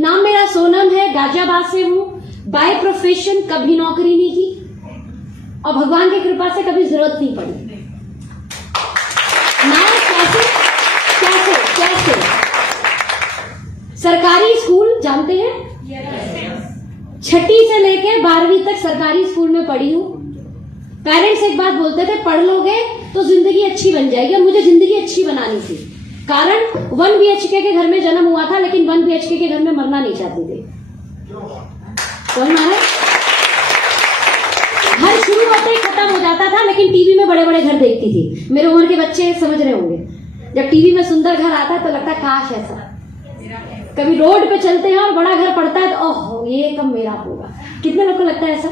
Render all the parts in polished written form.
नाम मेरा सोनम है, गाजियाबाद से हूँ। बाय प्रोफेशन कभी नौकरी नहीं की और भगवान की कृपा से कभी जरूरत नहीं पड़ी। मैं कैसे कैसे कैसे सरकारी स्कूल जानते हैं, छठी से लेकर 12वीं तक सरकारी स्कूल में पढ़ी हूँ। पेरेंट्स एक बात बोलते थे, पढ़ लोगे तो जिंदगी अच्छी बन जाएगी, और मुझे जिंदगी अच्छी बनानी थी। कारण 1 BHK के घर में जन्म हुआ था, लेकिन 1 BHK के घर में मरना नहीं चाहती थी। कौन मारा? घर शुरू होते ही खत्म हो जाता था, लेकिन टीवी में बड़े बड़े घर देखती थी। मेरे उम्र के बच्चे समझ रहे होंगे, जब टीवी में सुंदर घर आता है तो लगता है काश ऐसा। कभी रोड पे चलते हैं और बड़ा घर पड़ता है तो ओह ये कब मेरा होगा। कितने लोग को लगता है ऐसा?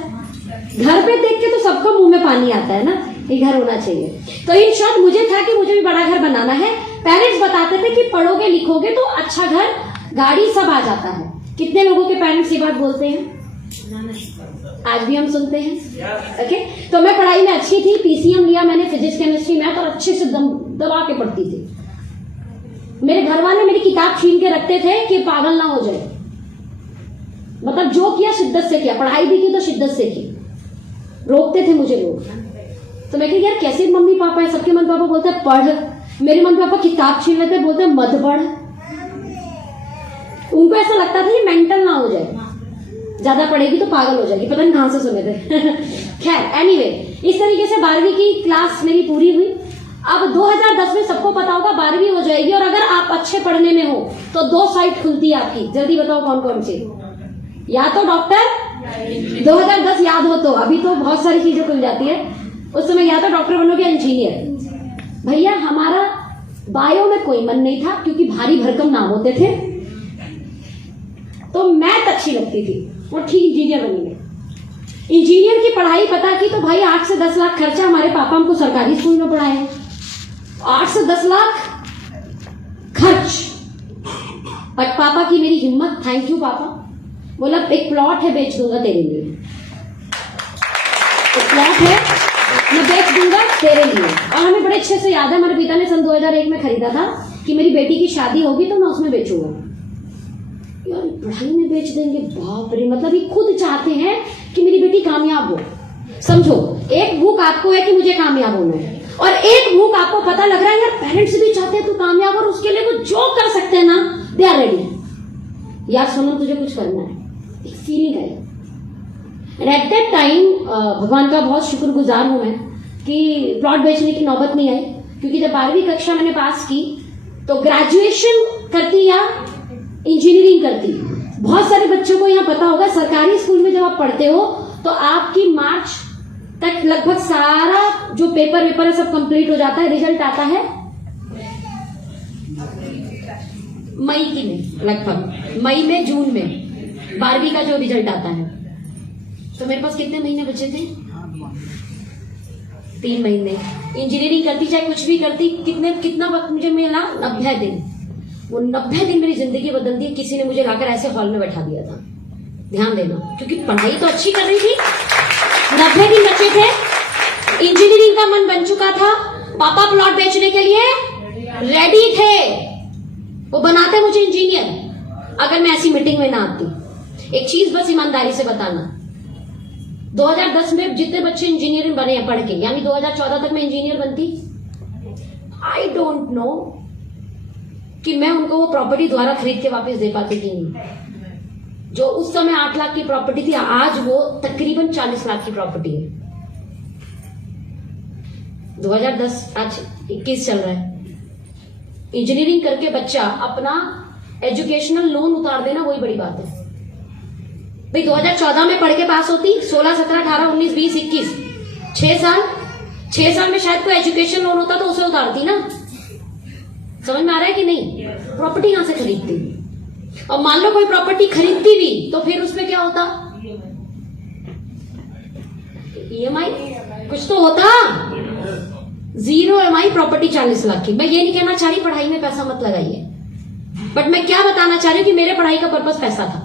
घर पे देख के तो सबको मुंह में पानी आता है ना, ये घर होना चाहिए। तो इन शॉर्ट मुझे था कि मुझे भी बड़ा घर बनाना है। पेरेंट्स बताते थे कि पढ़ोगे लिखोगे तो अच्छा घर गाड़ी सब आ जाता है। कितने लोगों के पेरेंट्स ये बात बोलते हैं? आज भी हम सुनते हैं। ओके, तो मैं पढ़ाई में अच्छी थी। PCM लिया मैंने, फिजिक्स केमिस्ट्री मैथ, और अच्छे से दबा के पढ़ती थी। मेरे घर वाले मेरी किताब छीन के रखते थे कि पागल ना हो जाए। मतलब जो किया शिद्दत से किया, पढ़ाई भी की तो शिद्दत से की। रोकते थे मुझे लोग, तो मैं कही यार कैसे मम्मी पापा है? सबके मम्मी पापा बोलते हैं पढ़, मेरे मम्मी पापा किताब छीन लेते, बोलते हैं मत पढ़। उनको ऐसा लगता था कि मेंटल ना हो जाए, ज्यादा पढ़ेगी तो पागल हो जाएगी। पता नहीं कहां से सुने थे। खैर एनीवे, इस तरीके से 12वीं की क्लास मेरी पूरी हुई। अब 2010 में सबको पता होगा 12वीं हो जाएगी, और अगर आप अच्छे पढ़ने में हो तो 2 साइट खुलती है आपकी। जल्दी बताओ कौन कौन सी? या तो डॉक्टर, 2010 याद हो तो, अभी तो बहुत सारी चीजें खुल जाती है उस समय। या तो डॉक्टर बनोगे, इंजीनियर। भैया हमारा बायो में कोई मन नहीं था, क्योंकि भारी भरकम नाम होते थे। तो मैथ अच्छी लगती थी, वो ठीक इंजीनियर बनी गई। इंजीनियर की पढ़ाई पता की तो भाई 8 से 10 लाख खर्चा। हमारे पापा हमको सरकारी स्कूल में पढ़ाए, 8 से 10 लाख खर्च। बट पापा की मेरी हिम्मत, थैंक यू पापा, बोला एक प्लॉट है बेच दूंगा तेरे लिए। एक प्लॉट है मैं बेच दूंगा तेरे लिए। और हमें बड़े अच्छे से याद है, हमारे पिता ने सन 2001 में खरीदा था कि मेरी बेटी की शादी होगी तो मैं उसमें बेचूंगा। यार पढ़ाई में बेच देंगे, बाप रे। मतलब ये खुद चाहते हैं कि मेरी बेटी कामयाब हो। समझो, एक भूख आपको है कि मुझे कामयाब होना है, और एक भूख आपको पता लग रहा है यार पेरेंट्स भी चाहते हैं तू कामयाब, और उसके लिए वो जो कर सकते हैं ना, दे आर रेडी। यार सुनो, तुझे कुछ करना है, एक फीलिंग है। एंड एट दैट टाइम भगवान का बहुत शुक्रगुजार हूं मैं कि प्लॉट बेचने की नौबत नहीं आई। क्योंकि जब 12वीं कक्षा मैंने पास की तो ग्रेजुएशन करती या इंजीनियरिंग करती। बहुत सारे बच्चों को यहाँ पता होगा, सरकारी स्कूल में जब आप पढ़ते हो तो आपकी मार्च तक लगभग सारा जो पेपर है सब कंप्लीट हो जाता है। रिजल्ट आता है मई की में, लगभग मई में जून में 12वीं का जो रिजल्ट आता है। तो मेरे पास कितने महीने बचे थे? 3 महीने। इंजीनियरिंग करती चाहे कुछ भी करती, कितना वक्त मुझे मिला? 90 दिन। वो 90 दिन मेरी जिंदगी बदल दी। किसी ने मुझे लाकर ऐसे हॉल में बैठा दिया था। ध्यान देना, क्योंकि पढ़ाई तो अच्छी कर रही थी। 90 दिन बचे थे, इंजीनियरिंग का मन बन चुका था। पापा प्लॉट बेचने के लिए रेडी थे, वो बनाते मुझे इंजीनियर अगर मैं ऐसी मीटिंग में ना आती। एक चीज बस ईमानदारी से बताना, 2010 में जितने बच्चे इंजीनियरिंग बने हैं पढ़ के, यानी 2014 तक मैं इंजीनियर बनती, आई डोंट नो कि मैं उनको वो प्रॉपर्टी द्वारा खरीद के वापस दे पाती कि नहीं। जो उस समय 8 लाख की प्रॉपर्टी थी, आज वो तकरीबन 40 लाख की प्रॉपर्टी है। 2010 आज 21 चल रहा है। इंजीनियरिंग करके बच्चा अपना एजुकेशनल लोन उतार देना वही बड़ी बात है। भाई 2014 में पढ़ के पास होती, 16, 17, 18, 19, 20, 21, 6 साल में शायद कोई एजुकेशन लोन होता तो उसे उतारती ना। समझ में आ रहा है कि नहीं? प्रॉपर्टी कहां से खरीदती? और मान लो कोई प्रॉपर्टी खरीदती भी तो फिर उसमें क्या होता? EMI कुछ तो होता। 0 EMI प्रॉपर्टी 40 लाख की। मैं ये नहीं कहना चाह रही पढ़ाई में पैसा मत लगाइए, बट मैं क्या बताना चाह रही हूं कि मेरे पढ़ाई का पर्पस पैसा था।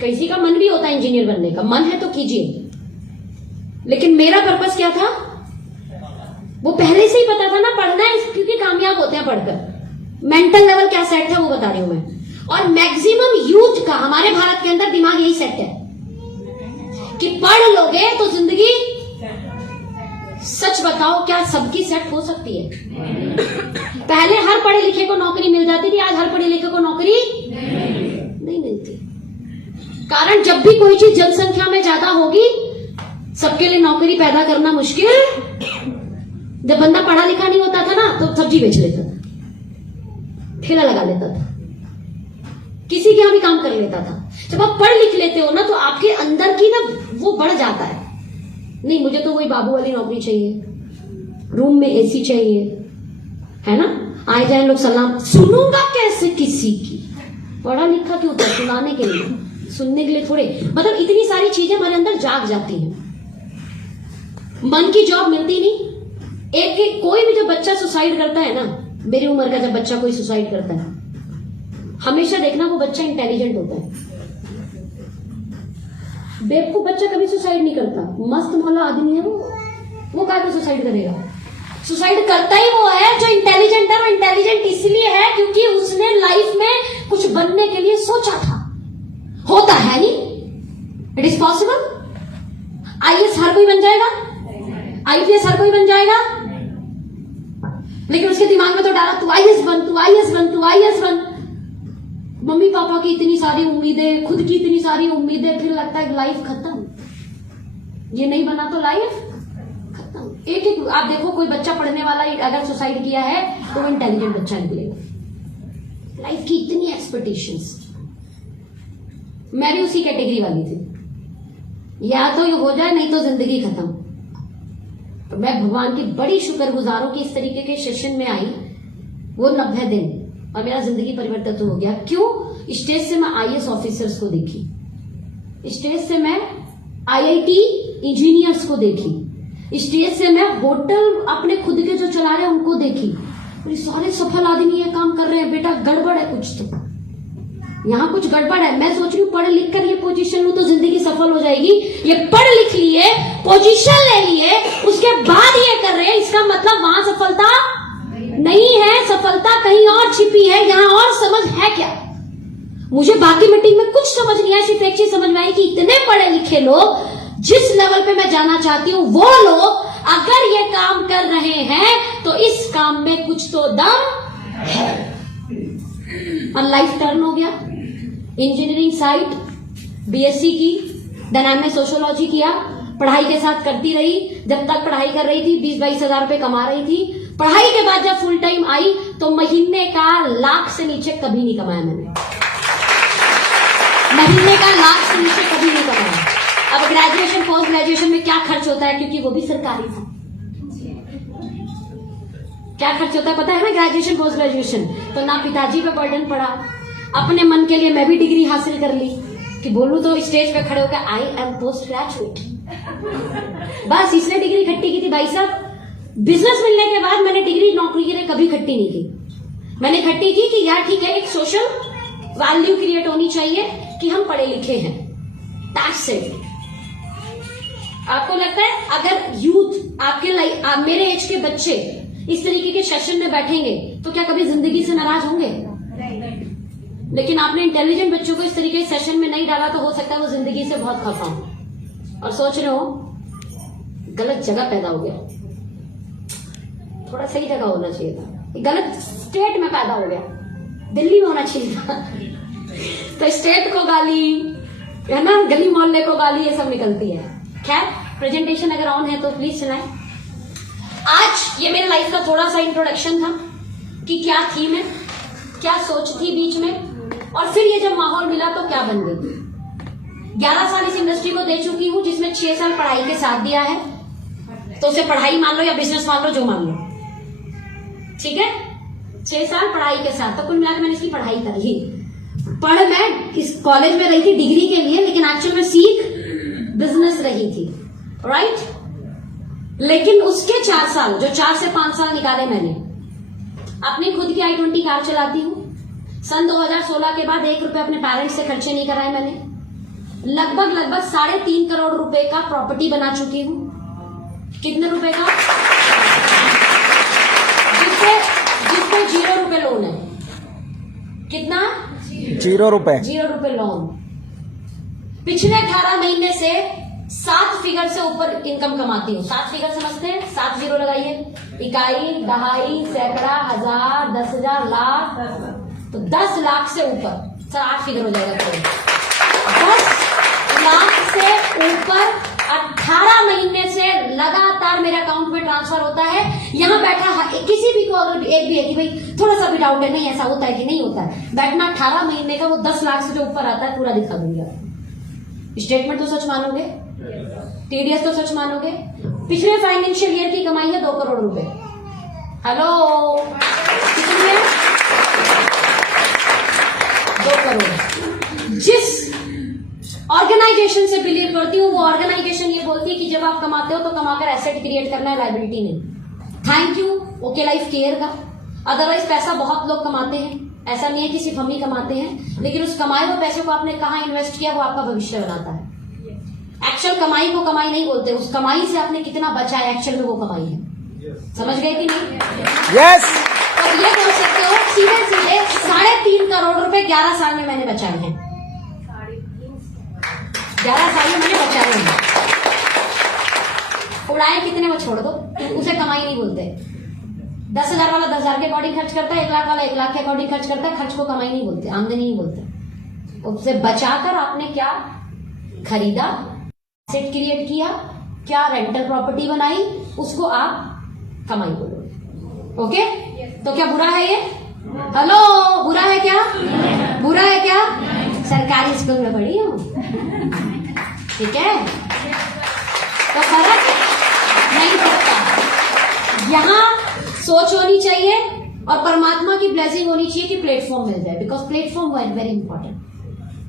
किसी का मन भी होता है इंजीनियर बनने का, मन है तो कीजिए, लेकिन मेरा पर्पस क्या था वो पहले से ही पता था ना। पढ़ना है क्योंकि कामयाब होते हैं पढ़कर। मेंटल लेवल क्या सेट है वो बता और मैक्सिमम यूथ का हमारे भारत के अंदर दिमाग यही सेट है कि पढ़ लोगे तो जिंदगी, सच बताओ क्या सबकी सेट हो सकती है? पहले हर पढ़े लिखे को नौकरी मिल जाती थी, आज हर पढ़े लिखे को नौकरी नहीं मिलती। कारण जब भी कोई चीज जनसंख्या में ज्यादा होगी, सबके लिए नौकरी पैदा करना मुश्किल। जब बंदा पढ़ा लिखा नहीं होता था ना, तो सब्जी बेच लेता था, ठेला लगा लेता था, किसी के यहां भी काम कर लेता था। जब आप पढ़ लिख लेते हो ना, तो आपके अंदर की ना वो बढ़ जाता है। नहीं, मुझे तो वही बाबू वाली नौकरी चाहिए, रूम में एसी चाहिए, है ना, आए जाए लोग सलाम, सुनूंगा कैसे किसी की? पढ़ा लिखा क्यों था? सुनाने के लिए, सुनने के लिए थोड़े। मतलब इतनी सारी चीजें हमारे अंदर जाग जाती हैं। मन की जॉब मिलती नहीं। एक कोई भी जब बच्चा सुसाइड करता है ना, मेरी उम्र का जब बच्चा कोई सुसाइड करता है, हमेशा देखना वो बच्चा इंटेलिजेंट होता है। बेवकूफ बच्चा कभी सुसाइड नहीं करता। मस्त मौला आदमी है वो क्या सुसाइड करेगा? सुसाइड करता ही वो है जो इंटेलिजेंट है। और इंटेलिजेंट इसलिए है क्योंकि उसने लाइफ में कुछ बनने के लिए सोचा था। होता है नहीं, इट इज पॉसिबल। आईएएस हर कोई बन जाएगा, आईपीएस हर कोई बन जाएगा, लेकिन उसके दिमाग में तो डाला तू आईएएस बन, तू आईएएस बन, तू आईएएस बन। मम्मी पापा की इतनी सारी उम्मीदें, खुद की इतनी सारी उम्मीदें, फिर लगता है लाइफ खत्म। ये नहीं बना तो लाइफ खत्म। एक एक आप देखो, कोई बच्चा पढ़ने वाला अगर सुसाइड किया है तो वो इंटेलिजेंट बच्चा निकलेगा। लाइफ की इतनी एक्सपेक्टेशंस। मैं भी उसी कैटेगरी वाली थी, या तो ये हो जाए नहीं तो जिंदगी खत्म। तो मैं भगवान की बड़ी शुक्रगुजार हूं कि इस तरीके के सेशन में आई, वो 90 दिन, और मेरा जिंदगी परिवर्तित हो गया। क्यों? स्टेज से मैं आईएएस ऑफिसर्स को देखी, स्टेज से मैं आईआईटी इंजीनियर्स को देखी, स्टेज से मैं होटल अपने खुद के जो चला रहे हैं उनको देखी। सारे सफल आदमी ये काम कर रहे हैं। बेटा गड़बड़ है कुछ, तो यहाँ कुछ गड़बड़ है। मैं सोच रही हूँ पढ़ लिख कर ये पोजीशन लूं तो जिंदगी सफल हो जाएगी। ये पढ़ लिख लिए, पोजीशन ले लिए, उसके बाद ये कर रहे हैं, इसका मतलब वहां सफलता नहीं है। सफलता कहीं और छिपी है। यहाँ और समझ है क्या? मुझे बाकी मीटिंग में कुछ समझ नहीं आया, सिर्फ एक चीज समझ में आई कि इतने पढ़े लिखे लोग, जिस लेवल पे मैं जाना चाहती हूँ, वो लोग अगर ये काम कर रहे हैं तो इस काम में कुछ तो दम है। और लाइफ टर्न हो गया। इंजीनियरिंग साइड बीएससी की, देन हमने सोशियोलॉजी किया, पढ़ाई के साथ करती रही। जब तक पढ़ाई कर रही थी 20-22 हजार रुपए कमा रही थी। पढ़ाई के बाद जब फुल टाइम आई तो महीने का 1 लाख से नीचे कभी नहीं कमाया मैंने। महीने का 1 लाख से नीचे कभी नहीं कमाया। अब ग्रेजुएशन पोस्ट ग्रेजुएशन में क्या खर्च होता है, क्योंकि वो भी सरकारी था। क्या खर्च होता है पता है ना? Graduation post graduation. तो ना पिताजी पे बर्डन पड़ा, अपने मन के लिए मैं भी डिग्री हासिल कर ली कि बोलूं तो स्टेज पे खड़े होकर आई एम पोस्ट ग्रेजुएट। बस इसलिए डिग्री खट्टी की थी भाई साहब। बिजनेस मिलने के बाद मैंने डिग्री नौकरी के लिए कभी खट्टी नहीं की। मैंने खट्टी की कि यार ठीक है, एक सोशल वैल्यू क्रिएट होनी चाहिए कि हम पढ़े लिखे हैं। That's it. आपको लगता है अगर यूथ आपके मेरे एज के बच्चे इस तरीके के सेशन में बैठेंगे तो क्या कभी जिंदगी से नाराज होंगे? लेकिन आपने इंटेलिजेंट बच्चों को इस तरीके के सेशन में नहीं डाला तो हो सकता है वो जिंदगी से बहुत खफा हो और सोच रहे हो गलत जगह पैदा हो गया, थोड़ा सही जगह होना चाहिए था, गलत स्टेट में पैदा हो गया, दिल्ली में होना चाहिए था। तो स्टेट को गाली, है ना, गली मोहल्ले को गाली, ये सब निकलती है। खैर, प्रेजेंटेशन अगर ऑन है तो प्लीज सुनाए। आज ये मेरे लाइफ का थोड़ा सा इंट्रोडक्शन था कि क्या थीम है, क्या सोच थी बीच में, और फिर ये जब माहौल मिला तो क्या बन गई। 11 साल इस इंडस्ट्री को दे चुकी हूं, जिसमें 6 साल पढ़ाई के साथ दिया है। तो उसे पढ़ाई मान लो या बिजनेस मान लो, जो मान लो, ठीक है। 6 साल पढ़ाई के साथ, तो कुल मिलाकर मैंने इसकी पढ़ाई करी। पढ़ मैं इस कॉलेज में रही थी डिग्री के लिए, लेकिन एक्चुअल में सीख बिजनेस रही थी, राइट। लेकिन उसके 4 साल, जो 4 से 5 साल निकाले मैंने, अपनी खुद की i20 कार चलाती हूँ। सन 2016 के बाद 1 रुपए अपने पेरेंट्स से खर्चे नहीं कराए मैंने। लगभग 3.5 करोड़ रुपए का प्रॉपर्टी बना चुकी हूँ। कितने रुपए का? जिसपे 0 रुपए लोन है। कितना? 0 रुपए। 0 रुपए लोन। पिछले 18 महीने से 7 फिगर से ऊपर इनकम कमाती हूँ। 7 फिगर समझते हैं? 7 जीरो लगाइए। इकाई, दहाई, सैकड़ा, हजार, 10,000, लाख, तो 10 लाख से ऊपर। सर 8 फिगर हो जाएगा। 10 लाख से ऊपर 18 महीने से लगातार मेरे अकाउंट में ट्रांसफर होता है। यहाँ बैठा किसी भी को अगर एक भी है कि भाई थोड़ा सा भी डाउट है, नहीं ऐसा होता है कि नहीं होता है, बैठना 18 महीने का, वो 10 लाख से जो ऊपर आता है पूरा दिखा दूंगी आपको। स्टेटमेंट तो सच मानोगे, टीडीएस तो सच मानोगे। पिछले फाइनेंशियल ईयर की कमाई है 2 करोड़ रुपए। हेलो, कितनी है? 2 करोड़। जिस ऑर्गेनाइजेशन से बिलीव करती हूँ वो ऑर्गेनाइजेशन ये बोलती है कि जब आप कमाते हो तो कमाकर एसेट क्रिएट करना है, लायबिलिटी नहीं। Thank you okay Life care का। अदरवाइज पैसा बहुत लोग कमाते हैं, ऐसा नहीं है कि सिर्फ हम ही कमाते हैं, लेकिन उस कमाए हुए पैसे को आपने कहाँ इन्वेस्ट किया वो आपका भविष्य बनाता है। एक्चुअल कमाई को कमाई नहीं बोलते, उस कमाई से आपने कितना बचा है एक्चुअल में वो कमाई है। समझ गए कि नहीं? यस। तो ये बोल सकते हो सीधे सीधे 3.5 करोड़ रुपए 11 साल में मैंने बचाए हैं। 11 साल में मैंने बचाए हैं। उड़ाए कितने वो छोड़ दो, उसे कमाई नहीं बोलते। 10,000 वाला 10,000 के अकॉर्डिंग खर्च करता है, 1 लाख वाला 1 लाख के अकॉर्डिंग खर्च करता है। खर्च को कमाई नहीं बोलते, आमदनी नहीं बोलते। उससे बचाकर आपने क्या खरीदा, एसेट क्रिएट किया, क्या रेंटल प्रॉपर्टी बनाई, उसको आप कमाई बोलोगे। ओके? तो क्या बुरा है ये? हेलो, बुरा है क्या? बुरा है क्या? सरकारी स्कूल में पढ़ी हूं, ठीक है, तो फर्क नहीं पड़ता। यहां सोच होनी चाहिए और परमात्मा की ब्लेसिंग होनी चाहिए कि प्लेटफॉर्म मिल जाए, बिकॉज प्लेटफॉर्म वेरी इंपॉर्टेंट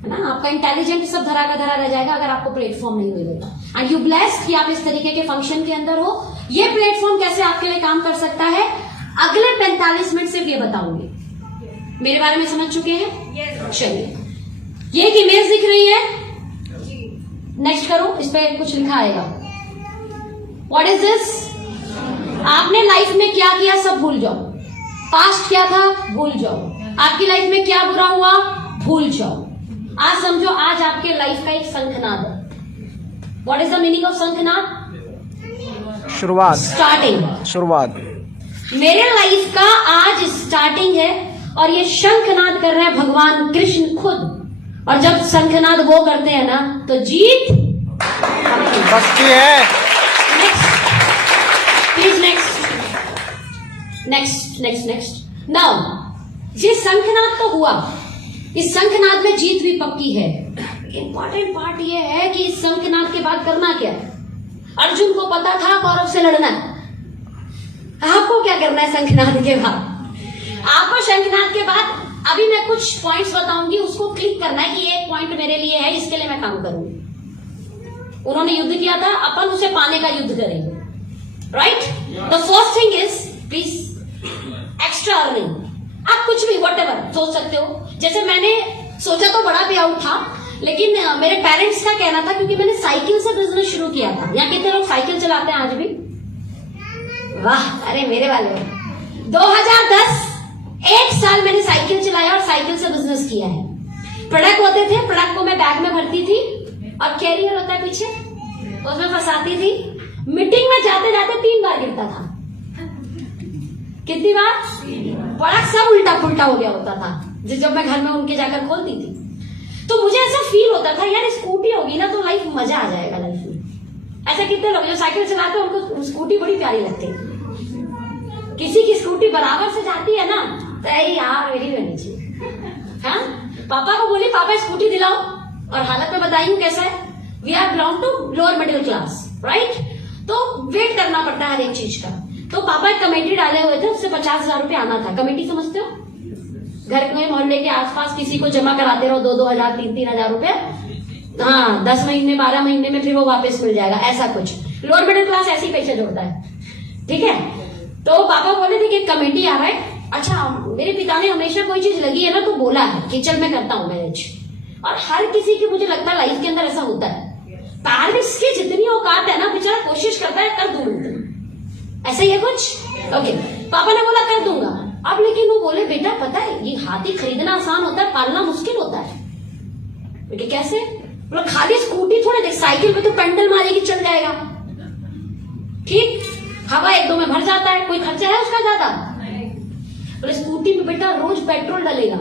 है ना। आपका इंटेलिजेंट सब धरा का धरा रह जाएगा अगर आपको प्लेटफॉर्म नहीं मिलेगा। एंड यू ब्लेस्ड कि आप इस तरीके के फंक्शन के अंदर हो। ये प्लेटफॉर्म कैसे आपके लिए काम कर सकता है अगले 45 मिनट सिर्फ ये बताऊंगी। मेरे बारे में समझ चुके हैं? चलिए, ये एक इमेज दिख रही है, नेक्स्ट करो, इस पे कुछ लिखा आएगा। What is this? आपने लाइफ में क्या किया सब भूल जाओ। पास्ट क्या था भूल जाओ। आपकी लाइफ में क्या बुरा हुआ भूल जाओ। आज समझो आज आपके लाइफ का एक शंखनाद है। What is the meaning of शंखनाद? शुरुआत, स्टार्टिंग, शुरुआत। मेरे लाइफ का आज स्टार्टिंग है और ये शंखनाद कर रहे हैं भगवान कृष्ण खुद। और जब शंखनाद वो करते हैं ना तो जीत बसती है। Next please, next. नाउ ये शंखनाद तो हुआ, इस शंखनाद में जीत भी पक्की है। इंपॉर्टेंट पार्ट ये है कि इस शंखनाद के बाद करना क्या है। अर्जुन को पता था कौरव से लड़ना है, आपको क्या करना है शंखनाद के बाद? आपको शंखनाद के बाद अभी मैं कुछ पॉइंट्स बताऊंगी, उसको क्लिक करना है कि ये एक पॉइंट मेरे लिए है, इसके लिए मैं काम करूंगी। उन्होंने युद्ध किया था, अपन उसे पाने का युद्ध करेंगे, right? The first thing is please extra earning. आप कुछ भी व्हाटएवर सोच सकते हो। जैसे मैंने सोचा तो बड़ा पे आउट था, लेकिन मेरे पेरेंट्स का कहना था, क्योंकि मैंने साइकिल से बिजनेस शुरू किया था। यहाँ कितने लोग साइकिल चलाते हैं आज भी? वाह, अरे मेरे वाले। 2010 1 साल मैंने साइकिल चलाया और साइकिल से बिजनेस किया है। प्रोडक्ट होते थे, प्रोडक्ट को मैं बैग में भरती थी और कैरियर होता है पीछे, उसमें फंसाती थी। मीटिंग में जाते जाते 3 बार गिरता था। कितनी बार? बड़ा सब उल्टा पुल्टा हो गया होता था जब मैं घर में उनके जाकर खोलती थी। तो मुझे ऐसा फील होता था यार स्कूटी होगी ना तो लाइफ मजा आ जाएगा लाइफ में। ऐसे कितने लोग जो साइकिल चलाते हैं उनको स्कूटी बड़ी प्यारी लगती है। किसी की स्कूटी बराबर से जाती है ना तो यार मेरी होनी चाहिए। हाँ, पापा को बोली पापा स्कूटी दिलाओ, और हालत में बताई हूँ कैसा है। We are belong to lower middle class, right? तो वेट करना पड़ता है हर एक चीज का। तो पापा एक कमेटी डाले हुए थे, उससे 50,000 रुपये आना था। कमेटी समझते हो? घर में मोहल्ले के आसपास किसी को जमा कराते रहो 2-2 हजार 3-3 हजार रुपए। हाँ, 10 महीने 12 महीने में फिर वो वापस मिल जाएगा, ऐसा कुछ। लोअर मिडिल क्लास ऐसे ही पैसे जोड़ता है, ठीक है? तो पापा बोले थे कि कमेटी आ रहा है। अच्छा, मेरे पिता ने हमेशा कोई चीज लगी है ना तो बोला है कि चल मैं करता हूँ मैनेज। और हर किसी की मुझे लगता है लाइफ के अंदर ऐसा होता है, पेरेंट्स की जितनी औकात है ना बेचारा कोशिश करता है कर दूं, ऐसा ही है कुछ। ओके, पापा ने बोला कर दूंगा। अब लेकिन वो बोले बेटा पता है ये हाथी खरीदना आसान होता है, पालना मुश्किल होता है। बेटे कैसे? बोला खाली स्कूटी थोड़े देख, साइकिल पे तो पेंडल मारेगी चल जाएगा, ठीक, हवा एक दो में भर जाता है, कोई खर्चा है उसका ज्यादा। बोले स्कूटी में बेटा रोज पेट्रोल डलेगा,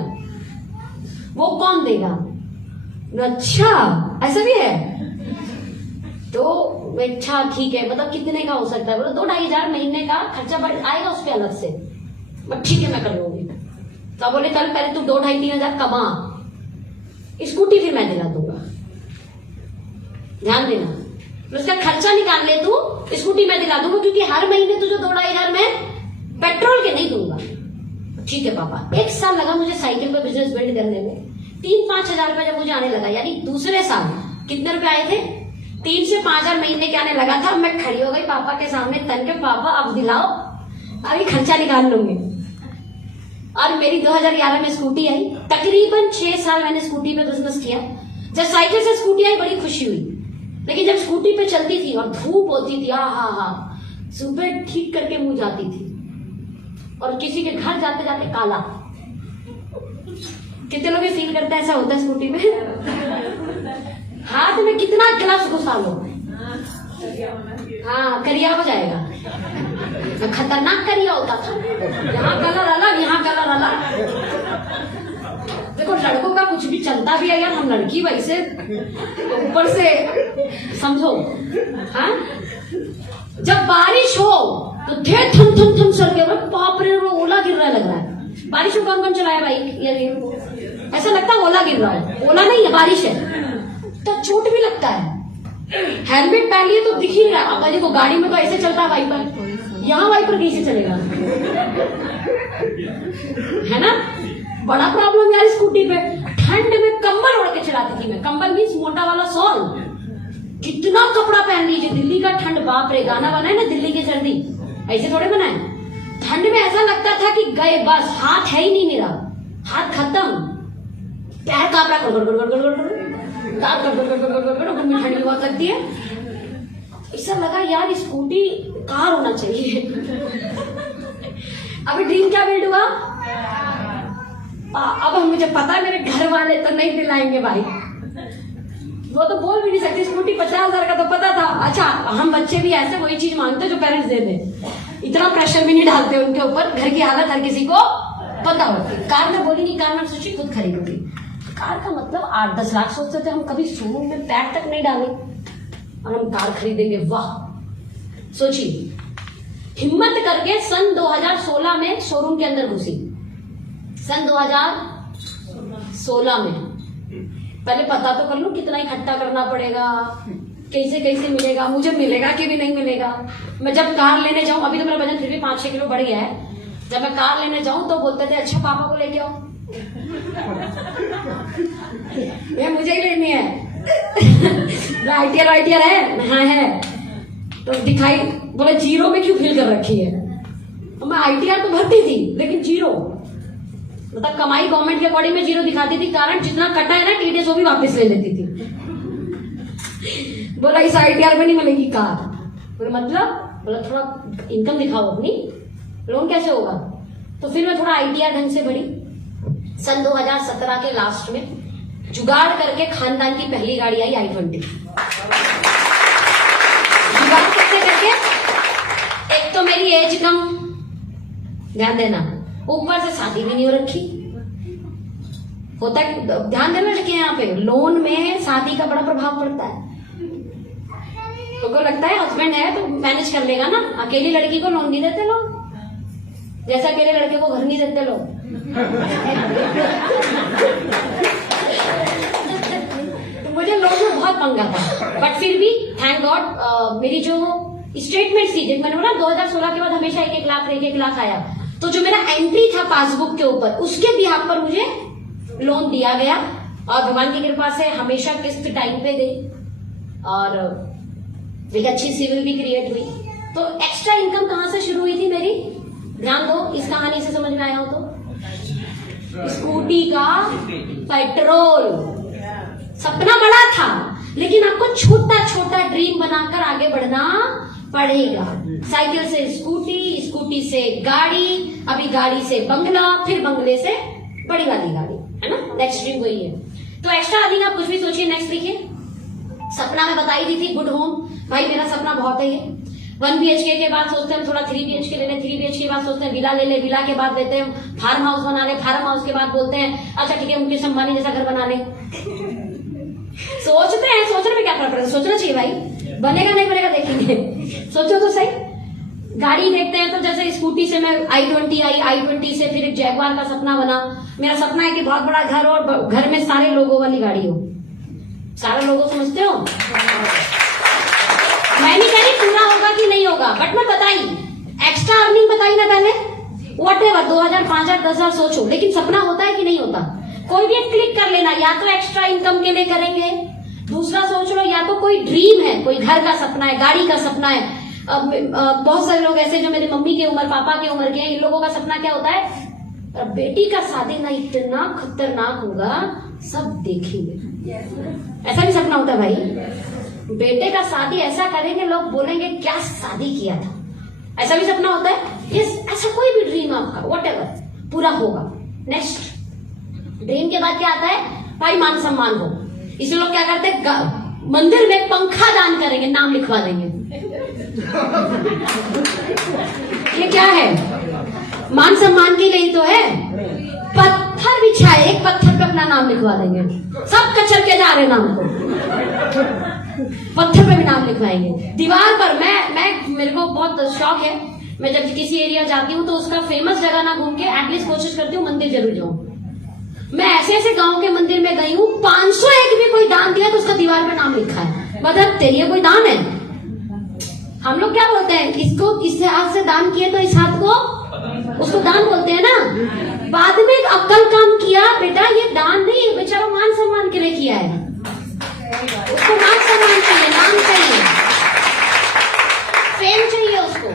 वो कौन देगा? अच्छा ऐसा भी है? तो अच्छा ठीक है, मतलब कितने का हो सकता है? बोला 2-2.5 महीने का खर्चा आएगा उस पर अलग से। ठीक है मैं कर लूंगी। तो बोले कल पहले तू 2-2.5-3 कमा, स्कूटी फिर मैं दिला दूंगा, ध्यान देना। उसका खर्चा निकाल ले तू, स्कूटी मैं दिला दूंगा, क्योंकि हर महीने तुझे 2-2.5 में पेट्रोल के नहीं दूंगा। ठीक है पापा। 1 साल लगा मुझे साइकिल पर बिजनेस बिल्ड करने में। 3-5 हजार रुपया जब मुझे आने लगा, यानी दूसरे साल कितने रुपए आए थे? 3 से 5 हजार महीने के आने लगा था। मैं खड़ी हो गई पापा के सामने तन के, पापा अब दिलाओ, अभी खर्चा निकाल लूंगी। और मेरी 2011 में स्कूटी आई। तकरीबन 6 साल मैंने स्कूटी पे बिजनेस किया। जब साइकिल से स्कूटी आई बड़ी खुशी हुई, लेकिन जब स्कूटी पे चलती थी और धूप होती थी, हा, सुबह ठीक करके मुंह जाती थी और किसी के घर जाते जाते काला। कितने लोग फील करते हैं ऐसा होता है स्कूटी में? हाथ में कितना ग्लव्स घुसा लो, हाँ करिया हो जाएगा। खतरनाक करिया होता था, यहाँ कलर अलग, यहाँ कलर अलग। देखो लड़कों का कुछ भी चलता भी है यार, हम लड़की वैसे ऊपर से समझो। हाँ जब बारिश हो तो ढेर थम थम थम सर के बाप रे वो ओला गिर रहा लग रहा है। बारिश में कौन कौन चलाया बाइक? ये ऐसा लगता है ओला गिर रहा है, ओला नहीं है बारिश है, तो चोट भी लगता है। हेलमेट पहन लिए तो दिख ही नहीं रहा। अब देखो गाड़ी में तो ऐसे चलता है वाइपर, यहाँ वाइपर कैसे चलेगा? है ना, बड़ा प्रॉब्लम यार स्कूटी पे। ठंड में कंबल ओढ़ के चलाती थी मैं। कंबल मीन्स मोटा वाला सॉल। कितना कपड़ा पहन लीजिए, दिल्ली का ठंड, बाप रे। गाना बनाए ना दिल्ली की सर्दी, ऐसे थोड़े बनाए। ठंड में ऐसा लगता था कि गए बस, हाथ है ही नहीं मेरा, हाथ खत्म, पैर कांप रहा, ठंडी बहुत लगती है। ऐसा लगा यार स्कूटी कार होना चाहिए। अभी ड्रीम क्या बिल्ड हुआ? अब मुझे पता है मेरे घर वाले तो नहीं दिलाएंगे भाई, वो तो बोल भी नहीं सकते। स्कूटी 50,000 का तो पता था। अच्छा हम बच्चे भी ऐसे वही चीज मांगते जो पेरेंट्स दे दे, इतना प्रेशर भी नहीं डालते उनके ऊपर। घर की हालत हर किसी को पता होती। कार में बोली नहीं, कार में सोची खुद खरीदूंगी। कार का मतलब 8-10 लाख सोचते थे हम, कभी शोरूम में पैर तक नहीं डाले और हम कार खरीदेंगे। वाह सोची, हिम्मत करके सन 2016 में शोरूम के अंदर घुसी। सन 2016 में पहले पता तो कर लूं कितना इकट्ठा करना पड़ेगा, कैसे कैसे मिलेगा, मुझे मिलेगा कि भी नहीं मिलेगा। मैं जब कार लेने जाऊं, अभी तो मेरा वजन फिर भी 5-6 किलो बढ़ गया है। जब मैं कार लेने जाऊं तो बोलते थे अच्छा पापा को लेके आओ, ये मुझे ही लेनी है। आईटीआर है? हाँ है। तो दिखाई, बोले जीरो में क्यों फिल कर रखी है? तो मैं आईटीआर तो भरती थी लेकिन जीरो, मतलब कमाई गवर्नमेंट के अकॉर्डिंग में जीरो दिखाती थी, कारण जितना कटा है ना टीडीएस वो भी वापस ले लेती थी। बोला इस आईटीआर में नहीं मिलेगी कार। बोले मतलब? बोला थोड़ा इनकम दिखाओ अपनी, लोन कैसे होगा? तो फिर मैं थोड़ा आईटीआर ढंग से भरी। सन 2017 के लास्ट में जुगाड़ करके खानदान की पहली गाड़ी आई i20। जुगाड़ कैसे करके? एक तो मेरी एज कम, ध्यान देना, ऊपर से शादी भी नहीं हो रखी। होता है, ध्यान देना लड़के यहाँ पे, लोन में शादी का बड़ा प्रभाव पड़ता है। तो को लगता है हस्बैंड है तो मैनेज कर लेगा ना, अकेली लड़की को लोन नहीं देते लोग, जैसा अकेले लड़के को घर नहीं देते लोग। तो मुझे लोन में बहुत पंगा था, बट फिर भी थैंक गॉड मेरी जो स्टेटमेंट थी, जब मैंने बोला 2016 के बाद हमेशा 1 लाख आया, तो जो मेरा एंट्री था पासबुक के ऊपर उसके बिहाफ पर मुझे लोन दिया गया। और भगवान की कृपा से हमेशा किस्त टाइम पे गई और एक अच्छी सिविल भी क्रिएट हुई। तो एक्स्ट्रा इनकम कहां से शुरू हुई थी मेरी? ध्यान दो, इस कहानी से समझ में आया हो तो, स्कूटी का पेट्रोल। सपना बड़ा था लेकिन आपको छोटा छोटा ड्रीम बनाकर आगे बढ़ना पड़ेगा। साइकिल से स्कूटी, स्कूटी से गाड़ी, अभी गाड़ी से बंगला, फिर बंगले से बड़ी वाली गाड़ी, है ना, नेक्स्ट ड्रीम वही है। तो एक्स्ट्रा अर्निंग आप कुछ भी सोचिए, नेक्स्ट लिखिए। सपना में बताई दी थी गुड होम, भाई मेरा सपना बहुत है ये। 1 BHK के बाद सोचते हैं थोड़ा 3 BHK ले लें, 3 BHK के बाद सोचते हैं विला ले ले, विला के बाद लेते हैं फार्म हाउस बना ले, फार्म हाउस के बाद बोलते हैं अच्छा ठीक है मुकेश अंबानी जैसा घर बना ले। सोचते हैं, सोचने में क्या फर्क पड़ता है, सोचना चाहिए भाई, बनेगा नहीं बनेगा देखेंगे, सोचो तो सही। गाड़ी देखते हैं तो जैसे स्कूटी से मैं i20 आई, i20 से फिर एक जैगवार का सपना बना। मेरा सपना है कि बहुत बड़ा घर और घर में सारे लोगों वाली गाड़ी हो। सारे लोगों समझते हो, मैं नहीं कह रही पूरा होगा कि नहीं होगा, बट मैं बताई एक्स्ट्रा अर्निंग बताई ना पहले, व्हाटएवर 2000 5000 10,000 सोचो, लेकिन सपना होता है कि नहीं होता। कोई भी एक क्लिक कर लेना, या तो एक्स्ट्रा इनकम के लिए करेंगे, दूसरा सोच लो या तो कोई ड्रीम है, कोई घर का सपना है, गाड़ी का सपना है। बहुत सारे लोग ऐसे जो मेरी मम्मी की उम्र, पापा की उम्र के हैं, इन लोगों का सपना क्या होता है, बेटी का शादी ना इतना खतरनाक होगा सब देखेंगे। ऐसा भी सपना होता है भाई, बेटे का शादी ऐसा करेंगे लोग बोलेंगे क्या शादी किया था, ऐसा भी सपना होता है। यस, ऐसा कोई भी ड्रीम आपका व्हाटएवर पूरा होगा। नेक्स्ट ड्रीम के बाद क्या आता है, भाई मान सम्मान हो। इसलिए लोग क्या करते हैं, मंदिर में पंखा दान करेंगे, नाम लिखवा देंगे। ये क्या है, मान सम्मान के लिए तो है। पत्थर बिछाए, एक पत्थर पे अपना नाम लिखवा देंगे, सब कचर के जा रहे नाम को, पत्थर पे भी नाम लिखवाएंगे। दीवार पर मैं मेरे को बहुत शौक है, मैं जब किसी एरिया जाती हूँ तो उसका फेमस जगह ना घूम के एटलीस्ट कोशिश करती हूँ मंदिर जरूर जाऊं। मैं ऐसे ऐसे गांव के मंदिर में गई हूँ, 501 भी कोई दान दिया तो उसका दीवार पे नाम लिखा है। मतलब तेरी कोई दान है। हम लोग क्या बोलते हैं, इसको इस हाथ से दान किए तो इस हाथ को, उसको दान बोलते हैं ना। बाद में अक्ल काम किया, बेटा ये दान नहीं, बेचारा मान सम्मान के लिए किया है, उसको मान सम्मान चाहिए, नाम चाहिए, फेम चाहिए उसको।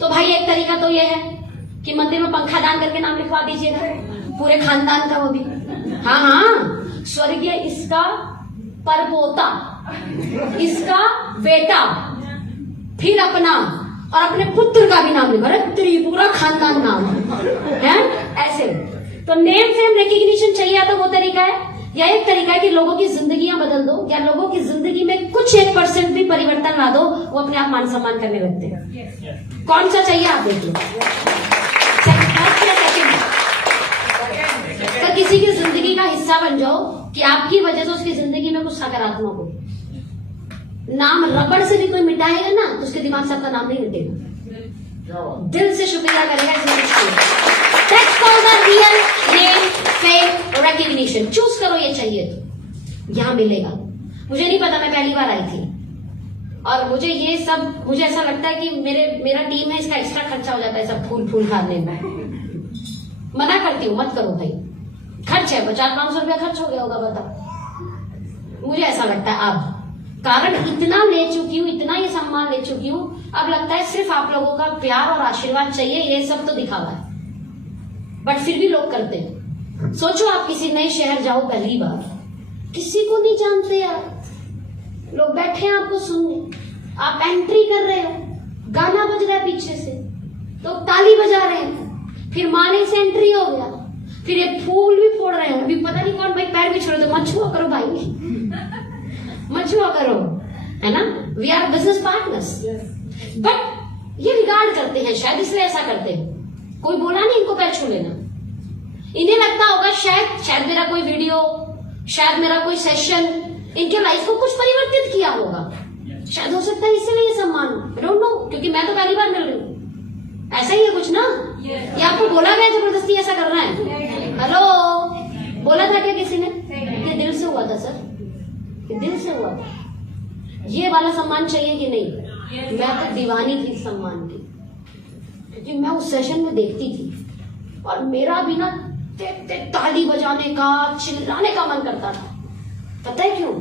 तो भाई एक तरीका तो ये है कि मंदिर में पंखा दान करके नाम लिखवा दीजिएगा, पूरे खानदान का वो भी। हाँ हाँ, स्वर्गीय इसका परपोता, इसका बेटा, फिर अपना और अपने पुत्र का भी नाम लिखा, अरे पूरा खानदान नाम है ऐसे। तो नेम फेम रिकग्निशन चाहिए, तो वो तरीका है। या एक तरीका है कि लोगों की जिंदगियां बदल दो, या लोगों की जिंदगी में कुछ 1% भी परिवर्तन ला दो, वो अपने आप मान सम्मान करने लगते हैं। कौन सा चाहिए आप देख लो। तो किसी की जिंदगी का हिस्सा बन जाओ कि आपकी वजह से उसकी जिंदगी में कुछ सकारात्मक हो। नाम रबड़ से भी कोई मिटाएगा ना तो उसके दिमाग से आपका नाम नहीं मिटेगा। दिल से शुक्रिया करेगा। That's called the real name fame recognition। Choose करो, ये चाहिए तो यहाँ मिलेगा। मुझे नहीं पता, मैं पहली बार आई थी और मुझे ये सब, मुझे ऐसा लगता है कि मेरा टीम है, इसका एक्स्ट्रा खर्चा हो जाता है सब फूल खाने में। मना करती हूँ, मत करो भाई, खर्च है, 400-500 रुपया खर्च हो गया होगा, बताओ। मुझे ऐसा लगता है अब, कारण इतना ले चुकी हूँ, इतना ये सम्मान ले चुकी हूँ, अब लगता है सिर्फ आप लोगों का प्यार और आशीर्वाद चाहिए। ये सब तो दिखावा है, बट फिर भी लोग करते हैं। सोचो आप किसी नए शहर जाओ पहली बार, किसी को नहीं जानते यार, लोग बैठे हैं आपको सुनने, आप एंट्री कर रहे हो, गाना बज रहा है पीछे से, तो ताली बजा रहे हैं, फिर माने से एंट्री हो गया, फिर ये फूल भी फोड़ रहे हैं, अभी पता नहीं कौन भाई पैर भी छोड़ दो, मत छुआ करो भाई, मत छुआ करो, है ना। We are business partners, but ये रिगार्ड करते हैं, शायद इसलिए ऐसा करते हैं। कोई बोला नहीं इनको पैर छू लेना, इन्हें लगता होगा शायद मेरा कोई वीडियो, शायद मेरा कोई सेशन इनके लाइफ को कुछ परिवर्तित किया होगा, शायद हो सकता है इसलिए ये सम्मान। डोंट नो, क्योंकि मैं तो पहली बार मिल रही हूँ। ऐसा ही है कुछ ना, ये आपको बोला गया जबरदस्ती ऐसा करना है? हेलो, बोला था क्या किसी ने? ये दिल से हुआ था सर, ये दिल से हुआ था। ये वाला सम्मान चाहिए कि नहीं? मैं तो दीवानी थी सम्मान की, क्योंकि मैं उस सेशन में देखती थी और मेरा भी ना ताली बजाने का, चिल्लाने का मन करता था। पता है क्यों?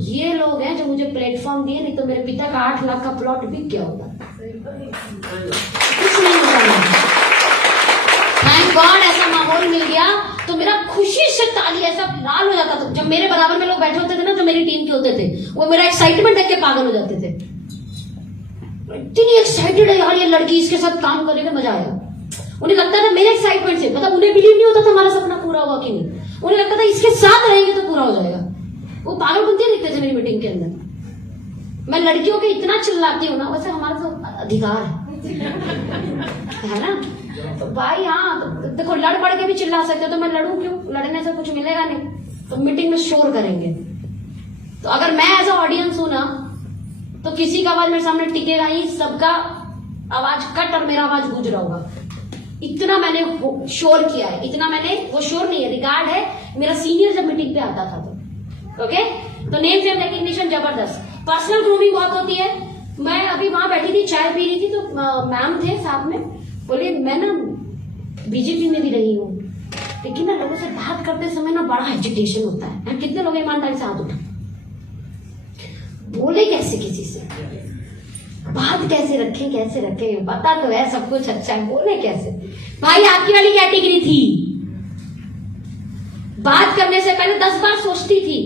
ये लोग हैं जो मुझे प्लेटफॉर्म दिए, नहीं तो मेरे पिता का 8 लाख का प्लॉट बिक गया होता, कुछ नहीं होता। थैंक गॉड ऐसा माहौल मिल गया तो मेरा खुशी से ताली ऐसा लाल हो जाता था। जब मेरे बराबर में लोग बैठे होते थे ना, जो मेरी टीम के होते थे, वो मेरा एक्साइटमेंट देख के पागल हो जाते थे। इतनी एक्साइटेड है यार ये लड़की, इसके साथ काम करने में मजा आया। उन्हें लगता था मेरे एक्साइटमेंट से, मतलब उन्हें बिलीव नहीं होता था हमारा सपना पूरा हुआ कि नहीं, उन्हें लगता था इसके साथ रहेंगे तो पूरा हो जाएगा। वो पागलपंती दिखते थे मेरी मीटिंग के अंदर। मैं लड़कियों के इतना चिल्लाती हूँ ना, वैसे हमारा तो अधिकार है ना। तो भाई हाँ, तो देखो लड़ पड़ के भी चिल्ला सकते हो, तो मैं लड़ूं क्यों? लड़ने से कुछ मिलेगा नहीं, तो मीटिंग में शोर करेंगे। तो अगर मैं एज अ ऑडियंस हूं ना, तो किसी का आवाज मेरे सामने टिकेगा ही, सबका आवाज कट और मेरा आवाज गूंज रहा होगा। इतना मैंने शोर किया है, इतना मैंने, वो शोर नहीं है, रिकॉर्ड है, मेरा सीनियर जब मीटिंग पे आता था तो। ओके, तो नेम फेम रिकग्निशन जबरदस्त। पर्सनल ग्रूमिंग बहुत होती है। मैं अभी वहां बैठी थी, चाय पी रही थी, तो मैम थे साथ में, बोले मैं ना बीजेपी में भी रही हूँ, लेकिन ना लोगों से बात करते समय ना बड़ा हेजिटेशन होता है। कितने लोग ईमानदारी से हाथ उठा, बोले कैसे किसी से, बात कैसे रखे, पता तो है सब कुछ अच्छा है, बोले कैसे? भाई आपकी वाली कैटेगरी थी, बात करने से पहले 10 बार सोचती थी,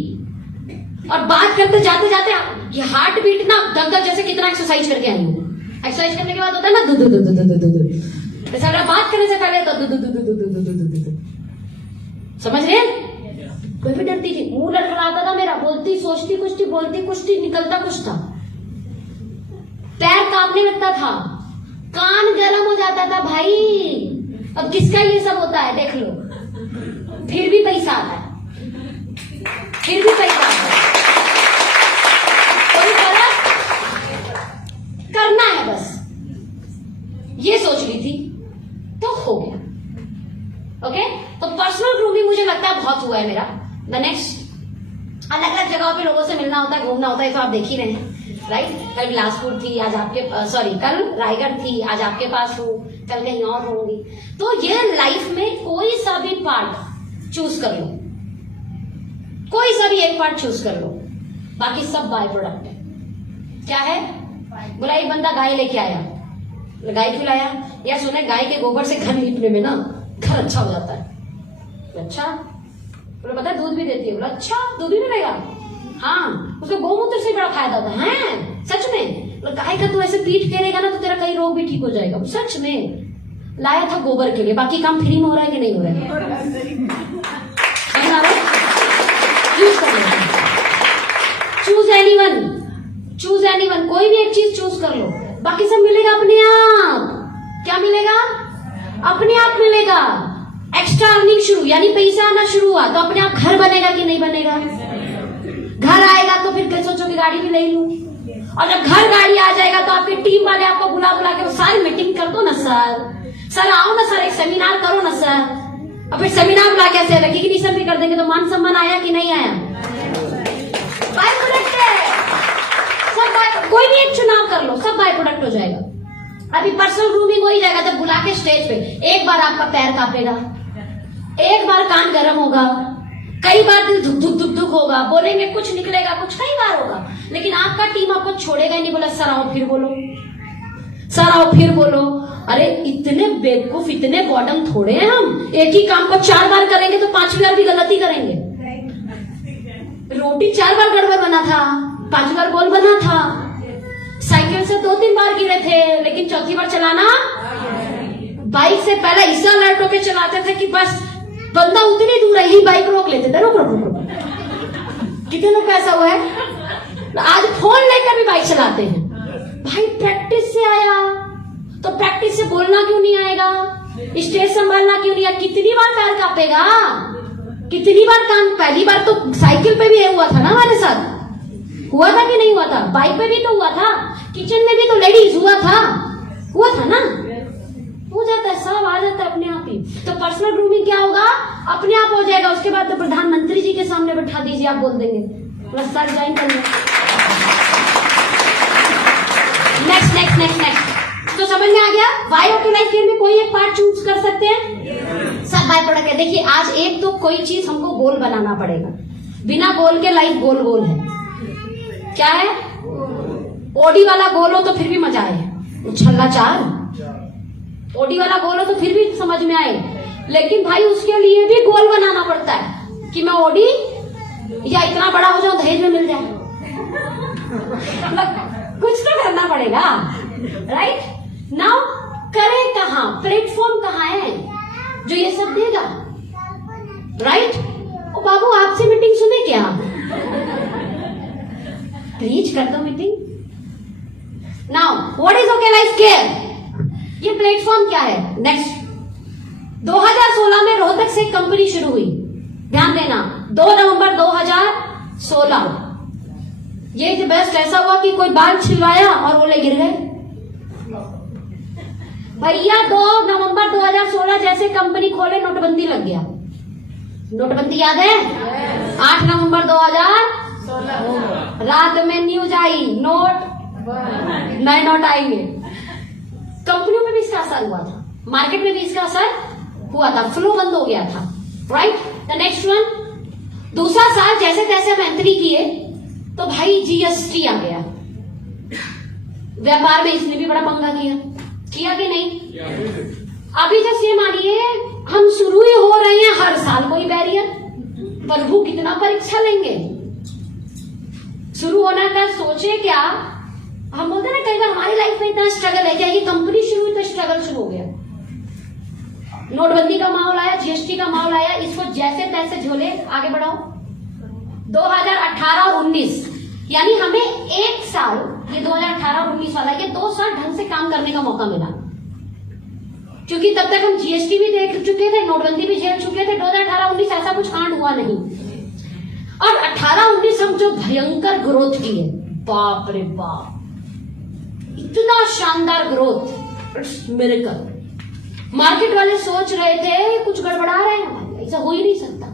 और बात करते जाते जाते ये हार्ट बीट ना दग दग जैसे कितना एक्सरसाइज करके आई हूँ। एक्सरसाइज करने के बाद होता है ना दु दु दु दु दु दु दु, जैसे अगर बात करने से पहले दु दु दु दु दु दु दु दु, समझ रहे हैं? मैं भी डरती थी, मुंह लड़खड़ाता था मेरा, बोलती सोचती कुछ थी, बोलती कुछ थी, निकलता कुछ था, पैर कांपने लगता था, कान गर्म हो जाता था भाई। अब किसका ये सब होता है देख लो, फिर भी पैसा आता है, फिर भी पैसा आता है, कोई फर्क करना है बस, ये सोच रही थी तो हो गया। ओके, तो पर्सनल ग्रूमिंग मुझे लगता है बहुत हुआ है मेरा। द नेक्स्ट, अलग अलग जगहों पे लोगों से मिलना होता है, घूमना होता है, तो आप देख ही रहे हैं, राइट? कल बिलासपुर थी, आज आपके कल रायगढ़ थी, आज आपके पास हूँ, कल कहीं और होंगी। तो ये लाइफ में कोई सा भी पार्ट चूज कर लो, कोई सा भी एक पार्ट चूज कर लो, बाकी सब बाय प्रोडक्ट है। क्या है? बोला एक बंदा गाय लेके आया, गाय क्यों लाया? यार सुने गाय के गोबर से घर लीपने में ना घर अच्छा हो जाता है। अच्छा, बोला पता है दूध भी देती है। बोला अच्छा, दूध भी मिलेगा? हाँ, उसको गौमूत्र से बड़ा फायदा होता है। सच में? गाय का तू ऐसे पीठ फेरेगा ना तो तेरा कई रोग भी ठीक हो जाएगा। सच में लाया था गोबर के लिए, बाकी काम फ्री में हो रहा है कि नहीं हो रहा है? यूज कर लो, चूज एनीवन, कोई भी एक चीज चूज कर लो, बाकी सब मिलेगा अपने आप। क्या मिलेगा? अपने आप मिलेगा। एक्स्ट्रा अर्निंग शुरू, यानी पैसा आना शुरू हुआ तो अपने आप घर बनेगा कि नहीं बनेगा? घर आएगा तो फिर सोचो कि गाड़ी भी ले लूं, और जब घर गाड़ी आ जाएगा तो आपकी टीम वाले आपको बुला बुला के सारी मीटिंग कर दो ना सर आओ ना सर, एक सेमिनार करो ना सर, और फिर सेमिनार बुला के ऐसे रिकग्निशन भी कर देंगे, तो मान सम्मान आया कि नहीं आया? बाय प्रोडक्ट है सब, कोई भी एक चुनाव कर लो, सब बाय प्रोडक्ट हो जाएगा। अभी पर्सनल ग्रूमिंग हो ही जाएगा जब बुला के स्टेज पे एक बार आपका पैर कांपेगा, एक बार कान गर्म होगा, कई बार दिल धुक धुक धुक धुक होगा, बोलेंगे कुछ निकलेगा कुछ, कई बार होगा, लेकिन आपका टीम आपको छोड़ेगा ही नहीं। बोला सर आओ फिर बोलो, सर आओ फिर बोलो। अरे इतने बेवकूफ, इतने बॉडम थोड़े हैं हम, एक ही काम को 4 बार करेंगे तो 5वीं बार भी गलती करेंगे। रोटी 4 बार गड़बड़ बना था, 5 बार गोल बना था, साइकिल से 2-3 बार गिरे थे, लेकिन 4थी बार चलाना, बाइक से पहले इस अलर्ट होकर चलाते थे कि बस बंदा उतनी दूर है ही बाइक रोक लेते थे, रुक रुक रुक। कितने लोग ऐसा हुआ है? आज फोन लेकर भी बाइक चलाते हैं। भाई प्रैक्टिस से आया, तो प्रैक्टिस से बोलना क्यों नहीं आएगा? स्टेज संभालना क्यों नहीं आएगा? कितनी बार पैर कांपेगा, कितनी बार कान? पहली बार तो साइकिल पे भी हुआ था ना हमारे साथ, हुआ था कि नहीं हुआ था? बाइक पे भी तो हुआ था, किचन में भी तो लेडीज हुआ था ना, हो जाता है, सब आ जाता है अपने आप ही। तो पर्सनल ग्रूमिंग क्या होगा? अपने आप हो जाएगा। उसके बाद तो प्रधानमंत्री जी के सामने बैठा दीजिए, आप बोल देंगे बस सर ज्वाइन कर लो। नेक्स्ट तो समझ में आ गया? वाई ऑफ लाइफ केयर में कोई एक पार्ट चूज कर सकते हैं, सब बाय प्रोडक्ट है। देखिए आज एक तो कोई चीज हमको गोल बनाना पड़ेगा, बिना गोल के लाइफ गोल गोल है। क्या है? ओडी वाला गोल हो तो फिर भी मजा आए, उछलना 4 ओडी वाला गोल हो तो फिर भी समझ में आए, लेकिन भाई उसके लिए भी गोल बनाना पड़ता है कि मैं ओडी या इतना बड़ा हो जाऊं दहेज में मिल जाए। मतलब कुछ तो करना पड़ेगा, राइट? नाउ करे कहाँ, प्लेटफॉर्म कहाँ है जो ये सब देगा, राइट? ओ बाबू आपसे मीटिंग सुने क्या, रीच कर दो meeting. Now what is okay Life care, ये प्लेटफॉर्म क्या है? नेक्स्ट 2016 में रोहतक से एक कंपनी शुरू हुई, ध्यान देना, 2 नवंबर 2016। ये बेस्ट ऐसा हुआ कि कोई बाल छिलवाया और बोले गिर गए भैया। 2 नवंबर 2016 जैसे कंपनी खोले नोटबंदी लग गया। नोटबंदी याद है? 8 नवंबर 2016 रात में न्यूज आई, नए नोट आएंगे। कंपनियों में भी इसका असर हुआ था, मार्केट में भी इसका असर हुआ था, फ्लो बंद हो गया था, राइट? द नेक्स्ट वन, दूसरा साल जैसे तैसे हम एंट्री किए तो भाई जीएसटी आ गया। व्यापार में इसने भी बड़ा पंगा किया कि नहीं? अभी जैसे मानिए हम शुरू ही हो रहे हैं, हर साल कोई बैरियर, प्रभु कितना परीक्षा लेंगे। शुरू होना का सोचे क्या, हम बोलते ना कई बार हमारी लाइफ में इतना स्ट्रगल है, क्या ये कंपनी शुरू हुई तो स्ट्रगल शुरू हो गया। नोटबंदी का माहौल आया, जीएसटी का माहौल आया, इसको जैसे तैसे झोले आगे बढ़ाओ। 2018 और 19 यानी हमें एक साल, ये 2018 और 19 वाला, ये 2 साल ढंग से काम करने का मौका मिला, क्योंकि तब तक हम जीएसटी भी देख चुके थे, नोटबंदी भी झेल चुके थे। 2018-19 ऐसा कुछ कांड हुआ नहीं, और 18-19 हम जो भयंकर ग्रोथ की है, बाप रे बाप, इतना शानदार ग्रोथ, इट्स मिरेकल। मार्केट वाले सोच रहे थे कुछ गड़बड़ा रहे हैं, ऐसा हो ही नहीं सकता।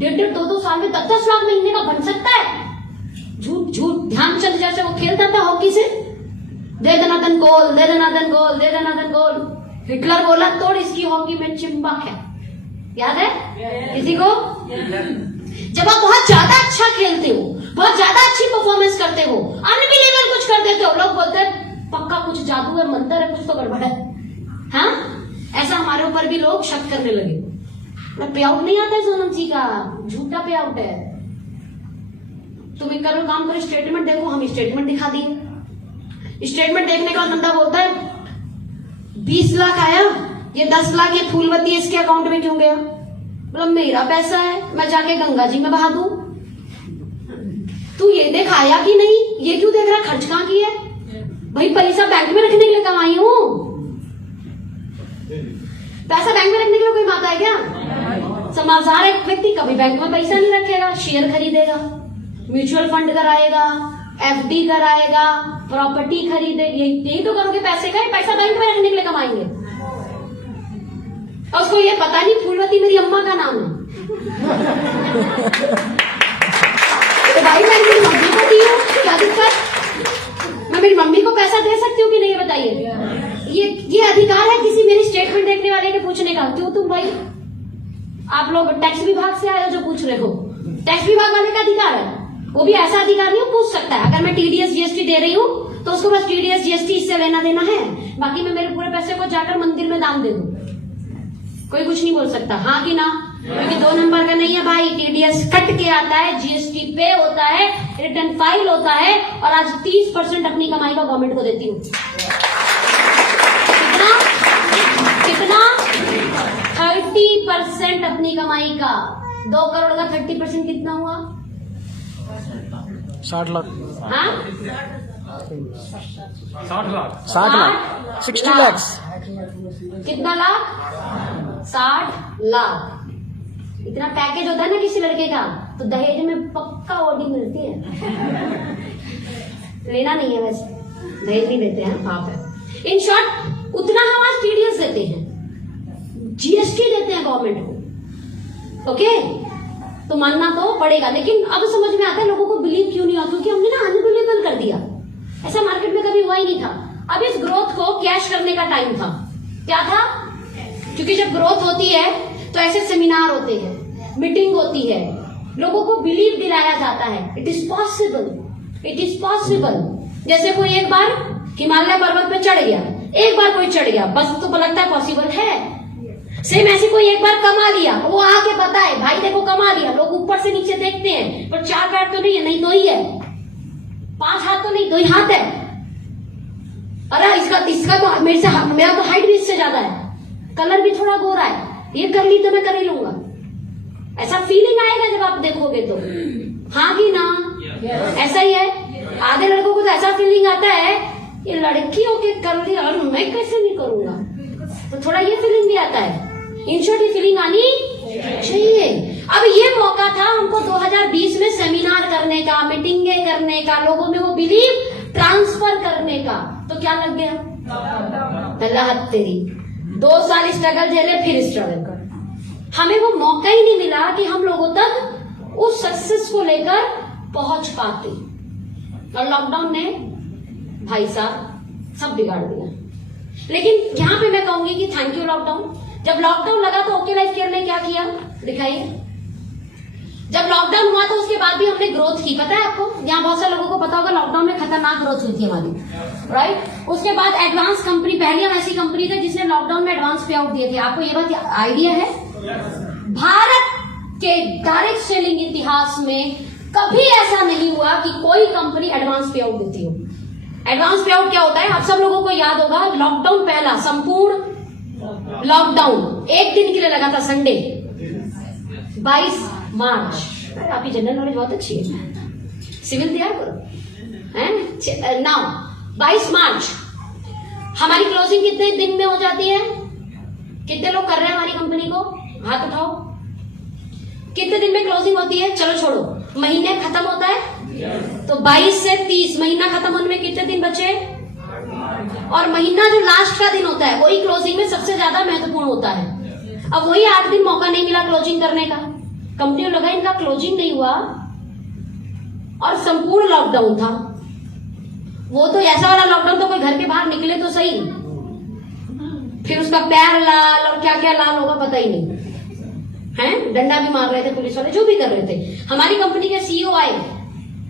1.5 2 साल में 10 लाख महीने का बन सकता है। झूठ। ध्यानचंद जैसे वो खेलता था हॉकी से, दे दनादन गोल, दे दनादन गोल, दे दनादन गोल। हिटलर बोला तोड़ इसकी हॉकी में चिंबक है, याद है किसी को? जब आप बहुत ज्यादा अच्छा खेलते हो, बहुत ज्यादा अच्छी परफॉर्मेंस करते हो, अनबिलीवेबल कुछ कर देते हो, लोग बोलते हैं पक्का कुछ जादू है, मंत्र है, कुछ तो गड़बड़ है। हाँ, ऐसा हमारे ऊपर भी लोग शक करने लगे। पे आउट नहीं आता है सोनम जी का, झूठा पे आउट है। तुम एक करो काम करो, स्टेटमेंट देखो, हम स्टेटमेंट दिखा दिए। स्टेटमेंट देखने के बाद बंदा बोलता है 20 लाख आया, ये 10 लाख ये फूलवती इसके अकाउंट में क्यों गया? मतलब मेरा पैसा है, मैं जाके गंगा जी में बहा दूं। तू ये देख आया कि नहीं, ये क्यों देख रहा, खर्च कहां की है? भाई पैसा बैंक में रखने के लिए कमाई हूं, पैसा बैंक में रखने के लिए कोई माता है क्या? समझदार एक व्यक्ति कभी बैंक में पैसा नहीं रखेगा, शेयर खरीदेगा, म्यूचुअल फंड कराएगा, एफडी कराएगा, प्रॉपर्टी खरीदेगा। यही तो करोगे पैसे का, पैसा बैंक में रखने के लिए कमाएंगे। और उसको ये पता नहीं फूलवती मेरी अम्मा का नाम है। तो भाई मैं मेरी मम्मी को दी हूँ, क्या दिक्कत? मैं मेरी मम्मी को पैसा दे सकती हूँ कि नहीं, बताइए। ये अधिकार है किसी मेरी स्टेटमेंट देखने वाले के पूछने का। क्यों तुम भाई, आप लोग टैक्स विभाग से आए हो जो पूछ रहे हो, टैक्स विभाग वाले का अधिकार है, वो भी ऐसा अधिकार नहीं, पूछ सकता है। अगर मैं टीडीएस जीएसटी दे रही हूँ तो उसको बस टीडीएस जीएसटी इससे लेना देना है, बाकी मैं मेरे पूरे पैसे को जाकर मंदिर में दान दे दूं, कोई कुछ नहीं बोल सकता, हाँ कि ना? क्योंकि 2 नंबर का नहीं है भाई, टीडीएस कट के आता है, जीएसटी पे होता है, रिटर्न फाइल होता है, और आज 30% अपनी कमाई का गवर्नमेंट को देती हूँ। कितना 30% अपनी कमाई का। 2 करोड़ का 30% कितना हुआ? 60 लाख। हाँ, 60 लाख 60 lakhs। कितना लाख? 60 लाख। इतना पैकेज होता है ना किसी लड़के का, तो दहेज में पक्का ओडी मिलती है। लेना नहीं है, वैसे दहेज नहीं देते हैं, पाप है। इन शॉर्ट उतना हम आज टीडीएस देते हैं, जीएसटी देते हैं गवर्नमेंट को, ओके? तो मानना तो पड़ेगा, लेकिन अब समझ में आता है लोगों को बिलीव क्यों नहीं हुआ, क्योंकि हमने ना अनबिलीवेबल कर दिया। ऐसा मार्केट में कभी हुआ ही नहीं था। अब इस ग्रोथ को कैश करने का टाइम था। क्या था? क्योंकि जब ग्रोथ होती है तो ऐसे सेमिनार होते हैं, मीटिंग होती है, लोगों को बिलीव दिलाया जाता है, it is possible, it is possible. जैसे कोई एक बार हिमालय पर्वत पे चढ़ गया, एक बार कोई चढ़ गया, बस तो लगता है पॉसिबल है। सेम ऐसे कोई एक बार कमा लिया, वो आके बताए भाई देखो कमा लिया, लोग ऊपर से नीचे देखते हैं, पर 4 पैर तो नहीं है, नहीं 2 ही है, 5 हाथ तो नहीं 2 ही हाथ है। अरे इसका तो मेरा तो हाइट भी इससे ज्यादा है, कलर भी थोड़ा गोरा है, ये कर ली तो मैं कर ही लूंगा। ऐसा फीलिंग आएगा जब आप देखोगे तो, हाँ कि ना? ऐसा ही है। आधे लड़कों को तो ऐसा फीलिंग आता है ये लड़कियों के कर ली और मैं कैसे नहीं करूंगा, तो थोड़ा ये फीलिंग भी आता है। इन शॉर्ट ये फीलिंग आनी चाहिए। अब ये मौका था हमको 2020 में सेमिनार करने का, मीटिंगें करने का, लोगों में वो बिलीव ट्रांसफर करने का, तो क्या लग गया? अल्लाह तेरी 2 साल स्ट्रगल झेले, फिर स्ट्रगल कर। हमें वो मौका ही नहीं मिला कि हम लोगों तक उस सक्सेस को लेकर पहुंच पाते, और लॉकडाउन ने भाई साहब सब बिगाड़ दिया। लेकिन यहां पे मैं कहूंगी कि थैंक यू लॉकडाउन। जब लॉकडाउन लगा तो ओके लाइफ केयर ने क्या किया दिखाइए। जब लॉकडाउन हुआ तो उसके बाद भी हमने ग्रोथ की, पता है आपको? यहाँ बहुत सारे लोगों को पता होगा लॉकडाउन में खतरनाक ग्रोथ हुई थी हमारी, राइट? उसके बाद एडवांस कंपनी, पहली हम ऐसी कंपनी थे जिसने लॉकडाउन में एडवांस पे आउट दिए थे। आपको ये बात आइडिया है? भारत के डायरेक्ट सेलिंग इतिहास में कभी ऐसा नहीं हुआ कि कोई कंपनी एडवांस पे आउट देती हो। एडवांस पे आउट क्या होता है? आप सब लोगों को याद होगा, लॉकडाउन पहला संपूर्ण लॉकडाउन 1 दिन के लिए लगा था, संडे 22 मार्च। आपकी जनरल नॉलेज बहुत अच्छी है, सिविल तैयार करो हैं। नाउ 22 मार्च हमारी क्लोजिंग कितने दिन में हो जाती है? कितने लोग कर रहे हैं हमारी कंपनी को? हाथ उठाओ। कितने दिन में क्लोजिंग होती है? चलो छोड़ो, महीने खत्म होता है तो 22 से 30, महीना खत्म होने में कितने दिन बचे? और महीना जो लास्ट का दिन होता है वही क्लोजिंग में सबसे ज्यादा महत्वपूर्ण होता है। अब वही 8 दिन मौका नहीं मिला क्लोजिंग करने का, कंपनी को लगा इनका क्लोजिंग नहीं हुआ, और संपूर्ण लॉकडाउन था। वो तो ऐसा वाला लॉकडाउन तो कोई घर के बाहर निकले तो सही, फिर उसका पैर लाल और क्या क्या लाल होगा पता ही नहीं है। डंडा भी मार रहे थे पुलिस वाले, जो भी कर रहे थे। हमारी कंपनी के सीईओ आए,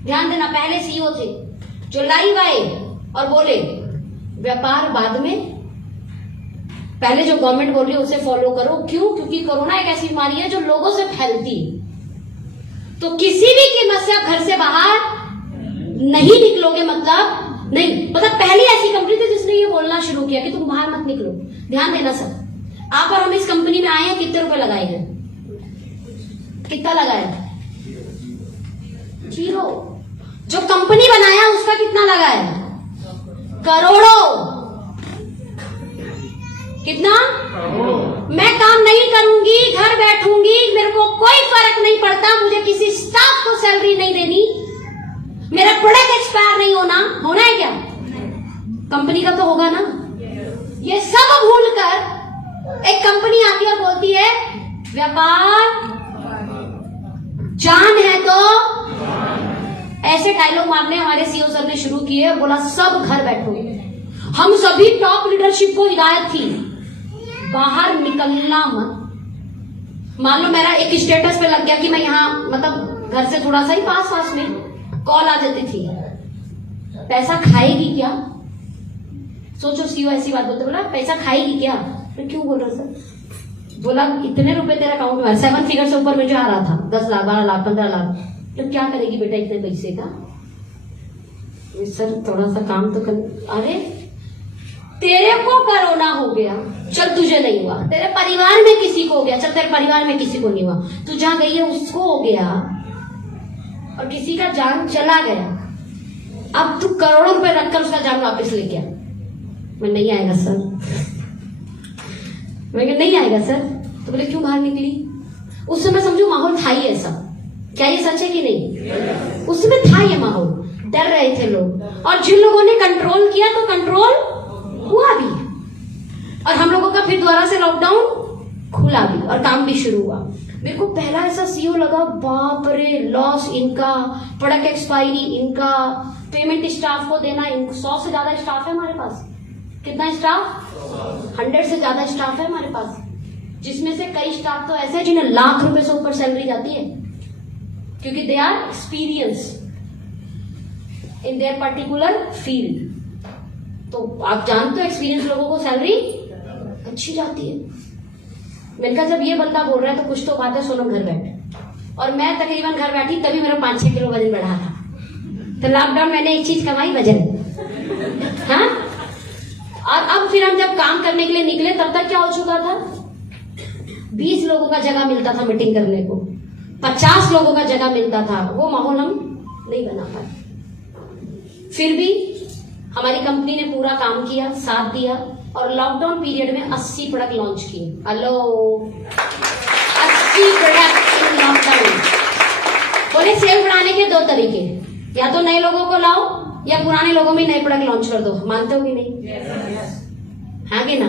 ध्यान देना, पहले सीईओ थे जो लाइव आए और बोले व्यापार बाद में, पहले जो गवर्नमेंट बोल रही है उसे फॉलो करो। क्यों? क्योंकि कोरोना एक ऐसी बीमारी है जो लोगों से फैलती है, तो किसी भी कीमत से आप घर से बाहर नहीं निकलोगे, मतलब नहीं। मतलब पहली ऐसी कंपनी थी जिसने ये बोलना शुरू किया कि तुम बाहर मत निकलो। ध्यान देना सर, आप और हम इस कंपनी में आए हैं, कितने रुपए लगाए हैं? कितना लगाया? 0। जो कंपनी बनाया उसका कितना लगाया? करोड़ों। कितना? मैं काम नहीं करूंगी, घर बैठूंगी, मेरे को कोई फर्क नहीं पड़ता, मुझे किसी स्टाफ को सैलरी नहीं देनी, मेरा प्रोडक्ट एक्सपायर नहीं होना है क्या? कंपनी का तो होगा ना। ये सब भूलकर एक कंपनी आती है और बोलती है व्यापार जान है। तो ऐसे डायलॉग मारने हमारे सीईओ सर ने शुरू किए, बोला सब घर बैठो। हम सभी टॉप लीडरशिप को हिदायत थी बाहर निकलना मत। मान लो मेरा एक स्टेटस पे लग गया कि मैं यहाँ, मतलब घर से थोड़ा सा ही पास में कॉल आ जाती थी, पैसा खाएगी क्या? सोचो, सीईओ ऐसी बात बोलते, बोला पैसा खाएगी क्या? तो क्यों बोल रहा सर? बोला इतने रुपए तेरे अकाउंट में, 7 फिगर से ऊपर में जो आ रहा था, 10 लाख 12 लाख 15 लाख, तो क्या करेगी बेटा इतने पैसे का? सर थोड़ा सा काम तो कर। अरे तेरे को कोरोना हो गया, चल तुझे नहीं हुआ, तेरे परिवार में किसी को हो गया, चल तेरे परिवार में किसी को नहीं हुआ, तू जहां गई है उसको हो गया, और किसी का जान चला गया, अब तू करोड़ों रुपए रखकर उसका जान वापस लेके आ। मैं नहीं आएगा सर। मैं नहीं आएगा सर। तो बोले क्यों बाहर निकली? उस समय समझो माहौल था ही ऐसा। क्या ये सच है कि नहीं? उस समय था ये माहौल, डर रहे थे लोग, और जिन लोगों ने कंट्रोल किया तो कंट्रोल हुआ भी, और हम लोगों का फिर दोबारा से लॉकडाउन खुला भी और काम भी शुरू हुआ। मेरे को पहला ऐसा सीईओ लगा, बाप रे, लॉस इनका, प्रोडक्ट एक्सपायरी इनका, पेमेंट स्टाफ को देना, 100 से ज्यादा स्टाफ है हमारे पास। कितना स्टाफ? 100 से ज्यादा स्टाफ है हमारे पास, जिसमें से कई स्टाफ तो ऐसे हैं जिन्हें लाख रुपए से ऊपर सैलरी जाती है, क्योंकि they are experience in their particular field. तो आप जानते हो एक्सपीरियंस लोगों को सैलरी अच्छी जाती है। मैंने कहा जब ये बंदा बोल रहा है तो कुछ तो बात है, सोनम घर बैठ। और मैं तकरीबन घर बैठी तभी मेरा 5-6 किलो वजन बढ़ा था। तो लॉकडाउन मैंने एक चीज कमाई, वजन। हाँ, फिर हम जब काम करने के लिए निकले तब तक क्या हो चुका था, 20 लोगों का जगह मिलता था मीटिंग करने को, 50 लोगों का जगह मिलता था, वो माहौल हम नहीं बना पाए। फिर भी हमारी कंपनी ने पूरा काम किया, साथ दिया और लॉकडाउन पीरियड में 80 प्रोडक्ट लॉन्च किए। Hello, 80 product in lockdown. बोले सेल बढ़ाने के 2 तरीके, या तो नए लोगों को लाओ या पुराने लोगों में नए प्रोडक्ट लॉन्च कर दो। मानते हो कि नहीं? हाँ कि ना?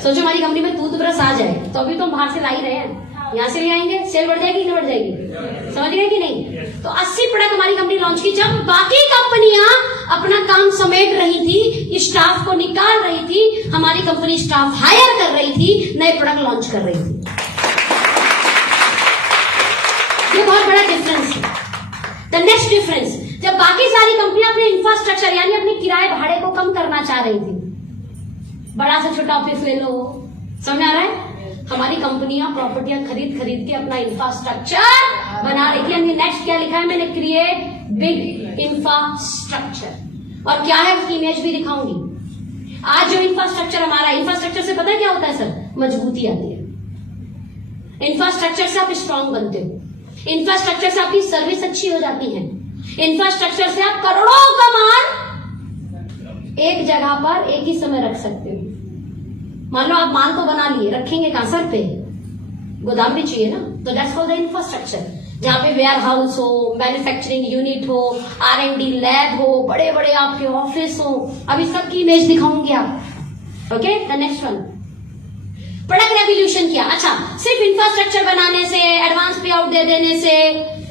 सोचो हमारी कंपनी में टूथब्रश आ जाए तो अभी तो हम बाहर से ला ही रहे हैं, यहाँ से ले आएंगे, सेल बढ़ जाएगी नहीं बढ़ जाएगी? समझ गए कि नहीं? तो 80 प्रोडक्ट हमारी कंपनी लॉन्च की। जब बाकी कंपनियां अपना काम समेट रही थी, स्टाफ को निकाल रही थी, हमारी कंपनी स्टाफ हायर कर रही थी, नए प्रोडक्ट लॉन्च कर रही थी। ये बहुत बड़ा डिफरेंस है। द नेक्स्ट डिफरेंस, जब बाकी सारी कंपनियां अपने इंफ्रास्ट्रक्चर यानी अपने किराए भाड़े को कम करना चाह रही थी, बड़ा से छोटा ऑफिस ले लो, समझ आ रहा है? हमारी कंपनियां प्रॉपर्टियां खरीद खरीद के अपना इंफ्रास्ट्रक्चर बना रही थी। यानी नेक्स्ट क्या लिखा है मैंने, क्रिएट बिग इंफ्रास्ट्रक्चर। और क्या है उसकी इमेज भी दिखाऊंगी। आज जो इंफ्रास्ट्रक्चर हमारा, इंफ्रास्ट्रक्चर से पता है क्या होता है सर? मजबूती आती है। इंफ्रास्ट्रक्चर से आप स्ट्रांग बनते हो, इंफ्रास्ट्रक्चर से आपकी सर्विस अच्छी हो जाती है, इंफ्रास्ट्रक्चर से आप करोड़ों का माल एक जगह पर एक ही समय रख सकते हो। मान लो आप माल तो बना लिए, रखेंगे कहां? सर पे गोदाम भी चाहिए ना, तो दैट्स कॉल्ड द इंफ्रास्ट्रक्चर। जहां पे वेयर हाउस हो, मैन्युफैक्चरिंग यूनिट हो, R&D लैब हो, बड़े बड़े आपके ऑफिस हो। अब इस सब की इमेज दिखाऊंगी आप। Okay, the next one, product revolution किया। अच्छा, सिर्फ इंफ्रास्ट्रक्चर बनाने से, एडवांस पे आउट दे देने से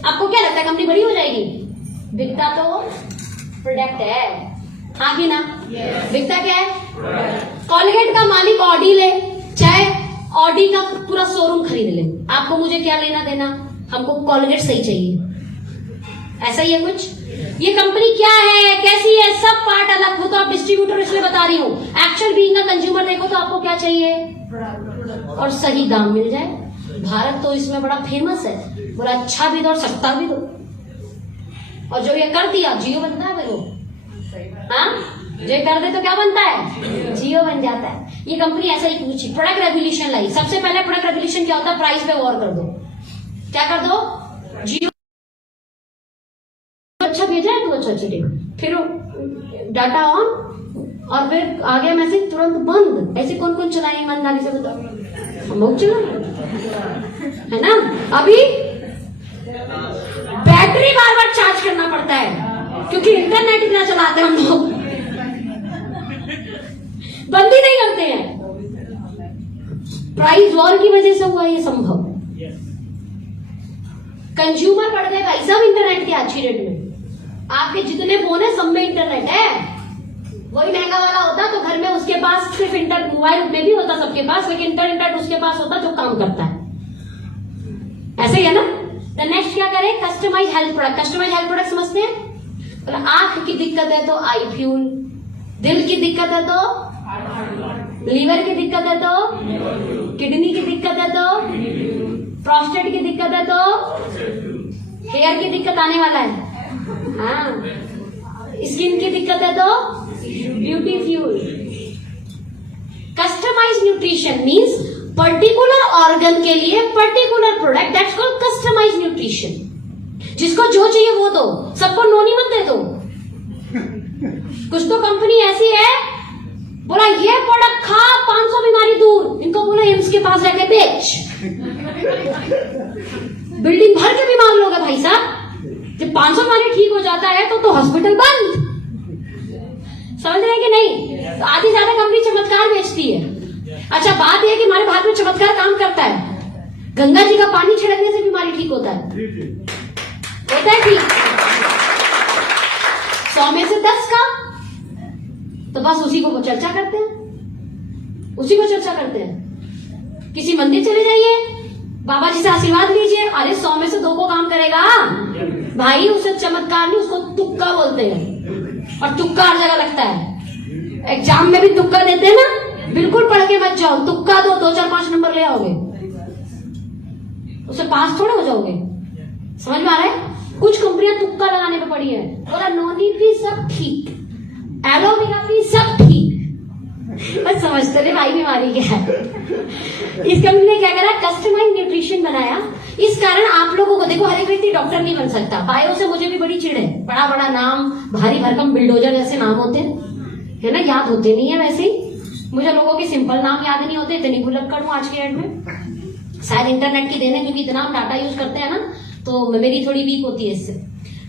आपको क्या लगता है कंपनी बड़ी हो जाएगी? बिकता तो प्रोडक्ट है, हाँ कि ना? बिकता क्या है? कॉलगेट का मालिक ऑडी ले, चाहे ऑडी का पूरा शोरूम खरीद ले, आपको मुझे क्या लेना देना? हमको कॉलगेट सही चाहिए। ऐसा ही है कुछ। ये कंपनी क्या है, कैसी है, सब पार्ट अलग हो तो आप डिस्ट्रीब्यूटर इसलिए बता रही हूँ। एक्चुअल बीइंग अ कंज्यूमर देखो तो आपको क्या चाहिए? और सही दाम मिल जाए। भारत तो इसमें बड़ा फेमस है, बोला अच्छा भी दो और सस्ता भी दो। और जो ये कर दिया, जियो बनता है देखो। हाँ, जो कर दे तो क्या बनता है? जियो बन जाता है। ये कंपनी ऐसा ही कुछ प्रोडक्ट रेवोल्यूशन लाई। सबसे पहले प्रोडक्ट रेवोल्यूशन क्या होता है? प्राइस पे वॉर कर दो। क्या कर दो? जियो अच्छा भेजा है तो अच्छा चले, फिर डाटा ऑन और फिर आ गया मैसेज तुरंत बंद। ऐसे कौन कौन चलाए ईमानदारी से बताओ? हम लोग चला है ना। अभी बैटरी बार बार चार्ज करना पड़ता है क्योंकि इंटरनेट इतना चलाते हैं हम लोग, बंद ही नहीं करते हैं। प्राइस वॉर की वजह से हुआ ये संभव। कंज्यूमर बढ़ गए भाई साहब इंटरनेट के आज की डेट में। आपके जितने फोन है सब में इंटरनेट है। वही महंगा वाला होता तो घर में उसके पास सिर्फ मोबाइल में भी होता सबके पास, लेकिन इंटरनेट उसके पास होता जो काम करता है। ऐसे ही है ना। द नेक्स्ट क्या करें? Customize health product. Customize health product समझते हैं? तो आंख की दिक्कत है तो आई फ्यूल, दिल की दिक्कत है तो लीवर की दिक्कत है तो किडनी की दिक्कत है तो प्रोस्टेट की दिक्कत है तो हेयर की दिक्कत आने वाला है, हाँ, स्किन की दिक्कत है तो beauty fuel. Customize nutrition means particular organ के लिए particular product, that's called customize nutrition. जिसको जो चाहिए वो दो, सबको नोनी मत दे दो। कुछ तो कंपनी ऐसी है, बोला ये प्रोडक्ट खा 500 बीमारी दूर, इनको बोला एम्स के पास जाके बेच। बिल्डिंग भर के बीमार लोग है भाई साहब। जब 500 बीमारी ठीक हो जाता है तो हॉस्पिटल बंद। समझ रहे हैं कि नहीं? तो आधी ज्यादा कंपनी चमत्कार बेचती है। अच्छा, बात यह कि हमारे भारत में चमत्कार काम करता है। गंगा जी का पानी छिड़कने से बीमारी ठीक होता है ठीक। 100 में से 10 का तो बस उसी को चर्चा करते हैं, उसी को चर्चा करते हैं। किसी मंदिर चले जाइए, बाबा जी से आशीर्वाद लीजिए, अरे 100 में से 2 को काम करेगा भाई। उसे चमत्कार नहीं, उसको तुक्का बोलते हैं। और तुक्का हर जगह लगता है। एग्जाम में भी तुक्का देते हैं ना, बिल्कुल पढ़ के मत जाओ। तुक्का दो, 2, 4, 5 नंबर ले आओगे, उसे पास थोड़े हो जाओगे। समझ में आ रहा है? कुछ कंपनियां तुक्का लगाने पे पड़ी है। बोला नोनी भी सब ठीक, एलोवेरा भी सब ठीक, बस समझते थे भाई बीमारी क्या है। इस कंपनी ने क्या करा, कस्टमाइज न्यूट्रिशन बनाया। इस कारण आप लोगों को देखो, हर एक व्यक्ति डॉक्टर नहीं बन सकता। बायो से मुझे भी बड़ी चिढ़ है, बड़ा बड़ा नाम, भारी भरकम बिल्डोजर जैसे नाम होते हैं, है ना, याद होते नहीं है। वैसे ही मुझे लोगों के सिंपल नाम याद नहीं होते, इतनी भुलक्कड़ हूं आज के डेट में। शायद इंटरनेट की देन है, क्योंकि इतना हम डाटा यूज करते हैं ना, तो मेरी थोड़ी वीक होती है इससे,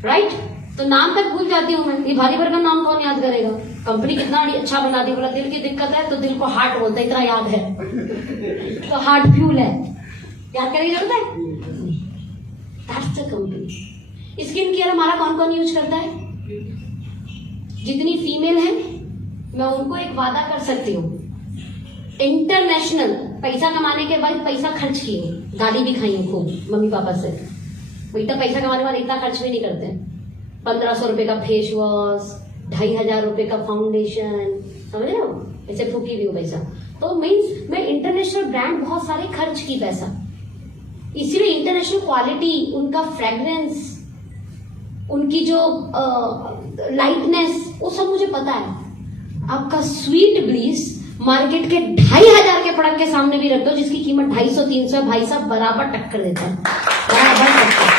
राइट। तो नाम तक भूल जाती हूँ मैं। ये भारी भरकम नाम कौन याद करेगा। कंपनी कितना अच्छा बना दी, बोला दिल की दिक्कत है तो दिल को हार्ट बोलता है, इतना याद है तो हार्ट फ्यूल है, याद करने की जरूरत है। That's the company. Skin care हमारा कौन कौन यूज करता है। जितनी फीमेल है मैं उनको एक वादा कर सकती हूँ, इंटरनेशनल पैसा कमाने के बाद पैसा खर्च किए, गाली भी खाई है खूब मम्मी पापा से। इतना पैसा कमाने वाले इतना खर्च भी नहीं करते। 1500 रुपए का फेस वॉश, 2500 रुपए का फाउंडेशन, समझ रहे हो, ऐसे फूकी भी हो पैसा। तो मीन्स मैं इंटरनेशनल ब्रांड बहुत सारे खर्च की पैसा, इसीलिए इंटरनेशनल क्वालिटी, उनका फ्रेग्रेंस, उनकी जो लाइटनेस, वो सब मुझे पता है। आपका स्वीट ब्लीस मार्केट के 2500 के प्रोडक्ट के सामने भी रख दो, जिसकी कीमत 250-300 है, भाई साहब बराबर टक्कर देता है, बराबर टक्कर।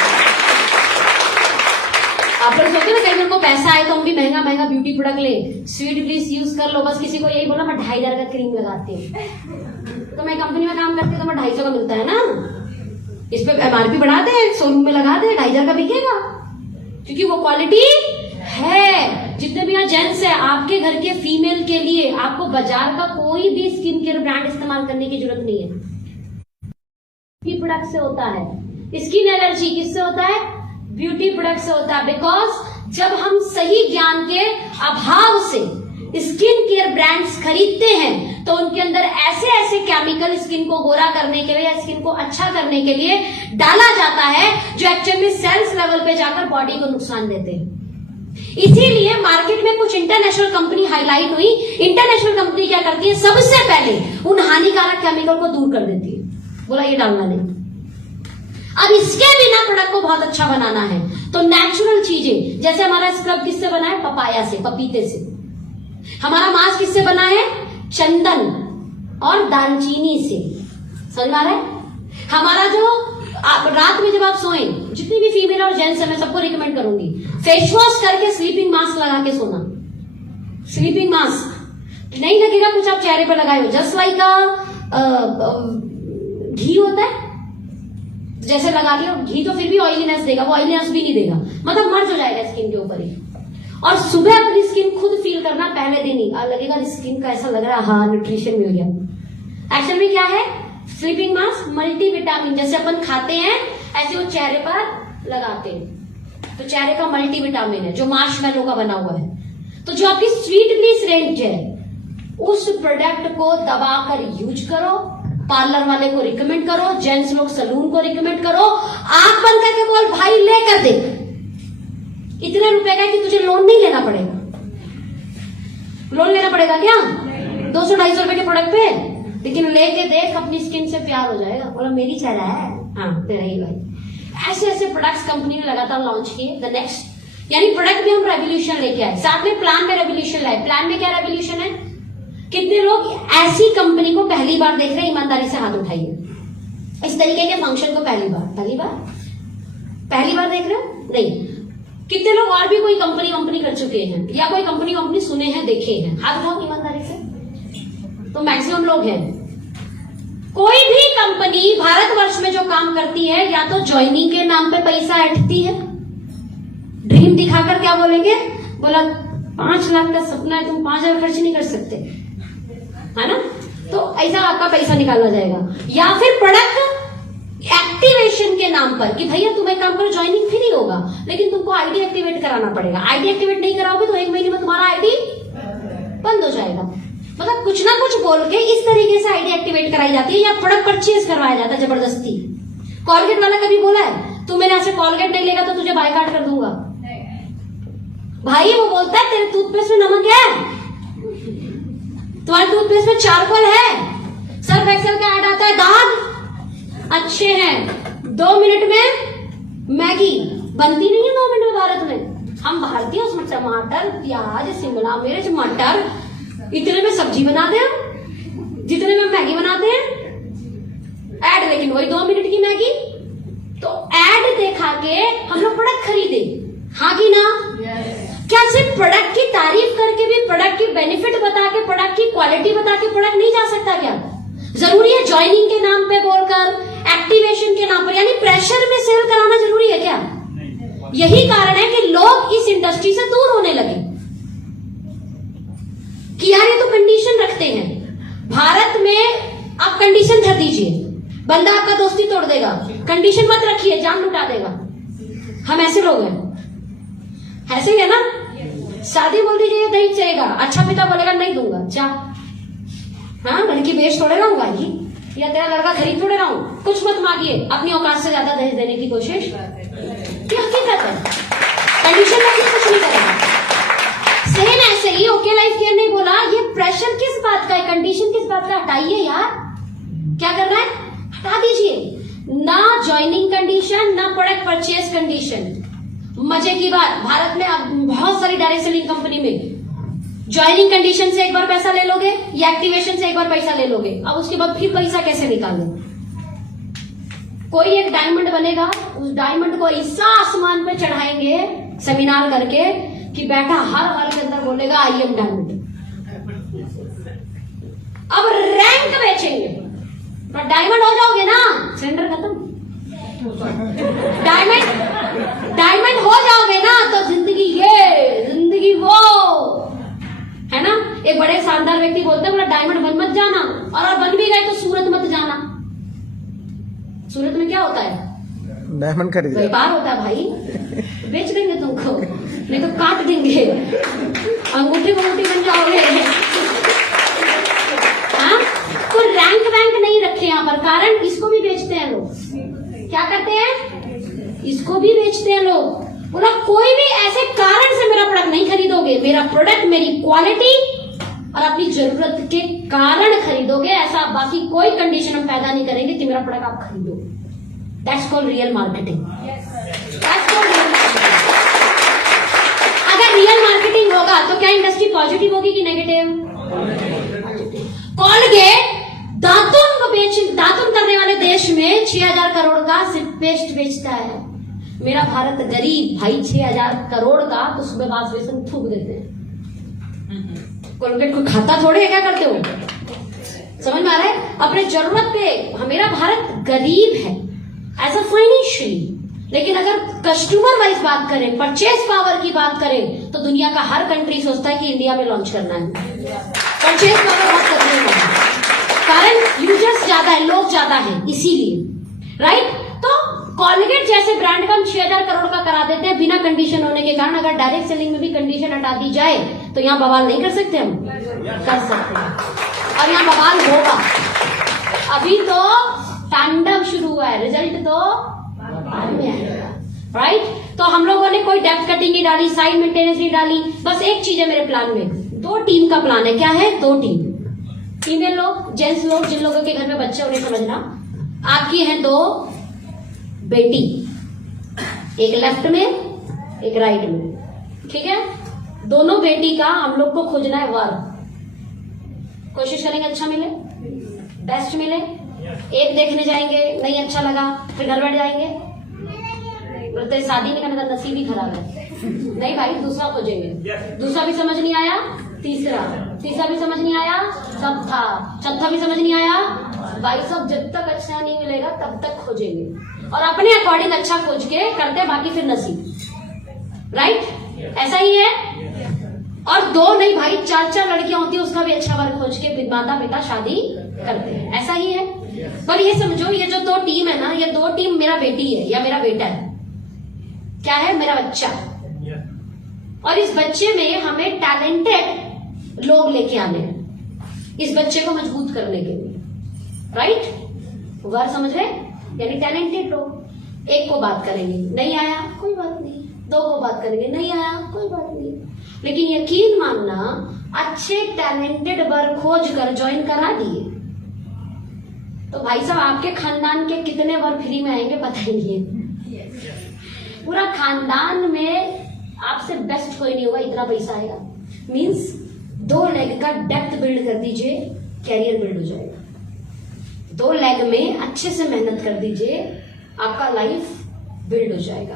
आप लोग सोचते ना कहीं मेरे को पैसा आए तो हम भी महंगा महंगा ब्यूटी प्रोडक्ट ले, स्वीट ब्लीस यूज कर लो। बस किसी को यही बोला मैं 2500 का क्रीम लगाती हूँ, तो मैं कंपनी में काम करती हूँ तो मैं 250 का मिलता है ना, इस पे एमआरपी बढ़ा दे, शोरूम में लगा दे, 2500 का बिकेगा, क्योंकि वो क्वालिटी है। जितने भी यहाँ जेंट्स है, आपके घर के फीमेल के लिए आपको बाजार का कोई भी स्किन केयर ब्रांड इस्तेमाल करने की जरूरत नहीं है। ब्यूटी प्रोडक्ट से होता है। स्किन एलर्जी किससे होता है, ब्यूटी प्रोडक्ट से होता है। बिकॉज जब हम सही ज्ञान के अभाव से स्किन केयर ब्रांड्स खरीदते हैं तो उनके अंदर ऐसे ऐसे केमिकल स्किन को गोरा करने के लिए या स्किन को अच्छा करने के लिए डाला जाता है जो एक्चुअली सेल्स लेवल पे जाकर बॉडी को नुकसान देते हैं। इसीलिए मार्केट में कुछ इंटरनेशनल कंपनी हाईलाइट हुई। इंटरनेशनल कंपनी क्या करती है, सबसे पहले उन हानिकारक केमिकल को दूर कर देती है, बोला ये डालना नहीं। अब इसके बिना प्रोडक्ट को बहुत अच्छा बनाना है तो नेचुरल चीजें, जैसे हमारा स्क्रब किससे बना है, पपाया से, पपीते से। हमारा मास्क किससे बना है, चंदन और दालचीनी से, समझ आ रहा है। हमारा जो आप रात में जब आप सोएं, जितनी भी फीमेल और जेंट्स है मैं सबको रिकमेंड करूंगी, फेस वॉश करके स्लीपिंग मास्क लगा के सोना। स्लीपिंग मास्क नहीं लगेगा कुछ, आप चेहरे पर लगाए हो, जस्ट लाइक घी होता है, जैसे लगा लिया घी, तो फिर भी ऑयलीनेस देगा, वो ऑयलीनेस भी नहीं देगा, मतलब मर्ज हो जाएगा स्किन के ऊपर ही। और सुबह अपनी स्किन खुद फील करना, पहले दिन ही लगेगा स्किन का ऐसा लग रहा है हाँ न्यूट्रिशन मिल गया। एक्चुअल में क्या है, स्लीपिंग मास्क मल्टीविटामिन, जैसे अपन खाते हैं ऐसे वो चेहरे पर लगाते हैं, तो चेहरे का मल्टीविटामिन है जो मार्शमैलो का बना हुआ है। तो जो आपकी स्वीट ब्लीस रेंज है उस प्रोडक्ट को दबाकर यूज करो, पार्लर वाले को रिकमेंड करो, जेंट्स लोग सलून को रिकमेंड करो, आंख बंद करके बोल भाई लेकर दे, इतने रुपए का कि तुझे लोन नहीं लेना पड़ेगा। लोन लेना पड़ेगा क्या 200-250 रुपए के प्रोडक्ट पे, लेकिन लेके देख अपनी स्किन से प्यार हो जाएगा, बोला मेरी चेहरा है, हाँ तेरा ही भाई। ऐसे ऐसे प्रोडक्ट्स कंपनी ने लगातार लॉन्च किए। द नेक्स्ट यानी प्रोडक्ट में हम रेवोल्यूशन लेके आए, साथ में प्लान में रेवोल्यूशन लाए। प्लान में क्या रेवोल्यूशन है, कितने लोग ऐसी कंपनी को पहली बार देख रहे हैं, ईमानदारी से हाथ उठाइए। इस तरीके के फंक्शन को पहली बार देख रहे हो, नहीं। कितने लोग और भी कोई कंपनी कर चुके हैं या कोई कंपनी सुने हैं, देखे हैं, हाथ उठाओ ईमानदारी से। तो मैक्सिमम लोग हैं। कोई भी कंपनी भारतवर्ष में जो काम करती है, या तो ज्वाइनिंग के नाम पे पैसा ऐंठती है, ड्रीम दिखाकर क्या बोलेंगे, बोला 5 लाख का सपना है, तुम 5000 खर्च नहीं कर सकते, है ना, तो ऐसा आपका पैसा निकाला जाएगा। या फिर प्रोडक्ट एक्टिवेशन के नाम पर कि भैया तुम एक काम करो, ज्वाइनिंग फ्री होगा लेकिन तुमको आईडी एक्टिवेट कराना पड़ेगा। आईडी एक्टिवेट नहीं कराओगे तो 1 महीने में तुम्हारा आईडी बंद हो जाएगा। मतलब कुछ ना कुछ बोल के इस तरीके से आईडी एक्टिवेट कराई जाती है या प्रोडक्ट परचेज करवाया जाता है जबरदस्ती। कॉलगेट वाला कभी बोला है तू मेरे यहाँ से कॉलगेट नहीं लेगा तो तुझे बायकॉट कर दूंगा, भाई वो बोलता है तेरे टूथपेस्ट में नमक है, तुम्हारे टूथपेस्ट में चारकोल है, सर्फ एक्सेल का ऐड आता है, दाग अच्छे हैं, 2 मिनट में मैगी बनती नहीं है 2 मिनट में भारत में। हम भारतीय उसमें टमाटर, प्याज, शिमला मिर्च, मटर इतने में सब्जी बना दे, जितने में मैगी बनाते हैं। ऐड लेकिन वही 2 मिनट की मैगी। तो ऐड दिखा के हम लोग प्रोडक्ट खरीदे, हाँ कि ना? क्या सिर्फ प्रोडक्ट की तारीफ करके भी, प्रोडक्ट की बेनिफिट बता के, प्रोडक्ट की क्वालिटी बता के प्रोडक्ट नहीं जा सकता क्या? जरूरी है ज्वाइनिंग के नाम पे बोलकर, एक्टिवेशन के नाम पर, यानी प्रेशर में सेल कराना जरूरी है क्या? यही कारण है कि लोग इस इंडस्ट्री से दूर होने लगे कि यार ये तो कंडीशन रखते हैं। भारत में आप कंडीशन धर दीजिए, बंदा आपका दोस्ती तोड़ देगा, कंडीशन मत रखिए, जान लुटा देगा। हम ऐसे लोग हैं, ऐसे ही है ना? शादी बोल दीजिए नहीं चाहिएगा, अच्छा पिता बोलेगा नहीं दूंगा, जा। हाँ, लड़की बेच थोड़े रहूंगा ही, या तेरा लड़का खरीद थोड़े रहूं। कुछ मत मांगिए, अपनी औकात से ज्यादा दहेज देने की कोशिश, ये हकीकत है। कंडीशन रखिए, कुछ नहीं करेगा। सेम ऐसे ही ओके लाइफ केयर ने बोला, ये प्रेशर किस बात का है, कंडीशन किस बात का, हटाइए यार। क्या करना है? हटा दीजिए। ना ज्वाइनिंग कंडीशन, ना प्रोडक्ट परचेज कंडीशन। मजे की बात, भारत में अब बहुत सारी डायरेक्ट सेलिंग कंपनी में ज्वाइनिंग कंडीशन से एक बार पैसा ले लोगे या एक्टिवेशन से एक बार पैसा ले लोगे, अब उसके बाद फिर पैसा कैसे निकालोगे? कोई एक डायमंड बनेगा, उस डायमंड को ऐसा आसमान पे चढ़ाएंगे सेमिनार करके कि बैठा हर हाल के अंदर बोलेगा आई एम डायमंड। अब रैंक बेचेंगे, पर डायमंड हो जाओगे ना, सिलेंडर खत्म। डायमंड हो जाओगे ना तो जिंदगी ये, जिंदगी वो, है ना? एक बड़े शानदार व्यक्ति बोलते हैं, बोला डायमंड बन मत जाना, और बन भी गए तो सूरत मत जाना। सूरत में क्या होता है? डायमंड खरीद, व्यापार होता है भाई, बेच देंगे तुमको, नहीं तो काट देंगे, अंगूठी वंगूठी बन जाओगे। हाँ, तो रैंक वैंक नहीं रखे यहाँ पर, कारण इसको भी बेचते हैं लोग। क्या करते हैं? इसको भी बेचते हैं लोग। बोला कोई भी ऐसे कारण से मेरा प्रोडक्ट नहीं खरीदोगे, मेरा प्रोडक्ट, मेरी क्वालिटी और अपनी जरूरत के कारण खरीदोगे, ऐसा बाकी कोई कंडीशन हम पैदा नहीं करेंगे कि मेरा प्रोडक्ट आप खरीदो। That's called real marketing. अगर रियल मार्केटिंग होगा तो क्या इंडस्ट्री पॉजिटिव होगी कि नेगेटिव? कॉलगेट दातुन करने वाले देश में 6000 करोड़ का सिर्फ पेस्ट बेचता है। मेरा भारत गरीब भाई 6000 करोड़ का तो सुबह बास बेसन थूक देते हैं। कोलगेट को खाता थोड़े है, क्या करते हो? समझ में आ रहा है? अपने जरूरत पे मेरा भारत गरीब है एज अ फाइनेंशियली, लेकिन अगर कस्टमर वाइज बात करें, परचेज पावर की बात करें, तो दुनिया का हर कंट्री सोचता है कि इंडिया में लॉन्च करना है। परचेज पावर बहुत करनी है, कारण यूजर्स ज्यादा है, लोग ज्यादा है, इसीलिए। राइट? तो कॉलगेट जैसे ब्रांड का हम 6000 करोड़ का करा देते हैं बिना कंडीशन होने के कारण। अगर डायरेक्ट सेलिंग में भी कंडीशन हटा दी जाए तो यहाँ बवाल नहीं कर सकते हम? कर सकते हैं, और यहाँ बवाल होगा। अभी तो तांडव शुरू हुआ है, रिजल्ट तो बाद में आएगा। राइट? तो हम लोगों ने कोई डेप्थ कटिंग नहीं डाली, साइड मेंटेनेंस नहीं डाली, बस एक चीज है मेरे प्लान में, 2 टीम का प्लान है। क्या है? 2 टीम, फीमेल लोग, जेंट्स लोग, जिन लोगों के घर में बच्चे उन्हें समझना। आपकी हैं 2 बेटी, एक लेफ्ट में एक राइट में, ठीक है? दोनों बेटी का हम लोग को खोजना है वर। कोशिश करेंगे अच्छा मिले, बेस्ट मिले। एक देखने जाएंगे, नहीं अच्छा लगा, फिर घर बैठ जाएंगे, बोलते शादी नहीं करने का नसीब ही खराब है। नहीं भाई, दूसरा खोजेंगे, दूसरा भी समझ नहीं आया, तीसरा भी समझ नहीं आया, चौथा भी समझ नहीं आया। भाई सब जब तक अच्छा नहीं मिलेगा तब तक खोजेंगे, और अपने अकॉर्डिंग अच्छा खोज के करते, बाकी फिर नसीब। राइट? ऐसा ही है। और 2 नहीं भाई, 4 लड़कियां होती है, उसका भी अच्छा वर्ग खोज के माता पिता शादी करते हैं। ऐसा ही है। पर ये समझो, ये जो 2 टीम है ना, ये 2 टीम मेरा बेटी है या मेरा बेटा है। क्या है? मेरा बच्चा। और इस बच्चे में हमें टैलेंटेड लोग लेके आने हैं, इस बच्चे को मजबूत करने के लिए। राइट? वर्ड समझ रहे? यानी टैलेंटेड लोग। एक को बात करेंगे, नहीं आया कोई बात नहीं, 2 को बात करेंगे, नहीं आया कोई बात नहीं, लेकिन यकीन मानना, अच्छे टैलेंटेड वर्ग खोज कर ज्वाइन करा दिए तो भाई साहब आपके खानदान के कितने वर्ग फ्री में आएंगे पता ही नहीं है। पूरा खानदान में आपसे बेस्ट कोई नहीं होगा, इतना पैसा आएगा। मीन्स 2 लेग का डेप्थ बिल्ड कर दीजिए, कैरियर बिल्ड हो जाएगा। 2 लेग में अच्छे से मेहनत कर दीजिए, आपका लाइफ बिल्ड हो जाएगा।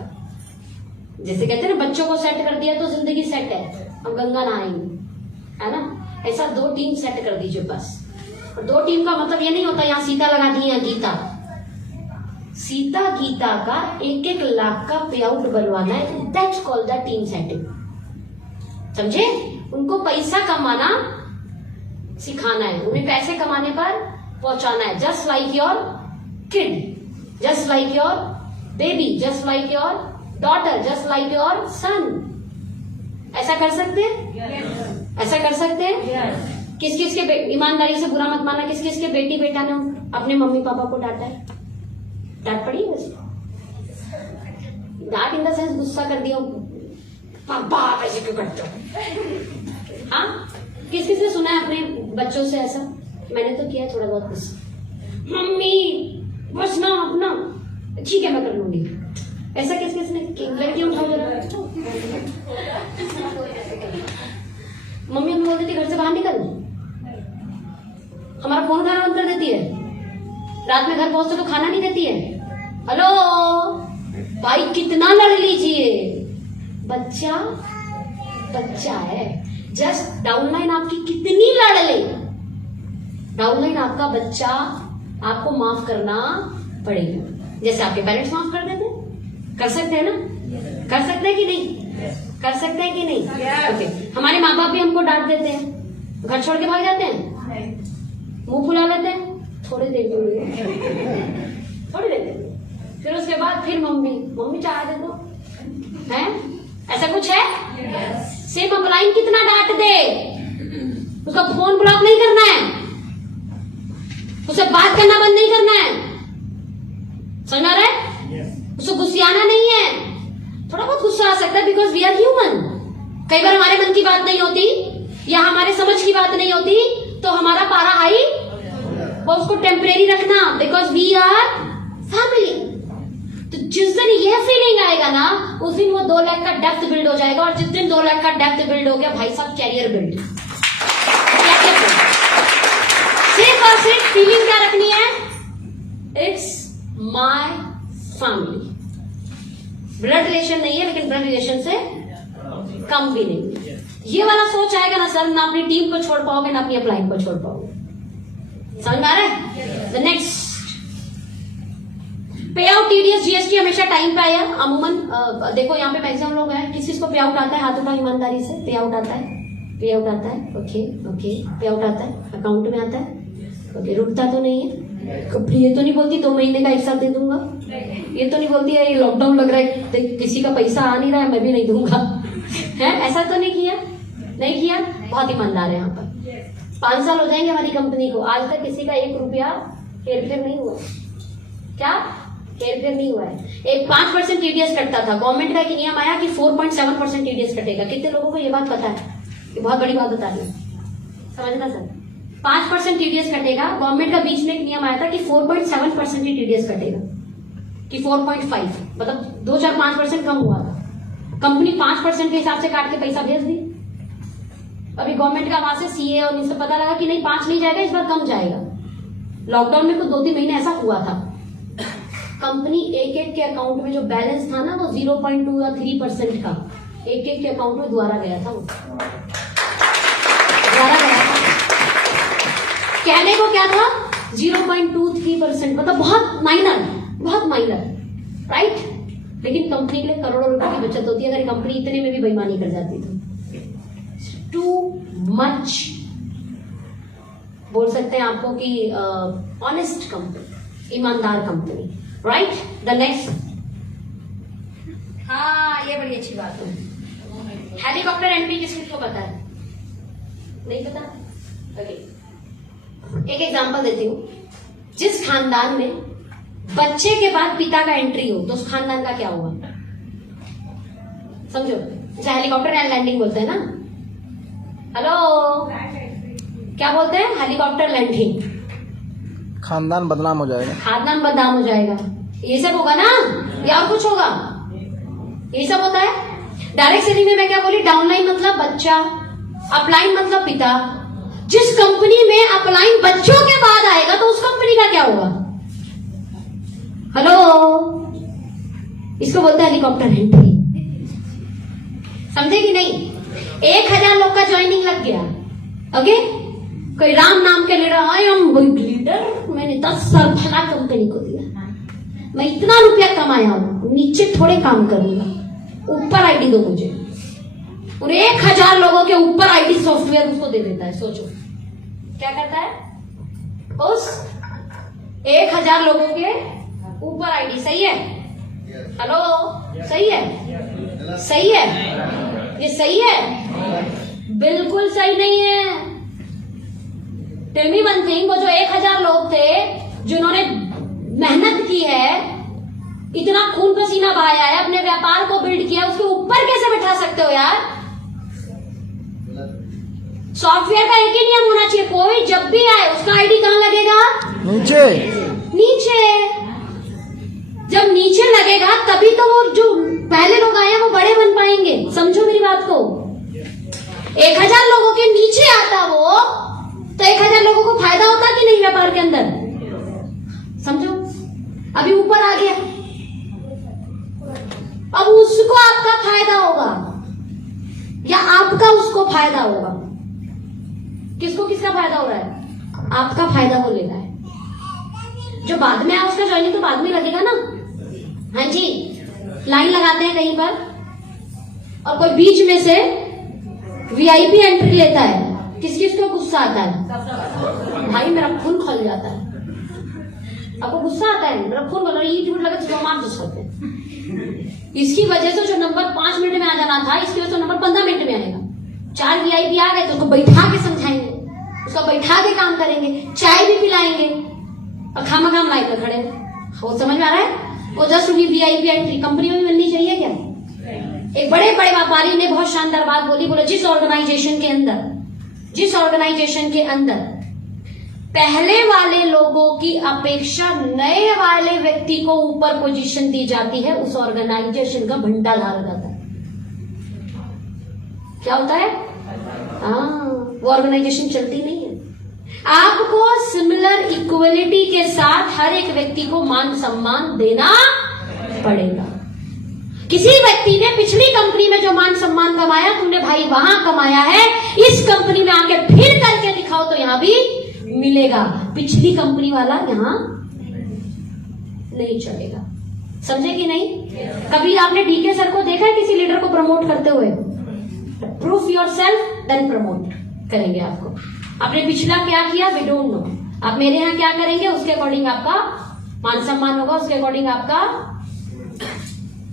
जैसे कहते हैं ना, बच्चों को सेट कर दिया तो जिंदगी सेट है, अब गंगा नहाएंगे, है ना। ऐसा 2 टीम सेट कर दीजिए बस। और 2 टीम का मतलब ये नहीं होता यहाँ सीता लगा दी या गीता। सीता गीता का 1-1 लाख का पे आउट बनवाना है, that's called the team setting. समझे? उनको पैसा कमाना सिखाना है, उन्हें पैसे कमाने पर पहुंचाना है। Just like your kid, just like your baby, just like your daughter, just like your son. ऐसा कर सकते हैं? ऐसा कर सकते हैं? किस किस के ईमानदारी से बुरा मत मानना, किस किस के बेटी बेटा ने अपने मम्मी पापा को डांटा है? डांट पड़ी है वैसे? डांट इन द सेंस गुस्सा कर दिया, पापा ऐसे क्यों करते हो? हाँ, किस किस ने सुना है अपने बच्चों से ऐसा? मैंने तो किया थोड़ा बहुत गुस्सा, मम्मी बस ना अपना, ठीक है मैं कर लूंगी। ऐसा किस किस ने? लड़कियां उठाओ जरा। मम्मी हमें बोल देती घर से बाहर निकल, हमारा फोन खाना बंद कर देती है, रात में घर पहुंचते तो खाना नहीं देती है। हेलो भाई, कितना लड़ लीजिए, बच्चा बच्चा है। जस्ट डाउनलाइन आपकी कितनी लड़ ले, डाउनलाइन आपका बच्चा आपको माफ करना पड़ेगा, जैसे आपके पेरेंट्स माफ कर देते। कर सकते हैं ना? कर सकते हैं कि नहीं? कर सकते हैं कि नहीं? ओके। हमारे माँ बाप भी हमको डांट देते हैं, घर छोड़ के भाग जाते हैं, मुंह फुला लेते हैं थोड़ी देर के लिए, थोड़ी देर के लिए, फिर उसके बाद फिर मम्मी चाह दे दो, है ऐसा कुछ है? सिम अपलाइन कितना डांट दे, उसका फोन ब्लॉक नहीं करना है, उसे बात करना बंद नहीं करना है, समझ आ रहा है? उसको गुस्सियाना नहीं है, थोड़ा बहुत गुस्सा आ सकता है, बिकॉज वी आर ह्यूमन। कई बार हमारे मन की बात नहीं होती या हमारे समझ की बात नहीं होती, तो हमारा पारा हाई, वो उसको टेम्परेरी रखना, बिकॉज वी आर फैमिली। तो जिस दिन ये फीलिंग आएगा ना, उस दिन वो 2 लाख का डेप्थ बिल्ड हो जाएगा, और जिस दिन 2 लाख का डेप्थ बिल्ड हो गया, भाई साहब कैरियर बिल्ड। सिर्फ और सिर्फ फीलिंग क्या रखनी है? It's my family. Blood relation नहीं है, लेकिन ब्लड रिलेशन से कम भी नहीं। ये वाला सोच आएगा ना सर, ना अपनी टीम को छोड़ पाओगे, ना अपनी अपलाइन को छोड़ पाओगे। समझ में आ रहा है? द नेक्स्ट पे आउट टीडीएस जीएसटी हमेशा टाइम पे आया। अमूमन देखो यहाँ पे मैक्सिमम लोग हैं, किस चीज को पे आउट आता है? हाथ उठाओ ईमानदारी से। पे आउट आता है, पे आउट आता है, ओके ओके, पे आउट आता है, अकाउंट में आता है, ओके। रुकता तो नहीं है, ये तो नहीं बोलती 2 महीने का एक साथ दे दूंगा, ये तो नहीं बोलती है ये लॉकडाउन लग रहा है किसी का पैसा आ नहीं रहा है मैं भी नहीं दूंगा, है ऐसा तो नहीं किया? नहीं किया। बहुत ईमानदार है यहाँ पर। 5 साल हो जाएंगे हमारी कंपनी को, आज तक किसी का 1 रुपया हेरफेर नहीं हुआ। क्या हेरफेर नहीं हुआ है? एक 5% टीडीएस कटता था, गवर्नमेंट का एक नियम आया कि 4.7% टीडीएस कटेगा। कितने लोगों को ये बात पता है? ये बहुत बड़ी बात बता दी, समझना सर। 5% टीडीएस कटेगा, गवर्नमेंट का बीच में एक नियम आया था कि 4.7% ही टीडीएस कटेगा, कि 4.5, मतलब 2-4-5% कम हुआ था। कंपनी 5% के हिसाब से काट के पैसा भेज दी। अभी गवर्नमेंट का वहां से सीए और इनसे पता लगा कि नहीं 5 नहीं जाएगा, इस बार कम जाएगा। लॉकडाउन में कुछ 2-3 महीने ऐसा हुआ था, कंपनी एक के अकाउंट में जो बैलेंस था ना, वो 0.2 या 3% का एक के अकाउंट में द्वारा गया था, वो द्वारा गया था। कहने को क्या था? 0.23%, मतलब बहुत माइनर, राइट? लेकिन कंपनी के लिए करोड़ों रुपए की बचत होती है अगर कंपनी इतने में भी बेईमानी कर जाती तो। टू मच बोल सकते हैं आपको कि ऑनेस्ट कंपनी, ईमानदार कंपनी, राइट? द नेक्स्ट, हाँ ये बड़ी अच्छी बात है। हेलीकॉप्टर एंट्री किसको पता है? नहीं पता? ओके, एक एग्जांपल देती हूँ। जिस खानदान में बच्चे के बाद पिता का एंट्री हो तो उस खानदान का क्या होगा? समझो, जैसे हेलीकॉप्टर लैंडिंग बोलते हैं ना, हेलो क्या बोलते हैं? Helicopter landing. खानदान बदनाम हो जाएगा, खानदान बदनाम हो जाएगा, ये सब होगा ना, या और कुछ होगा? ये सब होता है। डायरेक्ट सीधी में मैं क्या बोली? डाउनलाइन मतलब बच्चा, अपलाइन मतलब पिता। जिस कंपनी में अपलाइन बच्चों के बाद आएगा तो उस कंपनी का क्या होगा? हेलो, इसको बोलते हैं हेलीकॉप्टर एंट्री। समझे कि नहीं? 1000 लोग का ज्वाइनिंग लग गया। ओके, कोई राम नाम के leader, I am big leader, मैंने 10 साल फला कंपनी को दिया, मैं इतना रुपया कमाया हूं, नीचे थोड़े काम करूंगा, ऊपर आईडी दो मुझे। और 1000 लोगों के ऊपर आईडी सॉफ्टवेयर उसको दे देता है। सोचो क्या करता है? उस 1000 लोगों के ऊपर आईडी। सही है? हेलो, सही है? सही है? ये सही है? बिल्कुल सही नहीं है। टेल मी वन थिंग, वो जो 1000 लोग थे जिन्होंने मेहनत की है, इतना खून पसीना बहाया है, अपने व्यापार को बिल्ड किया, उसके ऊपर कैसे बैठा सकते हो यार? सॉफ्टवेयर का एक ही नियम होना चाहिए, कोई जब भी आए उसका आईडी कहां लगेगा? नीचे। नीचे। जब नीचे लगेगा तभी तो वो जो पहले लोग आए हैं वो बड़े बन पाएंगे। समझो मेरी बात को। 1000 लोगों के नीचे आता वो तो 1000 लोगों को फायदा होता कि नहीं व्यापार के अंदर? समझो, अभी ऊपर आ गया, अब उसको आपका फायदा होगा या आपका उसको फायदा होगा? किसको किसका फायदा हो रहा है? आपका फायदा हो ले रहा है। जो बाद में आया उसका ज्वाइनिंग तो बाद में लगेगा ना। हाँ जी, लाइन लगाते हैं कहीं पर और कोई बीच में से वीआईपी एंट्री लेता है, किस किस को गुस्सा आता है? भाई मेरा खून खोल जाता है। आपको गुस्सा आता है? मेरा खून खोल, ईट लगा तो मार दो सकते। इसकी वजह से जो नंबर 5 मिनट में आ जाना था, इसकी वजह से नंबर 15 मिनट में आएगा। 4 वीआईपी आ गए तो उसको बैठा के समझाएंगे, उसको बैठा के काम करेंगे, चाय भी पिलाएंगे और खामा खाम लाइन में खड़े। वो समझ में आ रहा है? वो 10 वीआईपी एंट्री कंपनी में भी मिलनी चाहिए क्या? एक बड़े बड़े व्यापारी ने बहुत शानदार बात बोली, बोला जिस ऑर्गेनाइजेशन के अंदर पहले वाले लोगों की अपेक्षा नए वाले व्यक्ति को ऊपर पोजीशन दी जाती है, उस ऑर्गेनाइजेशन का भंडार हो जाता है। क्या होता है? वो ऑर्गेनाइजेशन चलती नहीं है। आपको सिमिलर इक्वलिटी के साथ हर एक व्यक्ति को मान सम्मान देना पड़ेगा। किसी व्यक्ति ने पिछली कंपनी में जो मान सम्मान कमाया, तुमने भाई वहां कमाया है, इस कंपनी में आके फिर करके दिखाओ तो यहां भी मिलेगा। पिछली कंपनी वाला यहां नहीं चलेगा। समझे कि नहीं? कभी आपने डीके सर को देखा है किसी लीडर को प्रमोट करते हुए? Proof yourself then promote करेंगे आपको। आपने पिछला क्या किया वी डोंट नो, आप मेरे यहां क्या करेंगे उसके अकॉर्डिंग आपका मान सम्मान होगा, उसके अकॉर्डिंग आपका।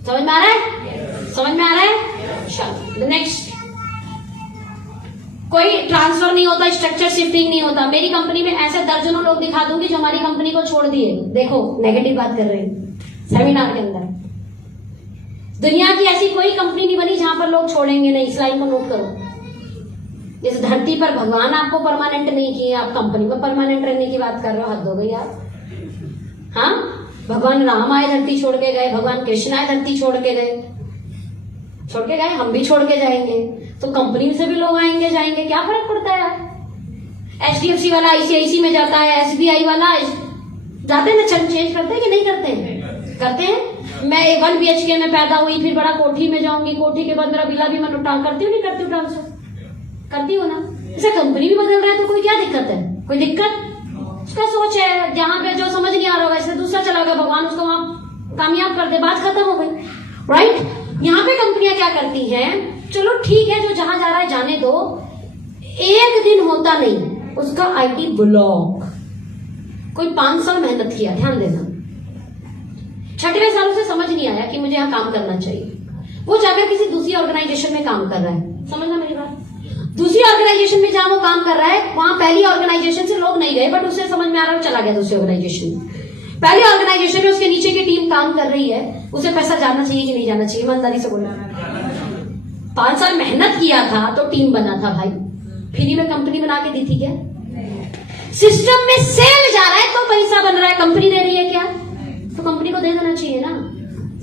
समझ में आ रहा है? समझ में आ रहा है? चलो नेक्स्ट। कोई ट्रांसफर नहीं होता, स्ट्रक्चर शिफ्टिंग नहीं होता। मेरी कंपनी में ऐसे दर्जनों लोग दिखा दूंगी जो हमारी कंपनी को छोड़ दिए। देखो नेगेटिव बात कर रहे हैं सेमिनार के अंदर। दुनिया की ऐसी कोई कंपनी नहीं बनी जहां पर लोग छोड़ेंगे नहीं। इस लाइन को नोट करो। इस धरती पर भगवान आपको परमानेंट नहीं किए, आप कंपनी में परमानेंट रहने की बात कर रहे हो। हद हो गई यार। हाँ, भगवान राम आए धरती छोड़ के गए, भगवान कृष्ण आए धरती छोड़ के गए, हम भी छोड़ के जाएंगे। तो कंपनी से भी लोग आएंगे जाएंगे, क्या फर्क पड़ता है यार? एचडीएफसी वाला आईसीआईसी में जाता है, एसबीआई वाला जाते हैं ना, चेंज करते हैं कि नहीं करते हैं? करते हैं। मैं 1 BHK में पैदा हुई, फिर बड़ा कोठी में जाऊंगी, कोठी के बाद मेरा बिला भी मैं करती हूँ नहीं करती हूँ? ट्रांसफर करती हूँ ना। जैसे कंपनी भी बदल रहा है तो कोई क्या दिक्कत है? कोई दिक्कत? उसका सोच है, जहां पे जो समझ नहीं आ रहा होगा इससे दूसरा चला गया, भगवान उसको वहां कामयाब कर दे, बात खत्म हो गई। राइट? यहाँ पे कंपनियां क्या करती हैं, चलो ठीक है जो जहां जा रहा है जाने दो, एक दिन होता नहीं उसका आईटी ब्लॉक। कोई 5 साल मेहनत किया, ध्यान देना, 6वें सालों से समझ नहीं आया कि मुझे यहाँ काम करना चाहिए, वो जाकर किसी दूसरी ऑर्गेनाइजेशन में काम कर रहा है। समझना मेरी बात? दूसरी ऑर्गेनाइजेशन में जहां वो काम कर रहा है, वहां पहली ऑर्गेनाइजेशन से लोग नहीं गए, बट उसे समझ में आ रहा है चला गया दूसरी ऑर्गेनाइजेशन में। पहली ऑर्गेनाइजेशन में उसके नीचे की टीम काम कर रही है, उसे पैसा जाना चाहिए कि नहीं जाना चाहिए? ईमानदारी से बोलना। 5 साल मेहनत किया था तो टीम बना था भाई, फ्री में कंपनी बना के दी थी क्या? सिस्टम में सेल जा रहा है तो पैसा बन रहा है, कंपनी दे रही है क्या? तो कंपनी को दे देना चाहिए ना।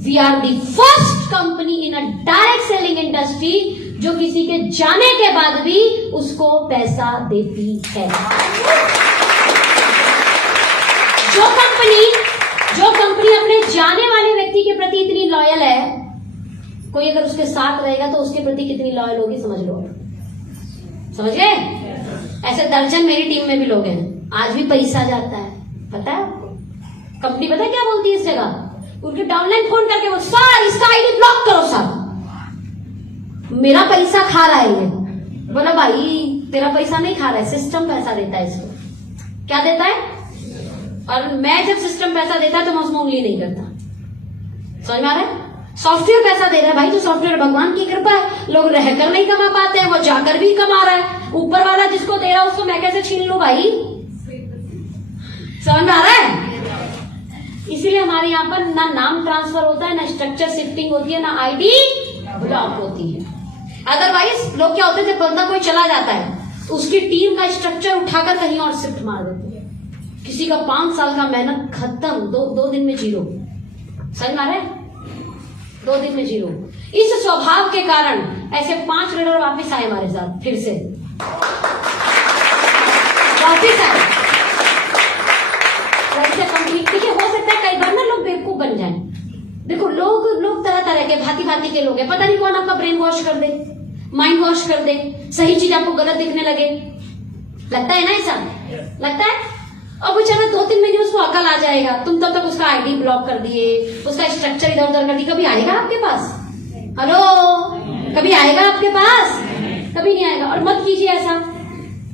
We are the first company in a direct selling industry जो किसी के जाने के बाद भी उसको पैसा देती है। जो कंपनी अपने जाने वाले व्यक्ति के प्रति इतनी लॉयल है, कोई अगर उसके साथ रहेगा तो उसके प्रति कितनी लॉयल होगी समझ लो। समझ गए? ऐसे दर्जन मेरी टीम में भी लोग हैं, आज भी पैसा जाता है, पता है आपको? कंपनी पता है क्या बोलती है इस जगह? उनके डाउनलाइन फोन करके वो सर इसका आईडी ब्लॉक करो सर, मेरा पैसा खा रहा है ये। बोला भाई तेरा पैसा नहीं खा रहा है, सिस्टम पैसा देता है इसको। क्या देता है? और मैं जब सिस्टम पैसा देता है तो मैं उसमें उंगली नहीं करता। समझ में आ रहा है? सॉफ्टवेयर पैसा दे रहा है भाई, तो सॉफ्टवेयर भगवान की कृपा है, लोग रहकर नहीं कमा पाते हैं, वो जाकर भी कमा रहा है। ऊपर वाला जिसको दे रहा है उसको मैं कैसे छीन लूं भाई? समझ में आ रहा है? इसीलिए हमारे यहाँ पर ना नाम ट्रांसफर होता है, ना स्ट्रक्चर शिफ्टिंग होती है, ना आईडी ब्लॉक होती है। अदरवाइज लोग क्या होते हैं, जब बंदा कोई चला जाता है तो उसकी टीम का स्ट्रक्चर उठाकर कहीं और शिफ्ट मार देते हैं। किसी का 5 साल का मेहनत खत्म, दो दिन में जीरो। समझ में आ रहा है? 2 दिन में जीरो। इस स्वभाव के कारण ऐसे 5 लीडर वापिस आए हमारे साथ, फिर से वापिस आए। वैसे कंप्लीट देखिए, हो सकता है कई बार ना लोग बेवकूफ बन जाएं। देखो लोग तरह तरह के भांति भांति के लोग हैं, पता नहीं कौन आपका ब्रेन वॉश कर दे, माइंड वॉश कर दे, सही चीज आपको गलत दिखने लगे। लगता है ना ऐसा? लगता है? और बेचारा 2-3 महीने उसको अकल आ जाएगा, तुम तब तक उसका आईडी ब्लॉक कर दिए, उसका स्ट्रक्चर इधर उधर कर दिए। कभी आएगा आपके पास? हेलो, कभी आएगा आपके पास? कभी नहीं आएगा। और मत कीजिए ऐसा।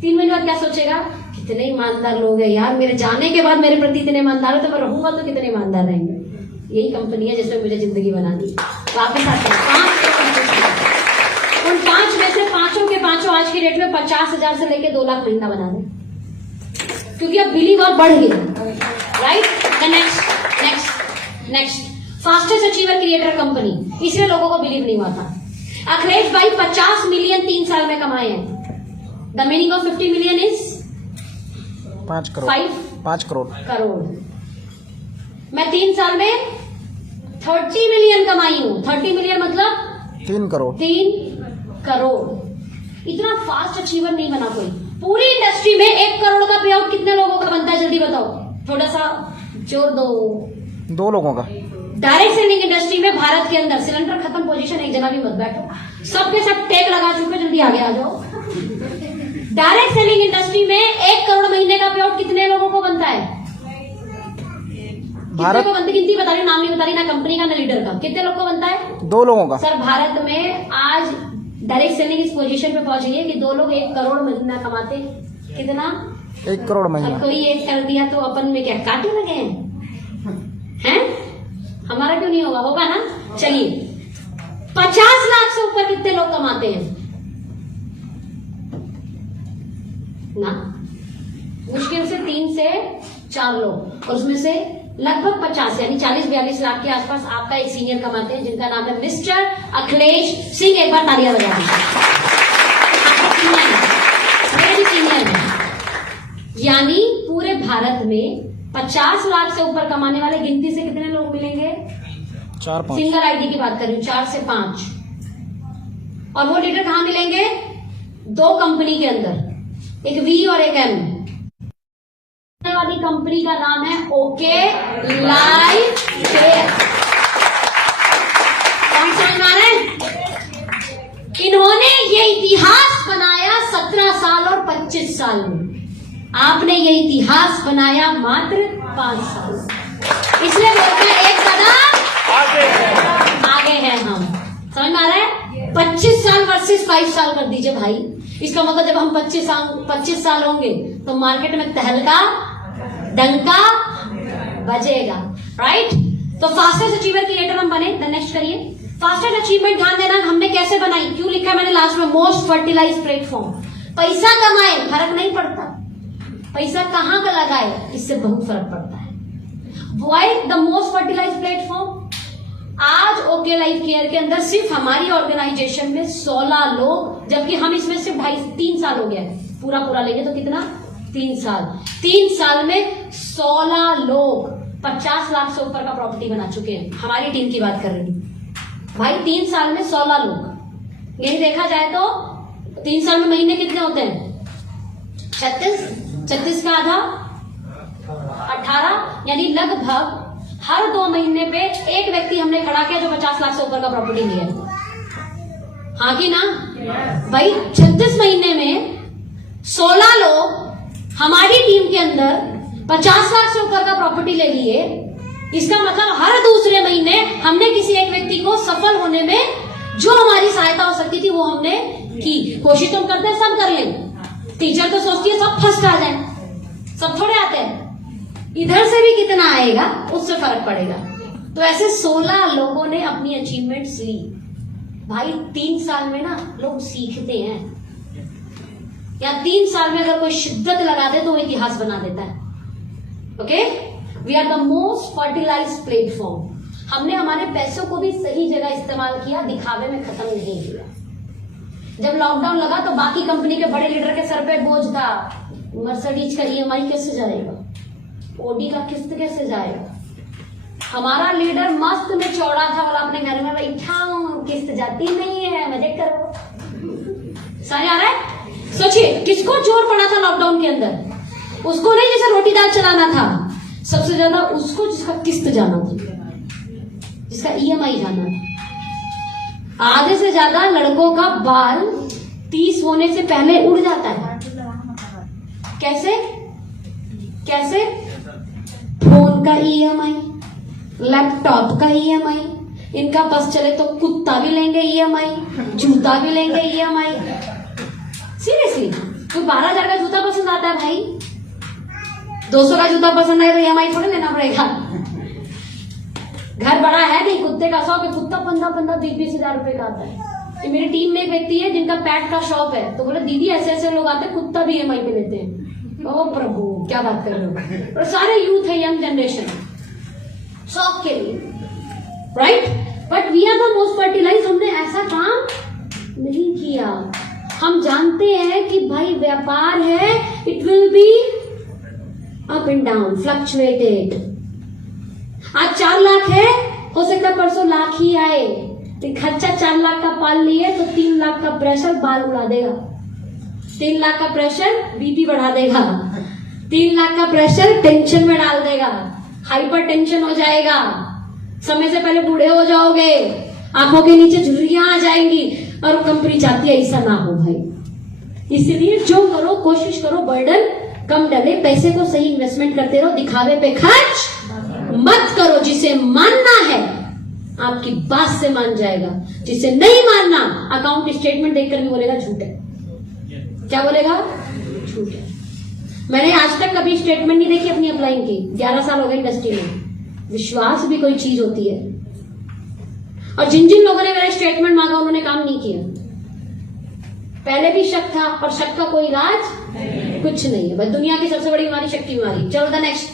3 महीने बाद क्या सोचेगा, कितने ईमानदार लोग हैं यार, मेरे जाने के बाद मेरे प्रति इतने ईमानदार है, तो मैं रहूंगा तो कितने ईमानदार रहेंगे। यही कंपनी है जिसमें मुझे जिंदगी बना दी। वापस आते हैं 5 उन 5 में से 5 के 5 आज की डेट में 50,000 से लेके 2 लाख महीना बना दे, क्योंकि अब बिलीव और बढ़ गया। Right? Next fastest achiever creator company, इसलिए लोगों को बिलीव नहीं हुआ था। अखिलेश भाई 50 मिलियन 3 साल में कमाए हैं। The meaning of 50 million is 5 crore. 5 crore. मैं 3 साल में 30 मिलियन कमाई हूं। 30 मिलियन मतलब 3 करोड़। 3 करोड़। इतना फास्ट अचीवर नहीं बना कोई। पूरी इंडस्ट्री में 1 करोड़ का पे आउट कितने लोगों का बनता है? जल्दी बताओ, थोड़ा सा जोर दो। 2 लोगों का। डायरेक्ट सेलिंग इंडस्ट्री में भारत के अंदर सिलेंडर खत्म, पोजीशन एक जना भी मत बैठो, सबके सब टेक लगा चुके, जल्दी आगे आ जाओ। डायरेक्ट सेलिंग इंडस्ट्री में 1 करोड़ महीने का पे आउट कितने लोगों को बनता है? कितने को बनती? गिनती बता रही, नाम नहीं बता रही, ना कंपनी का ना लीडर का। कितने लोग को बनता है? 2 लोगों का। सर भारत में आज डायरेक्ट सेलिंग इस पोजीशन पे पहुंच गई है कि 2 लोग 1 करोड़ महीना कमाते। कितना? 1 करोड़ महीना। कोई एक कर दिया तो अपन में क्या कांटे लगे हैं? हमारा क्यों नहीं होगा? होगा ना। चलिए 50 लाख से ऊपर कितने लोग कमाते हैं ना? मुश्किल से 3 से 4 लोग, और उसमें से लगभग 50 यानी 40-42 लाख के आसपास आपका एक सीनियर कमाते हैं, जिनका नाम है मिस्टर अखिलेश सिंह। एक बार तालियां बजा दीजिए। सीनियर है, यानी पूरे भारत में 50 लाख से ऊपर कमाने वाले गिनती से कितने लोग मिलेंगे? 4-5। सिंगल आईडी की बात कर रही हूँ, 4 से 5। और वो लीडर कहां मिलेंगे? 2 कंपनी के अंदर, एक वी और एक एम वाली कंपनी का नाम है ओके लाइफ केयर। कौन समझ में आ रहा है? इन्होंने ये इतिहास बनाया 17 साल और 25 साल में। आपने ये इतिहास बनाया मात्र 5 साल। इसलिए बोलते हैं एक कदम आगे हैं हम। समझ में आ रहा है? 25 साल वर्सेस 5 साल कर दीजिए भाई। इसका मतलब जब हम 25 साल होंगे तो मार्केट में तहलका डंका बजेगा। राइट? तो फास्टेस्ट अचीवर क्रिएटर हम बने। नेक्स्ट करिए। फास्टेस्ट अचीवमेंट ध्यान देना हमने कैसे बनाई, क्यों लिखा है मैंने लास्ट में, मोस्ट फर्टिलाइज प्लेटफॉर्म। पैसा कमाए फर्क नहीं पड़ता, पैसा कहां का लगाए इससे बहुत फर्क पड़ता है। Why the most fertilize platform? आज ओके लाइफ केयर के अंदर सिर्फ हमारी ऑर्गेनाइजेशन में 16 लोग, जबकि हम इसमें सिर्फ 3 साल हो गया है। पूरा लेंगे तो कितना? 3 साल। 3 साल में 16 लोग 50 लाख से ऊपर का प्रॉपर्टी बना चुके हैं। हमारी टीम की बात कर रही हूं भाई। 3 साल में 16 लोग। यही देखा जाए तो 3 साल में महीने कितने होते हैं? 36 का आधा 18, यानी लगभग हर 2 महीने पे एक व्यक्ति हमने खड़ा किया जो 50 लाख से ऊपर का प्रॉपर्टी लिया है। हाँ कि ना भाई? 36 महीने में 16 लोग हमारी टीम के अंदर 50 लाख से ऊपर का प्रॉपर्टी ले लिए। इसका मतलब हर दूसरे महीने हमने किसी एक व्यक्ति को सफल होने में जो हमारी सहायता हो सकती थी वो हमने की। कोशिश तो हम करते हैं सब कर लें। टीचर तो सोचती है सब फर्स्ट आ जाए, सब थोड़े आते हैं। इधर से भी कितना आएगा उससे फर्क पड़ेगा। तो ऐसे 16 लोगों ने अपनी अचीवमेंट्स ली। भाई 3 साल में ना लोग सीखते हैं, या 3 साल में अगर कोई शिद्दत लगा दे तो वो इतिहास बना देता है। Okay, we are the most fertilized platform. हमने हमारे पैसों को भी सही जगह इस्तेमाल किया, दिखावे में खत्म नहीं किया। जब लॉकडाउन लगा तो बाकी कंपनी के बड़े लीडर के सर पे बोझ था। मर्सिडीज का EMI कैसे जाएगा, ओडी का किस्त कैसे जाएगा। हमारा लीडर मस्त में चौड़ा था, वाला अपने घर में बैठा हूं, किस्त जाती नहीं है, मजे करो। समझ आ रहा है? सोचिए किसको जोर पड़ा था लॉकडाउन के अंदर? उसको नहीं जैसे रोटी दाल चलाना था, सबसे ज्यादा उसको जिसका किस्त जाना था, जिसका EMI जाना था। आधे से ज्यादा लड़कों का बाल 30 होने से पहले उड़ जाता है। कैसे कैसे? फोन का EMI, लैपटॉप का EMI, इनका बस चले तो कुत्ता भी लेंगे EMI, जूता भी लेंगे EMI। सीरियसली, कोई 12,000 का जूता पसंद आता है भाई? 200 का जूता पसंद आए तो EMI थोड़े लेना पड़ेगा। घर बड़ा है नहीं, कुत्ते का शौक है, कुत्ता 15-20 हजार रुपए का आता है। मेरी टीम में एक व्यक्ति है जिनका पेट का शॉप है, तो बोले दीदी ऐसे ऐसे लोग आते हैं, कुत्ता भी EMI पे लेते हैं। ओ प्रभु, क्या बात कर रहे हो। और सारे यूथ है, यंग जनरेशन, शौक के लिए, right? But we are the most fertilize. हमने ऐसा काम नहीं किया। हम जानते हैं कि भाई व्यापार है, it will be up and down, fluctuated. आज 4 लाख है, हो सकता है परसों लाख ही आए। तो खर्चा 4 लाख का पाल लिए तो 3 लाख का प्रेशर बाल उड़ा देगा। 3 लाख का प्रेशर बीपी बढ़ा देगा। 3 लाख का प्रेशर टेंशन में डाल देगा, हाइपर टेंशन हो जाएगा, समय से पहले बूढ़े हो जाओगे, आंखों के नीचे झुर्रियां आ जाएंगी। और कंपनी चाहती है ऐसा ना हो भाई। इसलिए जो करो कोशिश करो बर्डन कम डले, पैसे को सही इन्वेस्टमेंट करते रहो, दिखावे पे खर्च मत करो। जिसे मानना है आपकी बात से मान जाएगा, जिसे नहीं मानना अकाउंट स्टेटमेंट देखकर भी बोलेगा झूठ है। क्या बोलेगा? झूठ है। मैंने आज तक कभी स्टेटमेंट नहीं देखी अपनी अपलाइन की, 11 साल हो गए इंडस्ट्री में। विश्वास भी कोई चीज होती है। और जिन जिन लोगों ने मेरा स्टेटमेंट मांगा उन्होंने काम नहीं किया। पहले भी शक था, और शक का कोई इलाज कुछ नहीं है। बस दुनिया की सबसे बड़ी बीमारी शक की बीमारी। चलो the next,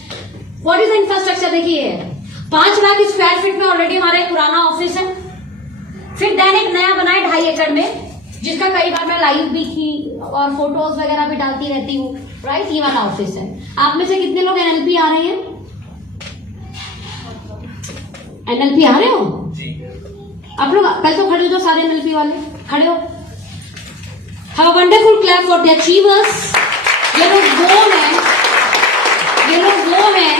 what is the infrastructure? देखिए 5 लाख स्क्वायर फीट में ऑलरेडी हमारा एक पुराना ऑफिस है। फिर देन एक नया बना है 2.5 एकड़ में, जिसका कई बार मैं लाइव भी की और फोटोज वगैरह भी डालती रहती हूँ, राइट? ये वाला ऑफिस है। आप में से कितने लोग NLP आ रहे हैं? NLP आ रहे हो आप लोग? पहले तो खड़े हो जाओ सारे NLP वाले, खड़े हो। Have a wonderful clap for the achievers. ये लोग वो हैं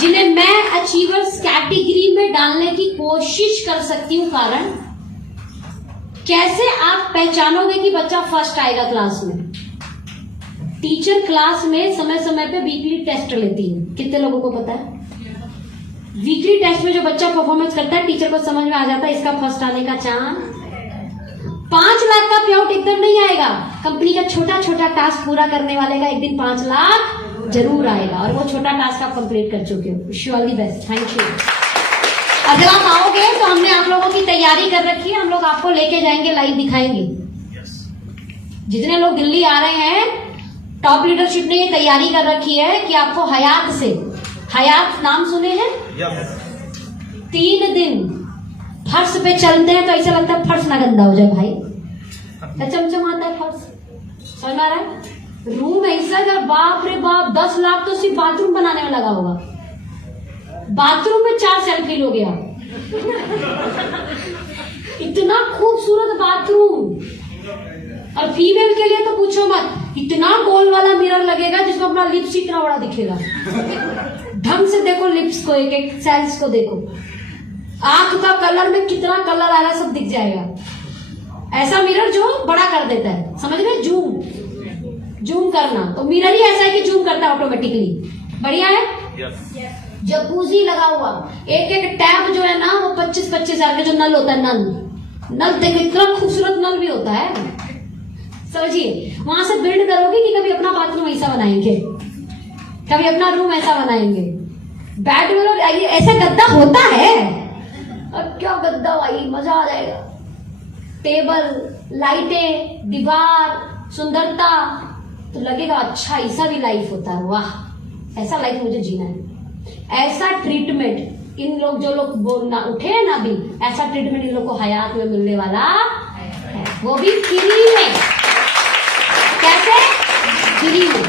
जिन्हें मैं अचीवर्स कैटेगरी में डालने की कोशिश कर सकती हूँ। कारण कैसे आप पहचानोगे कि बच्चा फर्स्ट आएगा क्लास में? टीचर क्लास में समय समय पे वीकली टेस्ट लेती है। कितने लोगों को पता है? वीकली टेस्ट में जो बच्चा परफॉर्मेंस करता है, टीचर को समझ में आ जाता है इसका फर्स्ट आने का चांस। 5 लाख का पे आउट एकदम नहीं आएगा। कंपनी का छोटा छोटा टास्क पूरा करने वाले का एक दिन 5 लाख जरूर आएगा, और वो छोटा टास्क आप कंप्लीट कर चुके हो। Wish you all the best, thank you. अगर आप आओगे तो हमने आप लोगों की तैयारी कर रखी है, हम लोग आपको लेके जाएंगे, लाइव दिखाएंगे। जितने लोग दिल्ली आ रहे हैं, टॉप लीडरशिप ने ये तैयारी कर रखी है कि आपको हयात से, हयात नाम सुने हैं? 3 दिन फर्श पे चलते हैं तो ऐसा लगता है फर्श ना गंदा हो जाए भाई, चमचमाता है फर्श। समझ आ रहा है? रूम ऐसा है, बाप रे बाप, 10 लाख तो सिर्फ बाथरूम बनाने में लगा होगा। बाथरूम में 4 सेल्फी लोगे आप। इतना खूबसूरत बाथरूम। और फीमेल के लिए तो पूछो मत, इतना गोल वाला मिरर लगेगा जिसमें अपना लिप्स इतना बड़ा दिखेगा। ढंग से देखो लिप्स को, एक एक सेल्स को देखो, आंख का कलर में कितना कलर आ रहा सब दिख जाएगा। ऐसा मिरर जो बड़ा कर देता है, समझ रहे, जूम करना। तो मिरर ही ऐसा है कि जूम करता है ऑटोमेटिकली। बढ़िया है। जकूजी लगा हुआ, एक एक टैप जो है ना वो 25-25 हजार का जो नल होता है, नल देखो इतना खूबसूरत नल भी होता है, समझिए। वहां से बिल्ड करोगे कि कभी अपना बाथरूम ऐसा बनाएंगे, कभी अपना रूम ऐसा बनाएंगे, बेडरूम ऐसा गद्दा होता है। अब क्या गद्दा भाई, मजा आ जाएगा। टेबल, लाइटें, दीवार, सुंदरता, तो लगेगा अच्छा ऐसा भी लाइफ होता है, वाह ऐसा लाइफ मुझे जीना है। ऐसा ट्रीटमेंट इन लोग जो लोग बोलना उठे हैं ना अभी, ऐसा ट्रीटमेंट इन लोग को हयात में मिलने वाला है, वो भी फ्री में। कैसे? फ्री में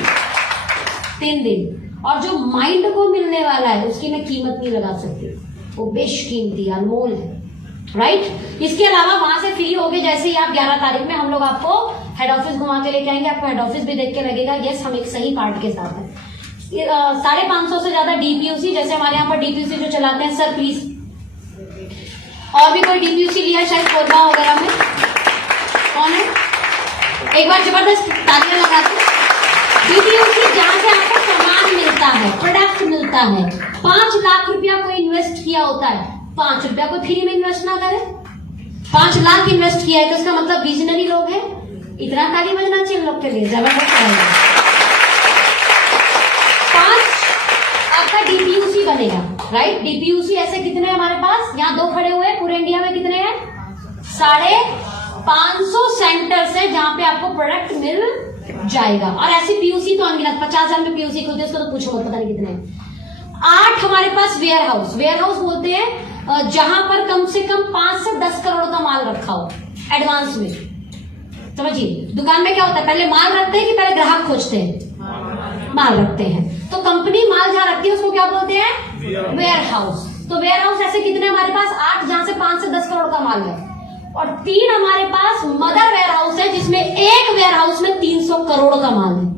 3 दिन। और जो माइंड को मिलने वाला है उसकी मैं कीमत नहीं लगा सकती, वो बेशकीमती अनमोल है, राइट। इसके अलावा वहां से फ्री हो गए जैसे ही आप 11 तारीख में हम लोग आपको हेड ऑफिस घुमा के लेके आएंगे, आपको हेड ऑफिस भी देख के लगेगा यस हम एक सही पार्ट के साथ है। 550 से ज्यादा डीपीयूसी, जैसे हमारे यहाँ पर डीपीयूसी जो चलाते हैं, सर प्लीज। और भी कोई डीपीयूसी लिया शायद कोरबा वगैरह में? कौन है? एक बार जबरदस्त तालियां लगा दो। डीपीयूसी जहां से आपको सामान मिलता है, प्रोडक्ट मिलता है। 5 लाख रुपया कोई इन्वेस्ट किया होता है, 5 रुपया कोई फ्री में इन्वेस्ट ना करे। 5 लाख इन्वेस्ट किया है तो इसका मतलब विजनरी लोग हैं। इतना ताली बजना चाहिए लोग के लिए, जबरदस्त है। 5 आपका डीपीयूसी बनेगा, राइट। डीपीयूसी ऐसे कितने हैं हमारे पास? यहाँ 2 खड़े हुए, पूरे इंडिया में कितने हैं? 550 सेंटर्स है जहां पे आपको प्रोडक्ट मिल जाएगा। और ऐसी पीयूसी तो अनगिनत, 50,000 में पीयूसी खुलती है, उसको तो पूछो मत, पता नहीं कितने हैं। 8 हमारे पास वेयर हाउस बोलते हैं जहां पर कम से कम 5 से 10 करोड़ का माल रखा हो एडवांस में। समझिए, दुकान में क्या होता है, पहले माल रखते हैं कि पहले ग्राहक खोजते हैं? माल रखते हैं। तो कंपनी माल जहां रखती है उसको क्या बोलते हैं? Warehouse. तो वेयर हाउस ऐसे कितने हमारे पास? 8, जहां से 5 से 10 करोड़ का माल है। और 3 हमारे पास मदर वेयर हाउस है, जिसमें एक वेयर हाउस में 300 करोड़ का माल है।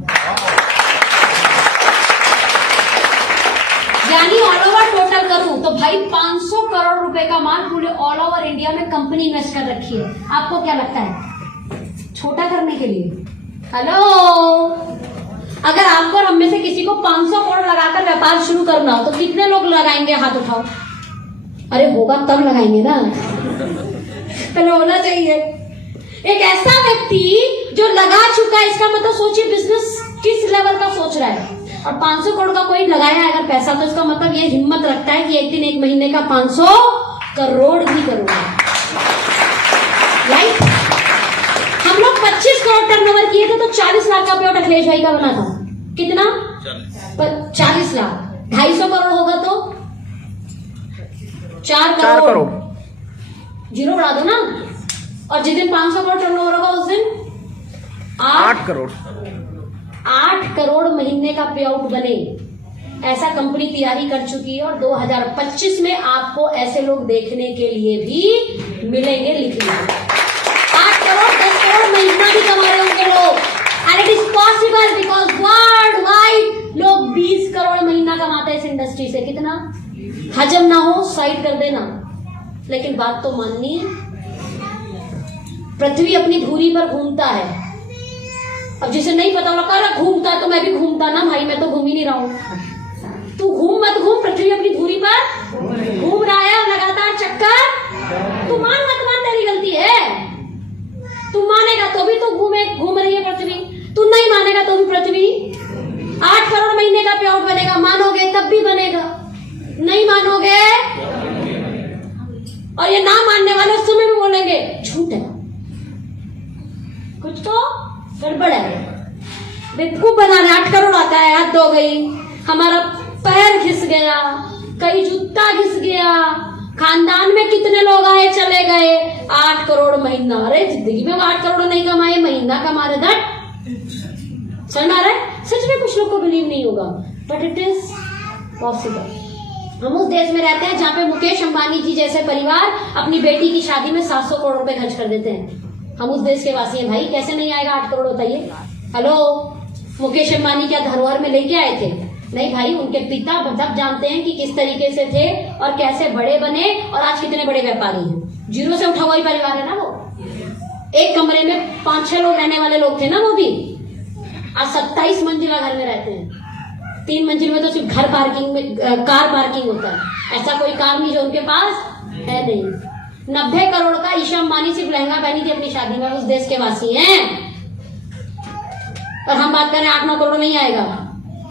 यानी ऑल ओवर टोटल करूं तो भाई 500 करोड़ रुपए का माल पूरे ऑल ओवर इंडिया में कंपनी इन्वेस्ट कर रखी है। आपको क्या लगता है? छोटा करने के लिए? हेलो, अगर आपको और हम में से किसी को 500 करोड़ लगाकर व्यापार शुरू करना हो तो कितने लोग लगाएंगे? हाथ उठाओ। अरे होगा तब लगाएंगे ना, पहले होना चाहिए। एक ऐसा व्यक्ति जो लगा चुका है, इसका मतलब सोचिए बिजनेस किस लेवल का सोच रहा है। और 500 करोड़ का कोई लगाया है अगर पैसा, तो इसका मतलब ये हिम्मत रखता है कि एक दिन एक महीने का 500 करोड़ भी करूंगा, राइट। हम लोग 25 करोड़ टर्नओवर किए थे तो 40 लाख का पेट अखिलेश भाई का बना था। कितना? 40 लाख। 250 करोड़ होगा तो 4 करोड़। जीरो उड़ा दो ना। और जिस दिन 500 करोड़ टर्नओवर होगा उस दिन 8 करोड़ 8 करोड़ महीने का पे आउट बने, ऐसा कंपनी तैयारी कर चुकी है। और 2025 में आपको ऐसे लोग देखने के लिए भी मिलेंगे। लिख लीजिए, 8 करोड़ 10 करोड़ महीना भी कमा रहे होंगे लोग। And it is possible because world wide लोग 20 करोड़ महीना कमाते हैं इस इंडस्ट्री से। कितना? हजम ना हो साइड कर देना, लेकिन बात तो माननी है। पृथ्वी अपनी धुरी पर घूमता है। अब जिसे नहीं पता लगता है घूमता है तो मैं भी घूमता ना भाई, मैं तो घूम ही नहीं रहा हूं। तू घूम मत घूम, पृथ्वी अपनी धुरी पर घूम रहा है लगातार चक्कर। तू मान मत मान, तेरी गलती है। तू मानेगा तो भी तो घूम रही है पृथ्वी, तू नहीं मानेगा तो भी पृथ्वी। 8 करोड़ महीने का पे आउट बनेगा, मानोगे तब भी बनेगा, नहीं मानोगे। और ये ना मानने वाले उस समय भी बोलेंगे झूठ है, कुछ तो गड़बड़ है, बेवकूफ बना रहे। 8 करोड़ आता है, हद हो गई, हमारा पैर घिस गया, कहीं जूता घिस गया, खानदान में कितने लोग आए चले गए। 8 करोड़ महीना, अरे जिंदगी में 8 करोड़ नहीं कमाए, महीना कमा रहे। दैट समझ आ रहा है? सच में कुछ लोग को बिलीव नहीं होगा, बट इट इज पॉसिबल। हम उस देश में रहते हैं जहाँ पे मुकेश अंबानी जी जैसे परिवार अपनी बेटी की शादी में 700 करोड़ रुपए खर्च कर देते हैं। हम उस देश के वासी हैं भाई, कैसे नहीं आएगा 8 करोड़ बताइए। हेलो, मुकेश अंबानी क्या धरोहर में लेके आए थे? नहीं भाई, उनके पिता जब जानते हैं कि किस तरीके से थे और कैसे बड़े बने और आज कितने बड़े व्यापारी हैं। जीरो से उठा हुआ ही परिवार है ना वो। एक कमरे में 5-6 लोग रहने वाले लोग थे ना वो भी। आज 27 मंजिला घर में रहते हैं। 3 मंजिल में तो सिर्फ घर पार्किंग में कार पार्किंग होता है, ऐसा कोई कार नहीं जो उनके पास है नहीं। 90 करोड़ का ईशा अंबानी सिर्फ लहंगा पहनी थी अपनी शादी में। उस देश के वासी हैं और हम बात करें 8-9 करोड़ नहीं आएगा।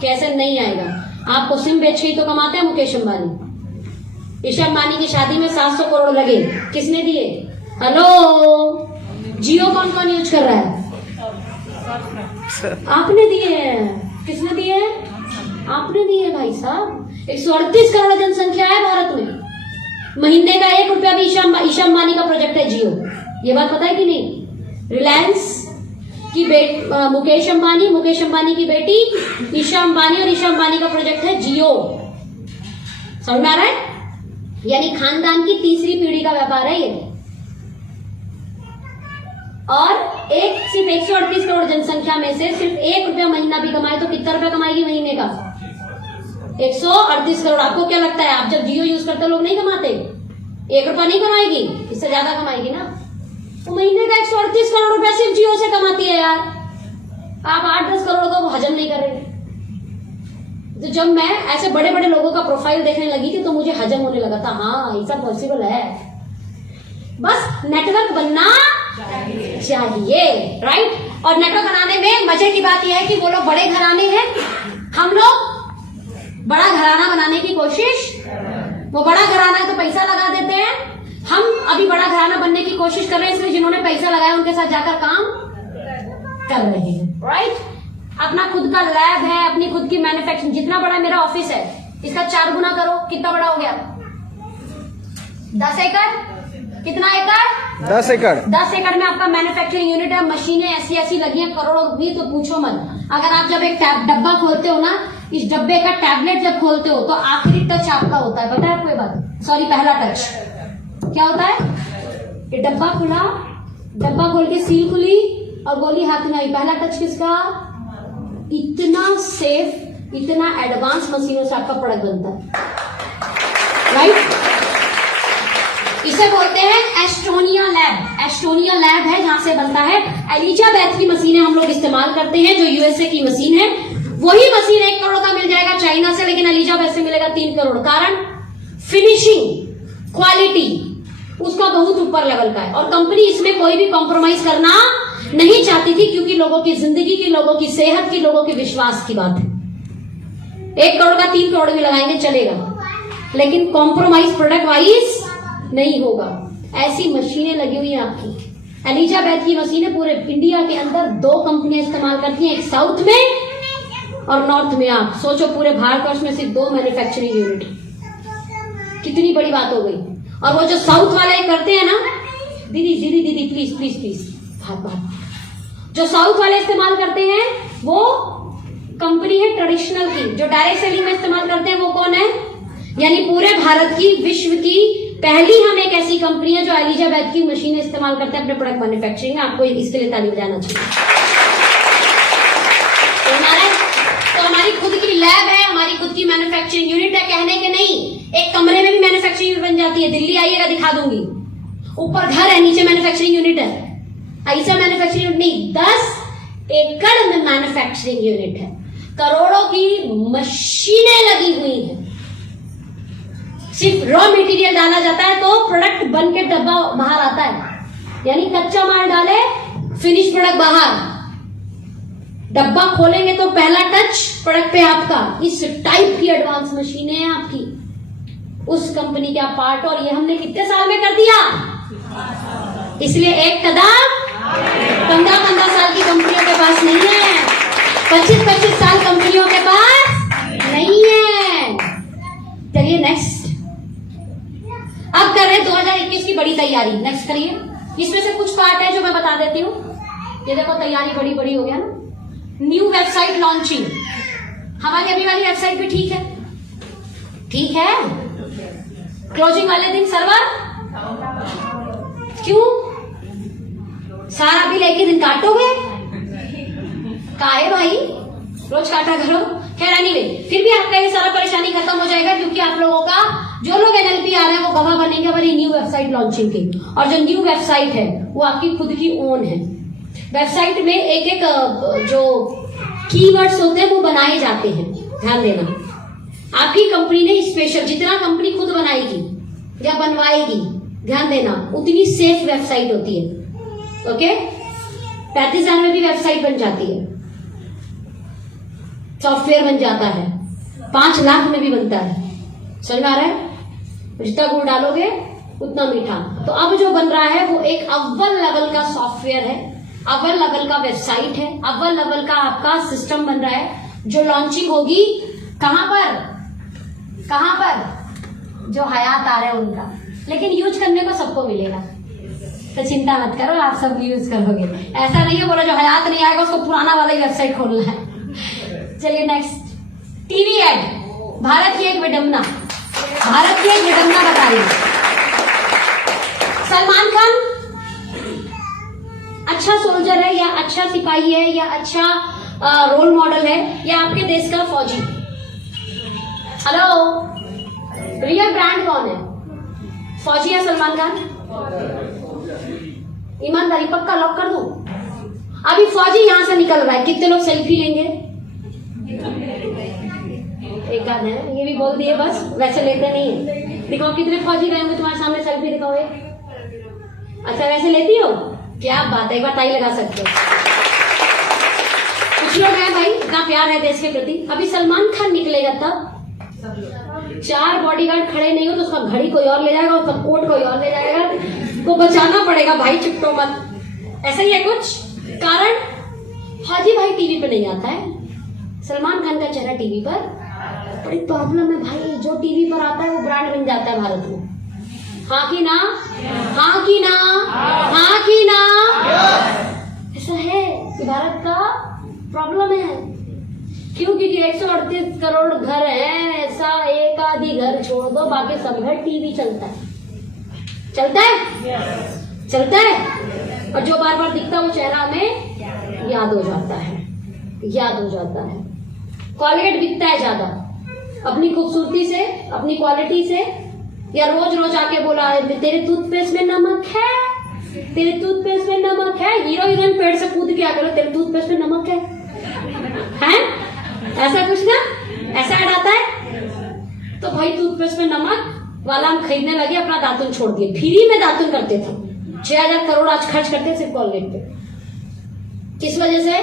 कैसे नहीं आएगा? आपको सिम बेच के ही तो कमाते हैं मुकेश अंबानी। ईशा अंबानी की शादी में 700 करोड़ लगे, किसने दिए? हेलो, जियो कौन कौन यूज कर रहा है? आपने दिए हैं। किसने दिए हैं? आपने दिए भाई साहब। 138 करोड़ जनसंख्या है भारत में। महीने का 1 रुपया भी ईशा अंबानी का प्रोजेक्ट है जियो। ये बात पता है कि नहीं? रिलायंस की मुकेश अंबानी की बेटी ईशा अंबानी और ईशा अंबानी का प्रोजेक्ट है जियो। समझ में आ रहा है? यानी खानदान की तीसरी पीढ़ी का व्यापार है ये। और सिर्फ 138 करोड़ जनसंख्या में से सिर्फ 1 रुपया महीना भी कमाए तो कितना रुपया कमाएगी महीने का? 138 करोड़। आपको क्या लगता है, आप जब जियो यूज करते लोग नहीं कमाते? 1 रुपया नहीं कमाएगी, इससे ज्यादा कमाएगी ना। तो महीने का 138 करोड़ रुपया सिर्फ जियो से कमाती है यार। आप 8-10 करोड़ को हजम नहीं कर रहे। तो जब मैं ऐसे बड़े बड़े लोगों का प्रोफाइल देखने लगी थी तो मुझे हजम होने लगा था। हाँ, ये सब पॉसिबल है। बस नेटवर्क बनना चाहिए, राइट? और नेटवर्क बनाने में मजे की बात यह है कि वो लोग बड़े घराने हैं, हम लोग बड़ा घराना बनाने की कोशिश। वो बड़ा घराना है तो पैसा लगा देते हैं। हम अभी बड़ा घराना बनने की कोशिश कर रहे हैं, इसलिए जिन्होंने पैसा लगाया उनके साथ जाकर काम कर रहे हैं, राइट? अपना खुद का लैब है, अपनी खुद की मैन्युफैक्चरिंग। जितना बड़ा मेरा ऑफिस है इसका 4 गुना करो, कितना बड़ा हो गया? 10 एकड़। कितना एकड़? 10 एकड़। 10 एकड़ में आपका मैन्युफैक्चरिंग यूनिट है। मशीनें ऐसी ऐसी लगी हैं, करोड़ों भी, तो पूछो मत। अगर आप जब एक डब्बा खोलते हो ना, इस डब्बे का टैबलेट जब खोलते हो तो आखिरी टच आपका होता है। पता है आपको ये बात? सॉरी, पहला टच क्या होता है? ये डब्बा खुला, डब्बा खोल के सील खुली और गोली हाथ में आई, पहला टच किसका? इतना सेफ, इतना एडवांस मशीनों से आपका प्रोडक्ट बनता है, राइट? इसे बोलते हैं एस्टोनिया लैब। एस्टोनिया लैब है जहां से बनता है। एलिजाबेथ की मशीनें हम लोग इस्तेमाल करते हैं, जो यूएसए की मशीन है। वही मशीन 1 करोड़ का मिल जाएगा चाइना से, लेकिन एलिजाबेथ से मिलेगा 3 करोड़। कारण फिनिशिंग, क्वालिटी उसका बहुत ऊपर लेवल का है। और कंपनी इसमें कोई भी कॉम्प्रोमाइज करना नहीं चाहती थी, क्योंकि लोगों की जिंदगी की, लोगों की सेहत की, लोगों के विश्वास की बात है। 1 करोड़ का 3 करोड़ भी लगाएंगे चलेगा, लेकिन कॉम्प्रोमाइज प्रोडक्ट वाइज नहीं होगा। ऐसी मशीनें लगी हुई हैं आपकी। एलिजाबेथ की मशीनें पूरे इंडिया के अंदर 2 कंपनियां इस्तेमाल करती हैं, एक साउथ में और नॉर्थ में। आप सोचो पूरे भारतवर्ष में सिर्फ 2 मैन्युफैक्चरिंग यूनिट, कितनी बड़ी बात हो गई। और वो जो साउथ वाले करते हैं ना, दीदी दीदी दीदी प्लीज प्लीज प्लीज, जो साउथ वाले इस्तेमाल करते हैं वो कंपनी है ट्रेडिशनल की। जो डायरेक्ट सेलिंग में इस्तेमाल करते हैं वो कौन है? यानी पूरे भारत की, विश्व की पहली हम एक ऐसी कंपनी है जो एलिजाबेथ की मशीनें इस्तेमाल करते हैं अपने प्रोडक्ट मैन्युफैक्चरिंग में। आपको इसके लिए ताली बजाना चाहिए। तो हमारी खुद की लैब है, हमारी खुद की मैन्युफैक्चरिंग यूनिट है। कहने के नहीं, एक कमरे में भी मैन्युफैक्चरिंग यूनिट बन जाती है। दिल्ली आइएगा दिखा दूंगी। ऊपर घर है, नीचे मैन्युफैक्चरिंग यूनिट है। ऐसा मैन्युफैक्चरिंग यूनिट नहीं, 10 एकड़ में मैन्युफैक्चरिंग यूनिट है। करोड़ों की मशीनें लगी हुई हैं। सिर्फ रॉ मटेरियल डाला जाता है तो प्रोडक्ट बन के डब्बा बाहर आता है। यानी कच्चा माल डाले, फिनिश प्रोडक्ट बाहर। डब्बा खोलेंगे तो पहला टच प्रोडक्ट पे आपका। इस टाइप की एडवांस मशीनें हैं आपकी, उस कंपनी के आप पार्ट। और ये हमने कितने साल में कर दिया? इसलिए एक कदम 15-15 साल की कंपनियों के पास नहीं है, 25-25 साल कंपनियों के पास नहीं है। चलिए नेक्स्ट। अब कर रहे हैं 2021 की बड़ी तैयारी। नेक्स्ट करिए। इसमें से कुछ पार्ट है जो मैं बता देती हूँ। ये देखो तैयारी बड़ी बड़ी हो गया ना। New website launching. हमारी अभी वाली वेबसाइट भी ठीक है, ठीक है। क्लोजिंग वाले दिन सर्वर क्यों? सारा बिल एक ही दिन काटोगे? काहे भाई, रोज काटा करो। खैर एनीवे, फिर भी आपका ये सारा परेशानी खत्म हो जाएगा, क्योंकि आप लोगों का जो लोग एनएलपी आ रहे हैं वो गवाह बनेंगे हमारी न्यू वेबसाइट लॉन्चिंग की। और जो न्यू वेबसाइट है वो आपकी खुद की ओन है। वेबसाइट में एक एक जो कीवर्ड्स होते हैं वो बनाए जाते हैं, ध्यान देना। आपकी कंपनी ने स्पेशल, जितना कंपनी खुद बनाएगी या बनवाएगी, ध्यान देना, उतनी सेफ वेबसाइट होती है। ओके, 35,000 में भी वेबसाइट बन जाती है, सॉफ्टवेयर बन जाता है, 5 लाख में भी बनता है। समझ में आ रहा है? जितना गुड़ डालोगे उतना मीठा। तो अब जो बन रहा है वो एक अव्वल लेवल का सॉफ्टवेयर है, अव्वल लेवल का वेबसाइट है, अव्वल लेवल का आपका सिस्टम बन रहा है, जो लॉन्चिंग होगी कहां पर? कहां पर? जो हयात आ रहे हैं उनका। लेकिन यूज करने को सबको मिलेगा, तो चिंता मत करो, आप सब यूज करोगे। ऐसा नहीं है बोला जो हयात नहीं आएगा उसको पुराना वाला ही वेबसाइट खोलना है। चलिए नेक्स्ट, टीवी एड। भारत की एक विडंबना, भारत की एक विडंबना बताइए। सलमान खान अच्छा सोल्जर है या अच्छा सिपाही है या अच्छा रोल मॉडल है या आपके देश का फौजी? हेलो, रियल ब्रांड कौन है, फौजी या सलमान खान? ईमानदारी पक्का लॉक कर दूं? अभी फौजी यहां से निकल रहा है, कितने लोग सेल्फी लेंगे? एक आध है, ये भी बोल दिए बस, वैसे लेते नहीं है। दिखाओ कितने फौजी गए होंगे तुम्हारे सामने, सेल्फी दिखाओ। अच्छा वैसे लेती हो? क्या बात है, एक बार ताली लगा सकते हो। कुछ लोग हैं भाई, इतना प्यार है देश के प्रति। अभी सलमान खान निकलेगा तब 4 बॉडीगार्ड खड़े नहीं हो तो उसका घड़ी कोई और ले जाएगा, उसका कोट कोई और ले जाएगा, को बचाना पड़ेगा भाई, चिपटो मत। ऐसा ही है कुछ कारण। फौजी भाई टीवी पे नहीं आता है, सलमान खान का चेहरा टीवी पर, बड़ी प्रॉब्लम है भाई। जो टीवी पर आता है वो ब्रांड बन जाता है भारत में। हाँ कि ना? हाँ कि ना? हाँ कि ना? ऐसा है कि भारत का प्रॉब्लम है। क्यों? क्योंकि 138 करोड़ घर है, ऐसा एक आधी घर छोड़ दो, बाकी सब घर टीवी चलता है। चलता है? चलता है। और जो बार बार दिखता है वो चेहरा हमें याद हो जाता है, याद हो जाता है। कॉलगेट बिकता है ज्यादा अपनी खूबसूरती से, अपनी क्वालिटी से, या रोज रोज आके बोला तेरे टूथपेस्ट में नमक है, तेरे टूथपेस्ट में नमक है। हीरो हीरोइन पेड़ से कूद के आकर तेरे टूथपेस्ट में नमक है, हैं? ऐसा कुछ ना, ऐसा ऐड आता है। तो भाई टूथपेस्ट में नमक वाला हम खरीदने लगे, अपना दातुन छोड़ दिए। फ्री में दातुन करते थे, 6,000 करोड़ आज खर्च करते हैं सिर्फ कॉलगेट पे। किस वजह से?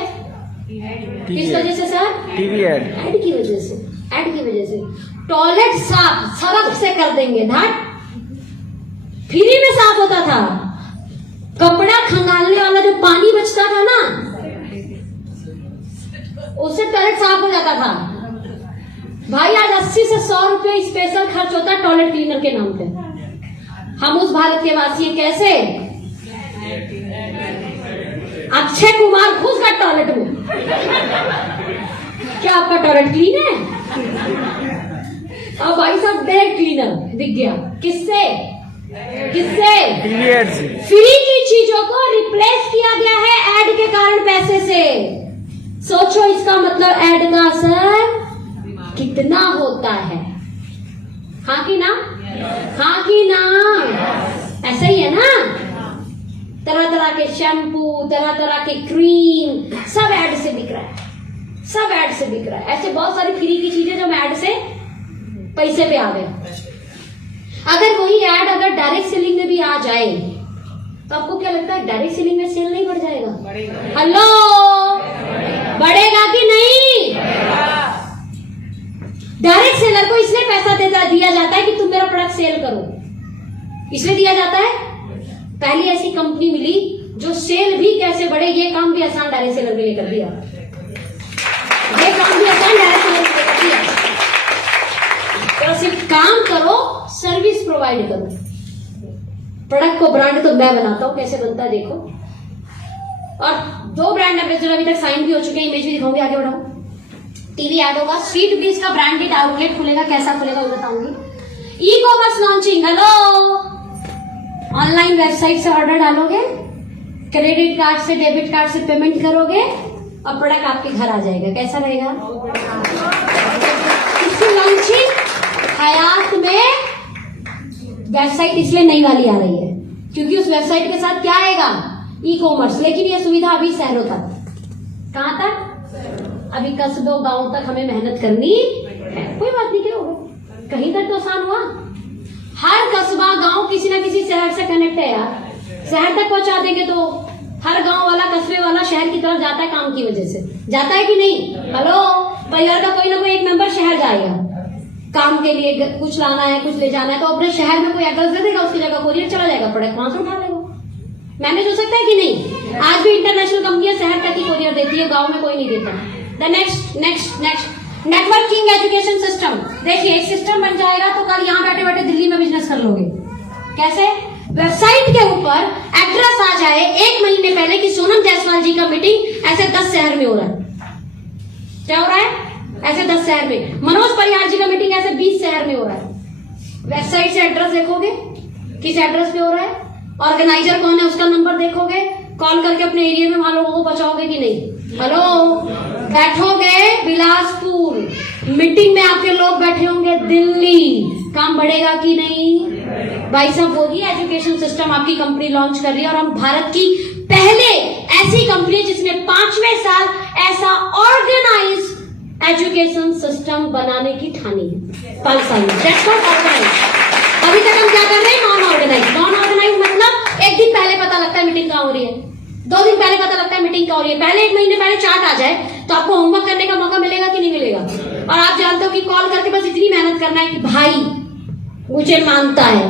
किस वजह से सर? TV ad. एड की वजह से, एड की वजह से। टॉयलेट साफ सरफ से कर देंगे, धाट फ्री में साफ होता था। कपड़ा खंगालने वाला जो पानी बचता था ना, उससे टॉयलेट साफ हो जाता था। भाई आज 80 से 100 रुपए स्पेशल खर्च होता है टॉयलेट क्लीनर के नाम पे। हम उस भारत के वासी हैं। कैसे? अक्षय कुमार घुस गया टॉयलेट में। क्या आपका टॉयलेट क्लीन है? अब भाई साहब डायरेक्ट क्लीनर दिख गया। किससे? किससे? टीवी एड से। फ्री की चीजों को रिप्लेस किया गया है एड के कारण, पैसे से। सोचो इसका मतलब एड का असर कितना होता है। हाँ कि ना? हाँ कि ना? ऐसा ही है ना? तरह तरह के शैम्पू, तरह तरह के क्रीम, सब ऐड से बिक रहा है, सब ऐड से बिक रहा है। ऐसे बहुत सारी फ्री की चीजें जो ऐड से पैसे पे आ गए। अगर वही ऐड अगर डायरेक्ट सेलिंग में भी आ जाए तो आपको क्या लगता है डायरेक्ट सेलिंग में सेल नहीं बढ़ जाएगा? हेलो, बढ़ेगा कि नहीं? डायरेक्ट सेलर को इसलिए पैसा दिया जाता है कि तुम मेरा प्रोडक्ट सेल करो, इसलिए दिया जाता है। पहली ऐसी कंपनी मिली जो सेल भी कैसे बढ़े ये काम भी आसान डायरेक्ट सेलर के लिए कर दिया। ये काम भी आसान डायरेक्ट सेलर के लिए कर दिया। तो सिर्फ काम करो, सर्विस प्रोवाइड करो। प्रोडक्ट को ब्रांड तो मैं बनाता हूं, कैसे बनता है देखो। और 2 ब्रांड एम्बेसडर अभी तक साइन भी हो चुके हैं, इमेज भी दिखाऊंगी, आगे बढ़ाओ। टीवी ऐड होगा, स्वीट बीज का ब्रांडेड आउटलेट खुलेगा, कैसा खुलेगा वो बताऊंगी। E commerce launching, hello, online website से ऑर्डर डालोगे, क्रेडिट कार्ड से डेबिट कार्ड से पेमेंट करोगे और प्रोडक्ट आपके घर आ जाएगा। कैसा रहेगा? इसकी लॉन्चिंग हयात में वेबसाइट इसलिए नई वाली आ रही है क्योंकि उस वेबसाइट के साथ क्या आएगा? E commerce. लेकिन ये सुविधा अभी शहरों तक, कहां तक? अभी कस्बों गांव तक हमें मेहनत करनी है। कोई बात नहीं, क्या होगा, कहीं तक तो आसान हुआ। हर कस्बा गांव किसी ना किसी शहर से कनेक्ट है यार। शहर तक पहुंचा देंगे तो हर गांव वाला, कस्बे वाला शहर की तरफ जाता है काम की वजह से, जाता है कि नहीं? हेलो, परिवार का कोई ना कोई एक मेंबर शहर जाएगा काम के लिए, कुछ लाना है, कुछ ले जाना है, तो अपने शहर में कोई एड्रेस दे देगा, उसकी जगह कोरियर चला जाएगा, प्रोडक्ट वहां से उठा लेगा। मैनेज हो सकता है कि नहीं? आज भी इंटरनेशनल कंपनियां शहर तक ही कोरियर देती है, गांव में कोई नहीं देता। The next networking education system. देखिए, एक सिस्टम बन जाएगा तो कल यहाँ बैठे बैठे दिल्ली में बिजनेस कर लोगे। कैसे? वेबसाइट के ऊपर एड्रेस आ जाए 1 महीने पहले कि सोनम जायसवाल जी का मीटिंग ऐसे 10 शहर में हो रहा है। क्या हो रहा है? ऐसे 10 शहर में। मनोज परिहार जी का मीटिंग ऐसे 20 शहर में हो रहा है। वेबसाइट से एड्रेस देखोगे, किस एड्रेस पे हो रहा है, ऑर्गेनाइजर कौन है उसका नंबर देखोगे, कॉल करके अपने एरिया में वहां लोगों को पहुंचाओगे कि नहीं? हेलो, बैठोगे बिलासपुर, मीटिंग में आपके लोग बैठे होंगे दिल्ली, काम बढ़ेगा कि नहीं? भाई साहब, बोलिए, एजुकेशन सिस्टम आपकी कंपनी लॉन्च कर रही है और हम भारत की पहले ऐसी कंपनी जिसने 5वें साल ऐसा ऑर्गेनाइज एजुकेशन सिस्टम बनाने की ठानी है। 5 साल में। That's not organized। अभी तक हम क्या कर रहे हैं? नॉन ऑर्गेनाइज मतलब एक दिन पहले पता लगता है मीटिंग कहाँ हो रही है, 2 दिन पहले पता लगता है मीटिंग कहाँ हो रही है, पहले 1 महीने पहले चार्ट आ जाए तो आपको होमवर्क करने का मौका मिलेगा कि नहीं मिलेगा? और आप जानते हो कि कॉल करके बस इतनी मेहनत करना है कि भाई मुझे मानता है,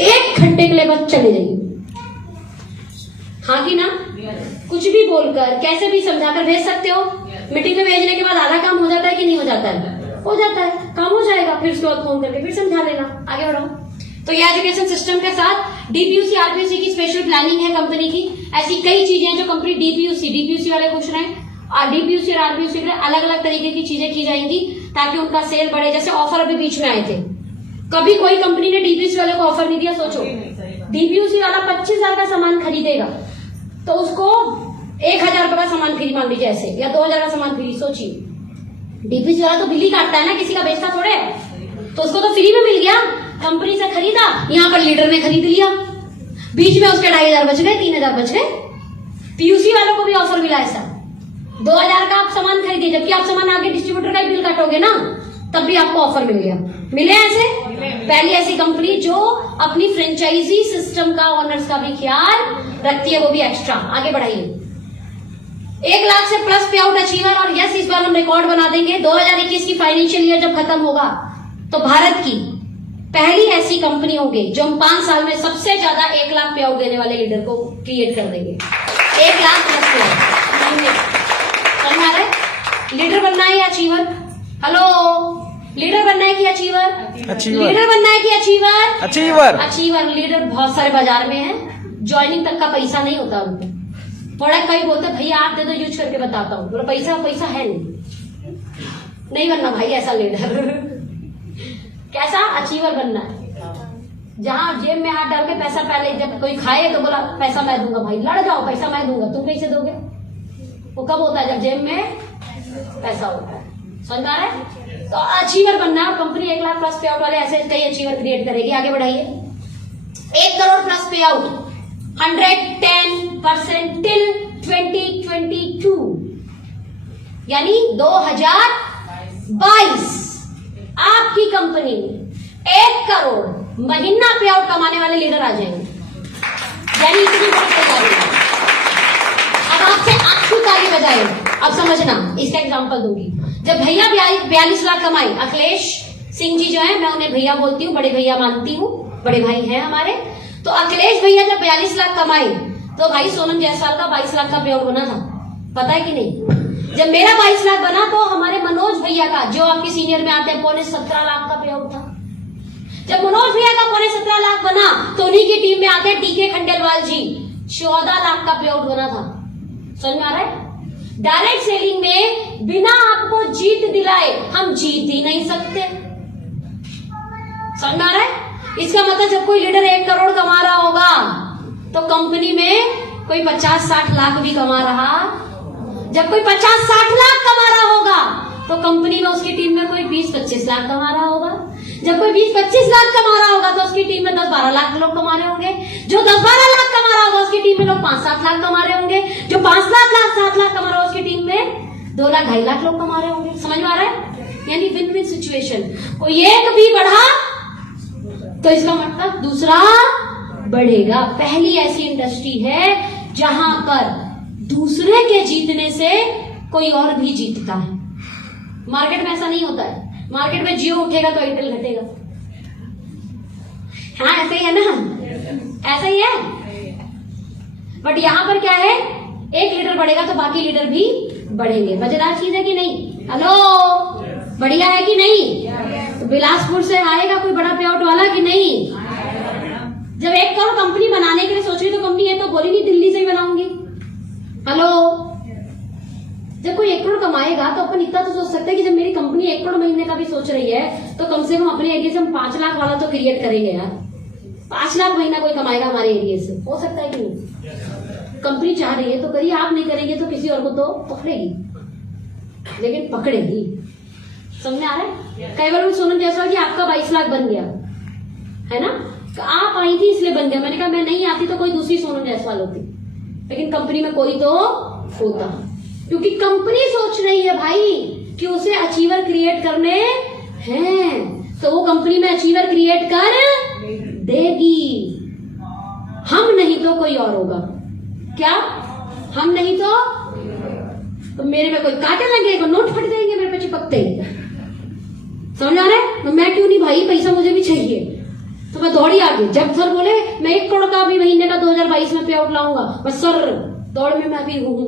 1 घंटे के लिए बस चले जाइए। हाँ कि ना? कुछ भी बोलकर, कैसे भी समझाकर भेज सकते हो। मीटिंग में भेजने के बाद आधा काम हो जाता है कि नहीं हो जाता है? हो जाता है, काम हो जाएगा, फिर उसके बाद फोन करके फिर समझा लेना, आगे बढ़ो। तो ये एजुकेशन सिस्टम के साथ डीपीयूसी आरपीयूसी की स्पेशल प्लानिंग है कंपनी की। ऐसी कई चीजें हैं जो कंपनी डीपीयूसी वाले पूछ रहे हैं, और डीपीयूसी और आरपीयूसी के लिए अलग अलग तरीके की चीजें की जाएंगी ताकि उनका सेल बढ़े। जैसे ऑफर अभी बीच में आए थे, कभी कोई कंपनी ने डीपीयूसी वाले को ऑफर नहीं दिया। सोचो, डीपीयूसी वाला 25,000 का सामान खरीदेगा तो उसको 1,000 रुपए का सामान फ्री मान लीजिए ऐसे, या 2,000 का सामान फ्री। सोचिए, डीपीयूसी वाला तो बिल ही काटता है ना, किसी का बेचता थोड़े, तो उसको तो फ्री में मिल गया। कंपनी से खरीदा, यहाँ पर लीडर ने खरीद लिया, बीच में उसके 2,500 बच गए, 3,000 बच गए। पीयूसी वालों को भी ऑफर मिला ऐसा, 2,000 का आप सामान खरीदिए, जबकि आप सामान आगे डिस्ट्रीब्यूटर का ही बिल काटोगे ना, तब भी आपको ऑफर मिल गया। मिले ऐसे? पहली ऐसी कंपनी जो अपनी फ्रेंचाइजी सिस्टम का, ऑनर्स का भी ख्याल रखती है, वो भी एक्स्ट्रा। आगे बढ़ाइए। 1 लाख से प्लस पे आउट अचीवर, और यस, इस बार हम रिकॉर्ड बना देंगे। 2021 की फाइनेंशियल ईयर जब खत्म होगा तो भारत की पहली ऐसी कंपनी होगी जो हम 5 साल में सबसे ज्यादा 1 लाख पे आउट देने वाले लीडर को क्रिएट कर देंगे। 1 लाख प्लस पे आउट। समझ आ रहा है? लीडर बनना है या अचीवर? हेलो, लीडर बनना है कि अचीवर? लीडर बनना है कि अचीवर? अचीवर। लीडर बहुत सारे बाजार में है, ज्वाइनिंग तक का पैसा नहीं होता उनको। प्रोडक्ट का ही बोलते भैया आप दे दो, यूज करके बताता हूँ, बोला पैसा है नहीं बनना भाई ऐसा लीडर। कैसा? अचीवर बनना है। जहां जेब में हाथ डाल के पैसा, पहले जब कोई खाए तो बोला पैसा मैं दूंगा, भाई लड़ जाओ, पैसा मैं दूंगा, तुम कैसे दोगे? वो कब होता है? जब जेब में पैसा होता है। समझ आ रहा है? तो अचीवर बनना है। कंपनी 1 लाख प्लस पे आउट वाले ऐसे कई अचीवर क्रिएट करेगी। आगे बढ़ाइए। 1 करोड़ प्लस पे आउट, 110% टिल 2022, यानी 2022 आपकी कंपनी में 1 करोड़ महीना पे आउट कमाने वाले लीडर आ जाएंगे। यानी इतनी बड़ी तैयारी। अब आपसे आंसू ताली बजाए, अब समझना, इसका एग्जांपल दूंगी। जब भैया 42 लाख कमाए, अखिलेश सिंह जी जो है, मैं उन्हें भैया बोलती हूँ, बड़े भैया मानती हूँ, बड़े भाई हैं हमारे। तो अखिलेश भैया जब 42 लाख कमाए तो भाई सोनम जायसवाल का 22 लाख का पे आउट बना था, पता है कि नहीं? जब मेरा 22 लाख बना तो हमारे मनोज भैया का, जो आपके सीनियर में आते हैं, 17.5 लाख का पे आउट था। जब मनोज भैया का 17.5 लाख बना तो उन्हीं की टीम में आते हैं टीके खंडेलवाल जी, 14 लाख का पे आउट बना था। समझ में आ रहा है? डायरेक्ट सेलिंग में बिना आपको जीत दिलाए हम जीत ही नहीं सकते। समझ में आ रहा है? इसका मतलब जब कोई लीडर 1 करोड़ कमा रहा होगा तो कंपनी में कोई 50-60 लाख भी कमा रहा। जब कोई 50-60 लाख कमा रहा होगा तो कंपनी में उसकी टीम में कोई 20-25 लाख कमा रहा होगा। जब कोई 20-25 लाख कमा रहा होगा तो उसकी टीम में 10-12 लाख लोग कमा रहे होंगे। जो 10-12 लाख कमा रहा होगा उसकी टीम में लोग 5-7 लाख कमा रहे होंगे। जो 5-7 लाख 7 लाख कमा रहा होगा उसकी टीम में 2 लाख 2.5 लाख लोग कमा रहे होंगे। समझ में आ रहा है? यानी विन विन सिचुएशन। कोई एक भी बढ़ा तो इसका मतलब दूसरा बढ़ेगा। पहली ऐसी इंडस्ट्री है जहां पर दूसरे के जीतने से कोई और भी जीतता है। मार्केट में ऐसा नहीं होता है। मार्केट में जियो उठेगा तो एयरटेल घटेगा। हाँ ऐसा ही है ना, ऐसा ही है। बट यहां पर क्या है, एक लीडर बढ़ेगा तो बाकी लीडर भी बढ़ेंगे। मजेदार चीज है कि नहीं? हेलो, बढ़िया है कि नहीं? तो बिलासपुर से आएगा कोई बड़ा पे आउट वाला कि नहीं? जब 1 करोड़ कंपनी बनाने के लिए सोच रही तो कंपनी है तो बोली नहीं दिल्ली से ही बनाऊंगी। हेलो, जब कोई 1 करोड़ कमाएगा तो अपन इतना तो सोच सकते हैं कि जब मेरी कंपनी 1 करोड़ महीने का भी सोच रही है तो कम से कम अपने एरिया से हम 5 लाख वाला तो क्रिएट करेंगे यार। 5 लाख महीना कोई कमाएगा हमारे एरिया से, हो सकता है कि नहीं? कंपनी चाह रही है तो करिए, आप नहीं करेंगे तो किसी और को तो पकड़ेगी, लेकिन पकड़ेगी। समझ में आ रहा है? कई बार सोनम जायसवाल कि आपका 22 लाख बन गया है ना, तो आप आई थी इसलिए बन गया। मैंने कहा मैं नहीं आती तो कोई दूसरी सोनम जायसवाल होती, लेकिन कंपनी में कोई तो होता, क्योंकि कंपनी सोच रही है भाई कि उसे अचीवर क्रिएट करने हैं, तो वो कंपनी में अचीवर क्रिएट कर देगी। हम नहीं तो कोई और होगा। क्या हम नहीं तो मेरे में कोई काटे लगेगा, नोट फट जाएंगे मेरे पे चिपकते ही। समझ आ रहा है? तो मैं क्यों नहीं भाई, पैसा मुझे भी चाहिए। तो मैं दौड़ी आगे। जब सर बोले मैं 1 करोड़ का भी महीने का 2022 में पे आउट लाऊंगा, बस सर दौड़ में मैं भी हूं।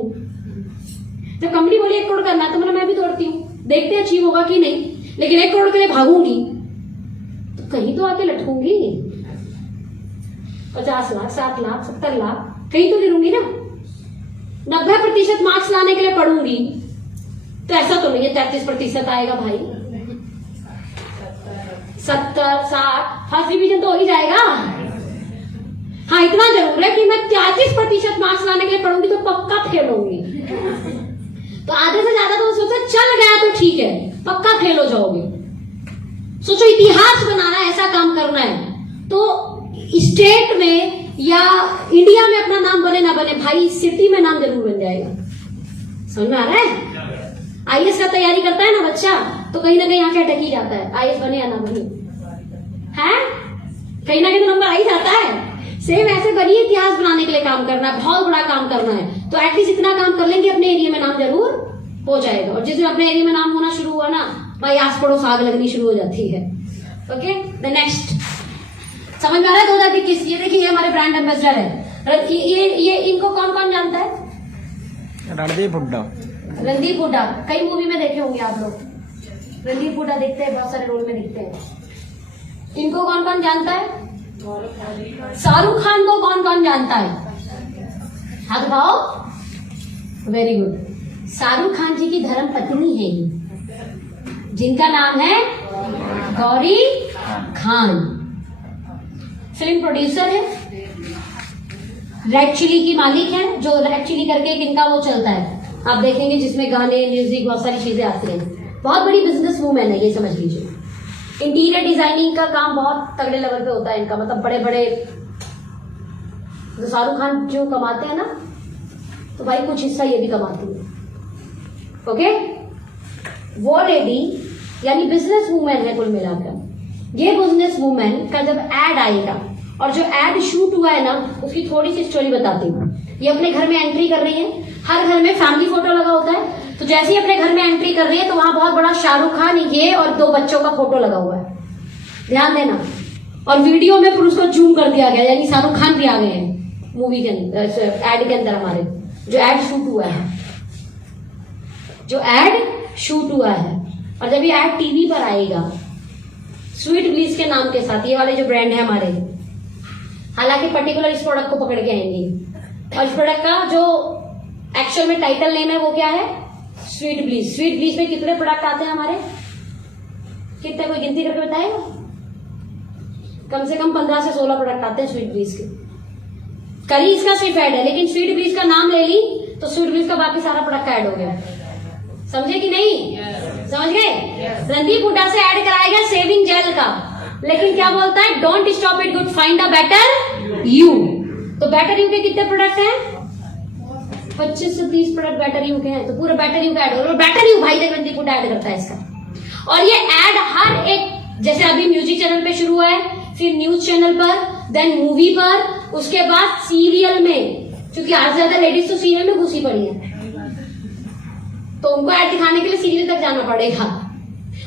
जब कंपनी बोली 1 करोड़ करना तो मैं भी दौड़ती हूँ, देखते अचीव होगा कि नहीं। लेकिन 1 करोड़ के लिए भागूंगी तो कहीं तो आके लटकूंगी। 50 लाख 60 लाख 70 लाख कहीं तो गिरूंगी ना। 90% मार्क्स लाने के लिए पढ़ूंगी तो ऐसा तो नहीं है 33% आएगा भाई। 70 60 फर्स्ट डिवीजन तो हो ही जाएगा। हाँ इतना जरूर है कि मैं 33% मार्क्स लाने के लिए पढ़ूंगी तो पक्का फेल होंगी। तो आधे से ज्यादा तो सोचा चल गया तो ठीक है, पक्का फेल हो जाओगे। सोचो इतिहास बनाना है, ऐसा काम करना है तो स्टेट में या इंडिया में अपना नाम बने ना बने, भाई सिटी में नाम जरूर बन जाएगा। समझ में आ रहा है? आईएएस का तैयारी करता है ना बच्चा तो कहीं ना कहीं आके अटक ही जाता है, आईएएस बने या ना बने, है कहीं ना कहीं तो नंबर आ ही जाता है। सेम ऐसे बनी इतिहास बनाने के लिए काम करना है, बहुत बड़ा काम करना है तो एटलीस्ट इतना काम कर लेंगे अपने एरिया में नाम जरूर हो जाएगा। और जिस दिन अपने एरिया में नाम होना शुरू हुआ ना, भाई आस पड़ोस आग लगनी शुरू हो जाती है। ओके द नेक्स्ट, समझ में आ रहा है? 2021 ये देखिए, ये हमारे ब्रांड एम्बेसडर है। ये इनको कौन कौन जानता है? रणदीप हुड्डा। रणदीप हुड्डा कई मूवी में देखे होंगे आप लोग। रणदीप हुड्डा दिखते हैं, बहुत सारे रोल में दिखते हैं। इनको कौन कौन जानता है? शाहरुख खान को कौन कौन जानता है? हाथ उठाओ। Very good. शाहरुख खान जी की धर्म पत्नी है ये, जिनका नाम है गौरी खान। फिल्म प्रोड्यूसर है, रेड चिली की मालिक है, जो रेड चिली करके इनका वो चलता है, आप देखेंगे जिसमें गाने म्यूजिक बहुत सारी चीजें आती हैं। बहुत बड़ी बिजनेस वूमेन है ये, समझ लीजिए। इंटीरियर डिजाइनिंग का काम बहुत तगड़े लेवल पे होता है इनका, मतलब बड़े बड़े जो शाहरुख खान जो कमाते हैं ना, तो भाई कुछ हिस्सा ये भी कमाती है। ओके, वो लेडी यानी बिजनेस वूमेन है कुल मिलाकर। ये बिजनेस वूमेन का जब एड आएगा, और जो एड शूट हुआ है ना, उसकी थोड़ी सी स्टोरी बताती हूँ। ये अपने घर में एंट्री कर रही है, हर घर में फैमिली फोटो लगा होता है, तो जैसे ही अपने घर में एंट्री कर रही है तो वहां बहुत बड़ा शाहरुख खान ये और 2 बच्चों का फोटो लगा हुआ है, ध्यान देना। और वीडियो में फिर उसको जूम कर दिया गया, यानी शाहरुख खान भी आ गए हैं मूवी के अंदर, एड के अंदर हमारे जो एड शूट हुआ है, जो एड शूट हुआ है। और जब ये एड टीवी पर आएगा स्वीट ब्लीस के नाम के साथ, ये वाले जो ब्रांड है हमारे, हालांकि पर्टिकुलर इस प्रोडक्ट को पकड़ के आएंगे, और इस प्रोडक्ट का जो एक्चुअल में टाइटल नेम है वो क्या है? Sweet bliss. स्वीट ब्लीस में कितने प्रोडक्ट आते हैं हमारे? कितने, कोई गिनती करके बताएगा? कम से कम 15 से 16 प्रोडक्ट आते हैं स्वीट ब्रीज के। कल ही इसका सिर्फ ऐड है, लेकिन स्वीट ब्रीज का नाम ले ली तो स्वीट ब्रीज का बाकी सारा प्रोडक्ट ऐड हो गया। समझे कि नहीं? समझ गए? रणदीप हुड्डा से ऐड कराएगा सेविंग जेल का, लेकिन क्या बोलता है? Don't stop it good, find a better you. तो बेटर यू के कितने प्रोडक्ट हैं? 25 से 30 प्रोडक्ट बेटर यू के हैं। तो पूरा बेटर यू का ऐड होगा। बेटर यू भाई देख रणदीप हुड्डा ऐड करता है इसका। और ये ऐड हर एक, जैसे अभी म्यूजिक चैनल पे शुरू हुआ है, फिर न्यूज चैनल पर, देन मूवी पर, उसके बाद सीरियल में, क्योंकि आज ज्यादा लेडीज तो सीरियल में घुसी पड़ी है, तो उनको ऐड दिखाने के लिए सीरियल तक जाना पड़ेगा।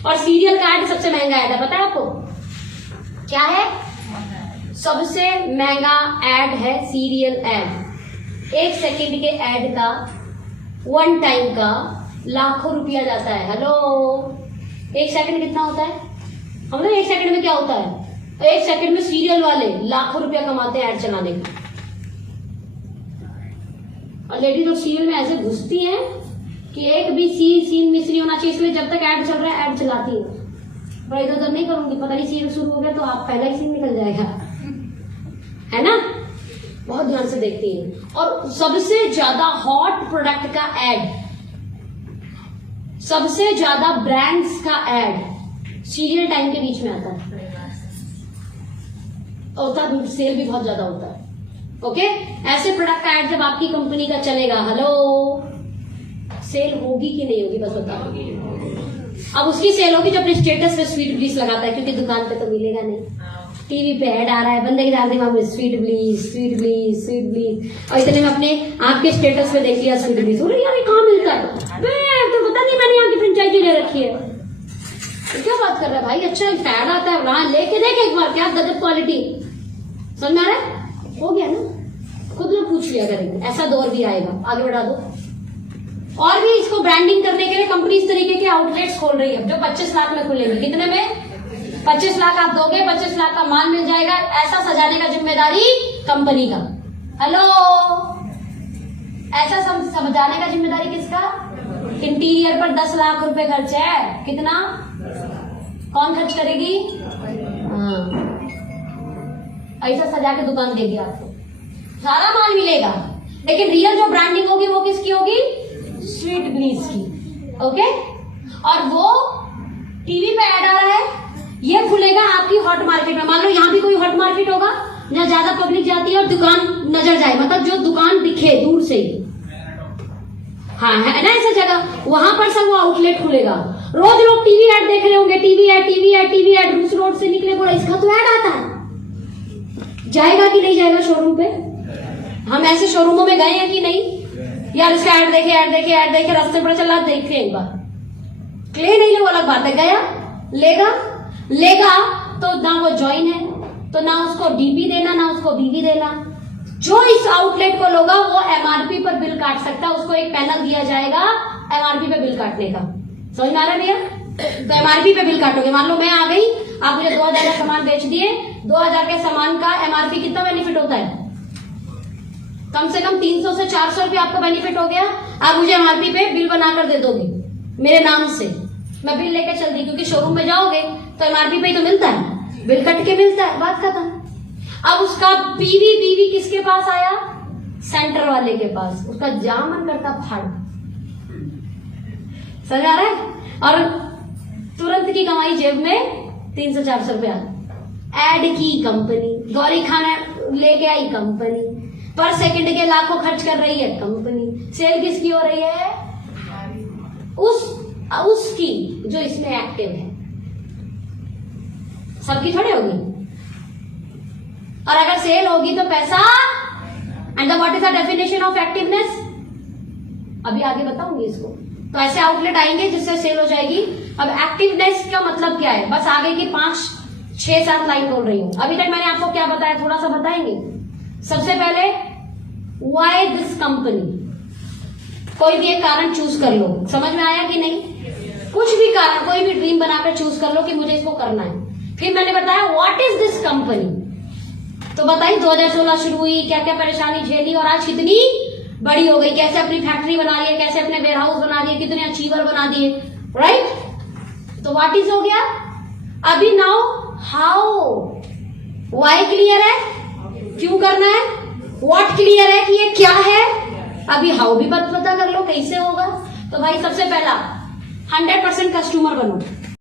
और सीरियल का ऐड सबसे महंगा ऐड है, पता है आपको क्या है? सबसे महंगा ऐड है सीरियल ऐड। 1 सेकंड के ऐड का, 1 टाइम का लाखों रुपया जाता है। हेलो, 1 सेकंड कितना होता है? हम लोग 1 सेकंड में क्या होता है? 1 सेकंड में सीरियल वाले लाखों रुपया कमाते हैं ऐड चलाने का। और लेडीज लोग सीरियल में ऐसे घुसती हैं कि एक भी सीन मिस नहीं होना चाहिए, इसलिए जब तक ऐड चल रहा है ऐड चलाती है। पर इधर उधर नहीं करूंगी, पता नहीं सीरियल शुरू हो गया तो आप पहला ही सीन निकल जाएगा, है ना? बहुत ध्यान से देखती है। और सबसे ज्यादा हॉट प्रोडक्ट का ऐड, सबसे ज्यादा ब्रांड्स का ऐड सीरियल टाइम के बीच में आता है। सेल भी बहुत ज्यादा होता है। ओके, ऐसे प्रोडक्ट का ऐड जब आपकी कंपनी का चलेगा, हेलो, सेल होगी कि नहीं होगी बस बताओ। अब उसकी सेल होगी जो अपने स्टेटस पे स्वीट ब्लीस लगाता है, क्योंकि दुकान पे तो मिलेगा नहीं। टीवी पे ऐड आ रहा है, बंदे के डाल दिमाग में sweet bliss, sweet bliss, sweet bliss, और इतने में अपने आपके स्टेटस पे देख लिया स्वीट ब्लीस। अरे यार ये कहाँ मिलता है? तो पता नहीं, मैंने यहाँ की फ्रेंचाइजी ले रखी है। तो क्या बात कर रहा है भाई? अच्छा ऐड आता है वहां, लेके देख एक बार, क्या गजब क्वालिटी। समझ में आ रहा है? हो गया ना? खुद लोग पूछ लिया करेंगे। ऐसा दौर भी आएगा, आगे बढ़ा दो। और भी इसको ब्रांडिंग करने के लिए कंपनी इस तरीके के आउटलेट्स खोल रही है जो 25 लाख में खुलेंगे। कितने में? 25 लाख आप दोगे, 25 लाख का माल मिल जाएगा। ऐसा सजाने का जिम्मेदारी कंपनी का। हेलो, ऐसा सजाने का जिम्मेदारी किसका? इंटीरियर पर 10 लाख रुपए खर्च है। कितना? कौन खर्च करेगी? हाँ, ऐसा सजा के दुकान देगी आपको, सारा माल मिलेगा। लेकिन रियल जो ब्रांडिंग होगी वो किसकी होगी? स्वीट ब्लीस की। ओके, और वो टीवी पे ऐड आ रहा है, ये खुलेगा आपकी हॉट मार्केट में। मान लो यहाँ भी कोई हॉट मार्केट होगा जहाँ ज्यादा पब्लिक जाती है और दुकान नजर जाए, मतलब जो दुकान दिखे दूर से ही, हाँ है ना ऐसा जगह, वहां पर सब वो आउटलेट खुलेगा। रोज लोग टीवी ऐड देख रहे होंगे, TV add, TV add, TV add. उस रोड से निकले बोला इसका तो ऐड आता है, जाएगा कि नहीं जाएगा शोरूम पे? हम ऐसे शोरूमों में गए हैं कि नहीं? यार इसका ऐड देखे, ऐड देखे, ऐड देखे, रास्ते पर चला, देखे एक बार, क्ले नहीं ले वो अलग बात है, गया लेगा तो ना वो ज्वाइन है, तो ना उसको डीपी देना, ना उसको बीवी देना। जो इस आउटलेट को लोगा वो एमआरपी पर बिल काट सकता है, उसको एक पैनल दिया जाएगा एमआरपी पे बिल काटने का। समझ में आ रहा है भैया? तो एमआरपी पे बिल काटोगे। मान लो मैं आ गई, आप मुझे 2000 का सामान बेच दिए, 2000 के सामान का एमआरपी कितना बेनिफिट होता है? कम से कम 300 से 400 रुपये आपको बेनिफिट हो गया। आप मुझे एमआरपी पे बिल बनाकर दे दोगे मेरे नाम से, मैं बिल लेकर चल दी, क्योंकि शोरूम में जाओगे तो एमआरपी पे ही तो मिलता है, बिल कट के मिलता है, बात खत्म। अब उसका बीवी किसके पास आया? सेंटर वाले के पास। उसका जामन करता फाड़, समझ आ रहा है? और तुरंत की कमाई जेब में 300-400 रुपया। एड की कंपनी, गौरी खाना लेके आई कंपनी, पर सेकंड के लाखों खर्च कर रही है कंपनी। सेल किसकी हो रही है? उसकी जो इसमें एक्टिव है, सबकी थोड़ी होगी। और अगर सेल होगी तो पैसा, and what is the definition of activeness, अभी आगे बताऊंगी इसको। तो ऐसे आउटलेट आएंगे जिससे सेल हो जाएगी। अब एक्टिवनेस का मतलब क्या है? बस आगे की 5, 6, 7 लाइन बोल रही हूं। अभी तक मैंने आपको क्या बताया, थोड़ा सा बताएंगे। सबसे पहले व्हाई दिस कंपनी, कोई भी एक कारण चूज कर लो। समझ में आया कि नहीं? कुछ भी कारण, कोई भी ड्रीम बनाकर चूज कर लो कि मुझे इसको करना है। फिर मैंने बताया व्हाट इज दिस कंपनी, तो बताइए 2016 शुरू हुई, क्या क्या परेशानी झेली और आज कितनी बड़ी हो गई, कैसे अपनी फैक्ट्री बना रही है, कैसे अपने वेयर हाउस बना रही है, कितने अचीवर बना दिए, राइट? तो व्हाट इज हो गया। अभी नाउ हाउ, वाई क्लियर है, क्यों करना है, व्हाट क्लियर है कि ये क्या है, अभी हाउ भी पता कर लो कैसे होगा। तो भाई सबसे पहला 100% कस्टमर बनो।